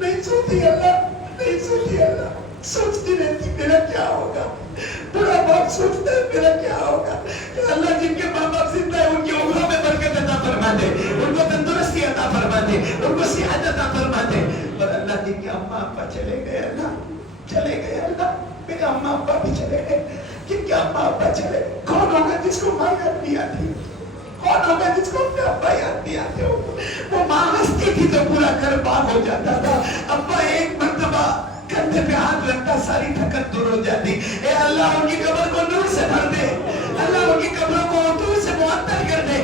نہیں سوتی اللہ, نہیں سوتی اللہ. سوچتی رہتی میرا کیا ہوگا, بڑا باپ سوچتا ہے میرا کیا ہوگا. کہ اللہ جن کے ماں باپ زندہ ہے ان کی عمروں میں برکت عطا فرما دے, ان کو تندرستی عطا فرما دے, ان کو صحت عطا فرما دے. اور اللہ جن کے اماں ابا چلے گئے اللہ, چلے گئے اللہ, میرے اماں ابا بھی چلے گئے, جن کے اماں ابا چلے گئے. کون ہوگا جس کو ماں یاد نہیں آتی, کون ہوگا جس کو اپنے ابا یاد نہیں آتے ہو. وہ ماں ہنستی تھی تو پورا گھر باغ ہو جاتا تھا, ابا ایک مرتبہ کندھے پہ ہاتھ رکھتا ساری تھکت دور ہو جاتی. اے اللہ ان کی قبر کو نور سے بھر دے, اللہ ان کی قبروں کو نور سے معطر کر دے,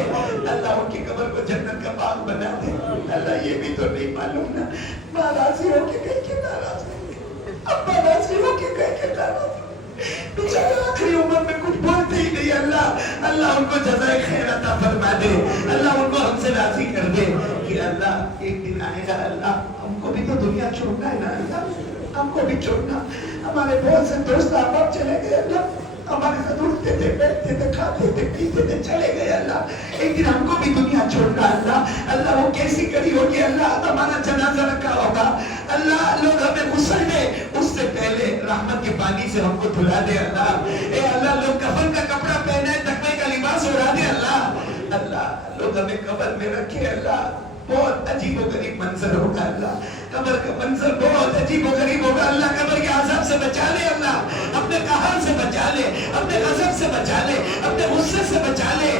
اللہ ان کی قبر کو جنت کا باغ بنا دے. اللہ یہ بھی تو نہیں معلوم نا ماں راضی ہو کے گئی کہ ناراض ہو گئی, ابا راضی ہو کے گئے کہ ناراض ہو گئی, بیچارے آخری عمر میں کچھ بولتے ہی نہیں. اللہ اللہ ان کو جزائے خیر عطا فرما دے, اللہ ان کو ہم سے راضی کر دے. کہ اللہ ایک دن آئے گا اللہ, ہم کو بھی تو دنیا چھوڑنا ہے نا اللہ, ہم کو بھی چھوڑنا. ہمارے بہت سے دوست احباب چلے گئے اللہ, ہمارے ساتھ اٹھتے تھے, بیٹھتے تھے, کھاتے تھے, پیتے تھے, چلے گئے اللہ. ایک دن ہم کو بھی دنیا چھوڑنا اللہ. اللہ وہ کیسی کری ہوگی اللہ, ہمارا جنازہ رکھا ہوگا اللہ, لوگ ہمیں غسل دے اس سے پہلے رحمت کے پانی سے ہم کو دھلا دے اللہ. اے اللہ لوگ کفن کا کپڑا پہنے, تکمے کا لباس اڑا دے اللہ. اللہ لوگ ہمیں قبر میں رکھے اللہ, بہت عجیب و غریب منظر ہوگا اللہ, قبر کا منظر بہت عجیب و غریب ہوگا اللہ. قبر کے عذاب سے بچا لے اللہ, اپنے قہر سے بچا لے, اپنے غضب سے بچا لے, اپنے غصے سے بچا لے.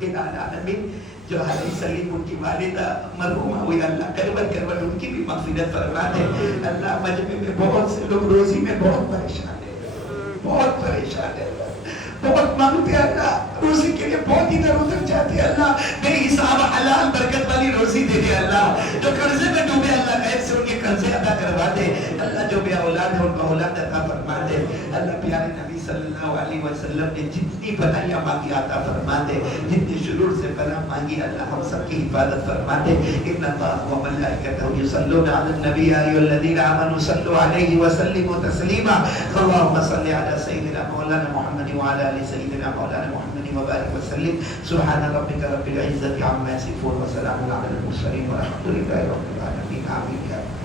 الہ العالمین جو حاجی سلیم ان کی والدہ مرحومہ ہوئی اللہ, کربل کربل ان کی بھی مغفرت فرما دے اللہ. مجمع میں بہت سے لوگ روزی میں بہت پریشان ہیں, بہت پریشان ہیں, بہت مانگتے ہیں اللہ, روزی کے لیے بہت ادھر ادھر جاتے ہیں اللہ. بے حساب حلال برکت والی روزی دے دے اللہ. جو قرضے میں ڈوبے اللہ غیب سے ان کے قرضے ادا کروا دے اللہ. جو بے اولاد ہے ان کو اولاد عطا فرما دے اللہ. پیارے نبی صلی اللہ علیہ وسلم نے جتنی بھلائیاں مانگی عطا فرما دے, جتنی شرور سے پناہ مانگی اللہ ہم سب کی حفاظت فرما دے. ان اللہ و ملائکتہ یصلون علی النبی یا ایھا الذین آمنوا صلوا علیہ وسلموا تسلیما. اللهم صل علی سیدنا مولانا محمد وعلى آل سيدنا مولانا محمد وبارك وسلم. سبحان ربك رب العزة عما يصفون وسلام على المرسلين والحمد لله رب العالمين. آمين يا رب.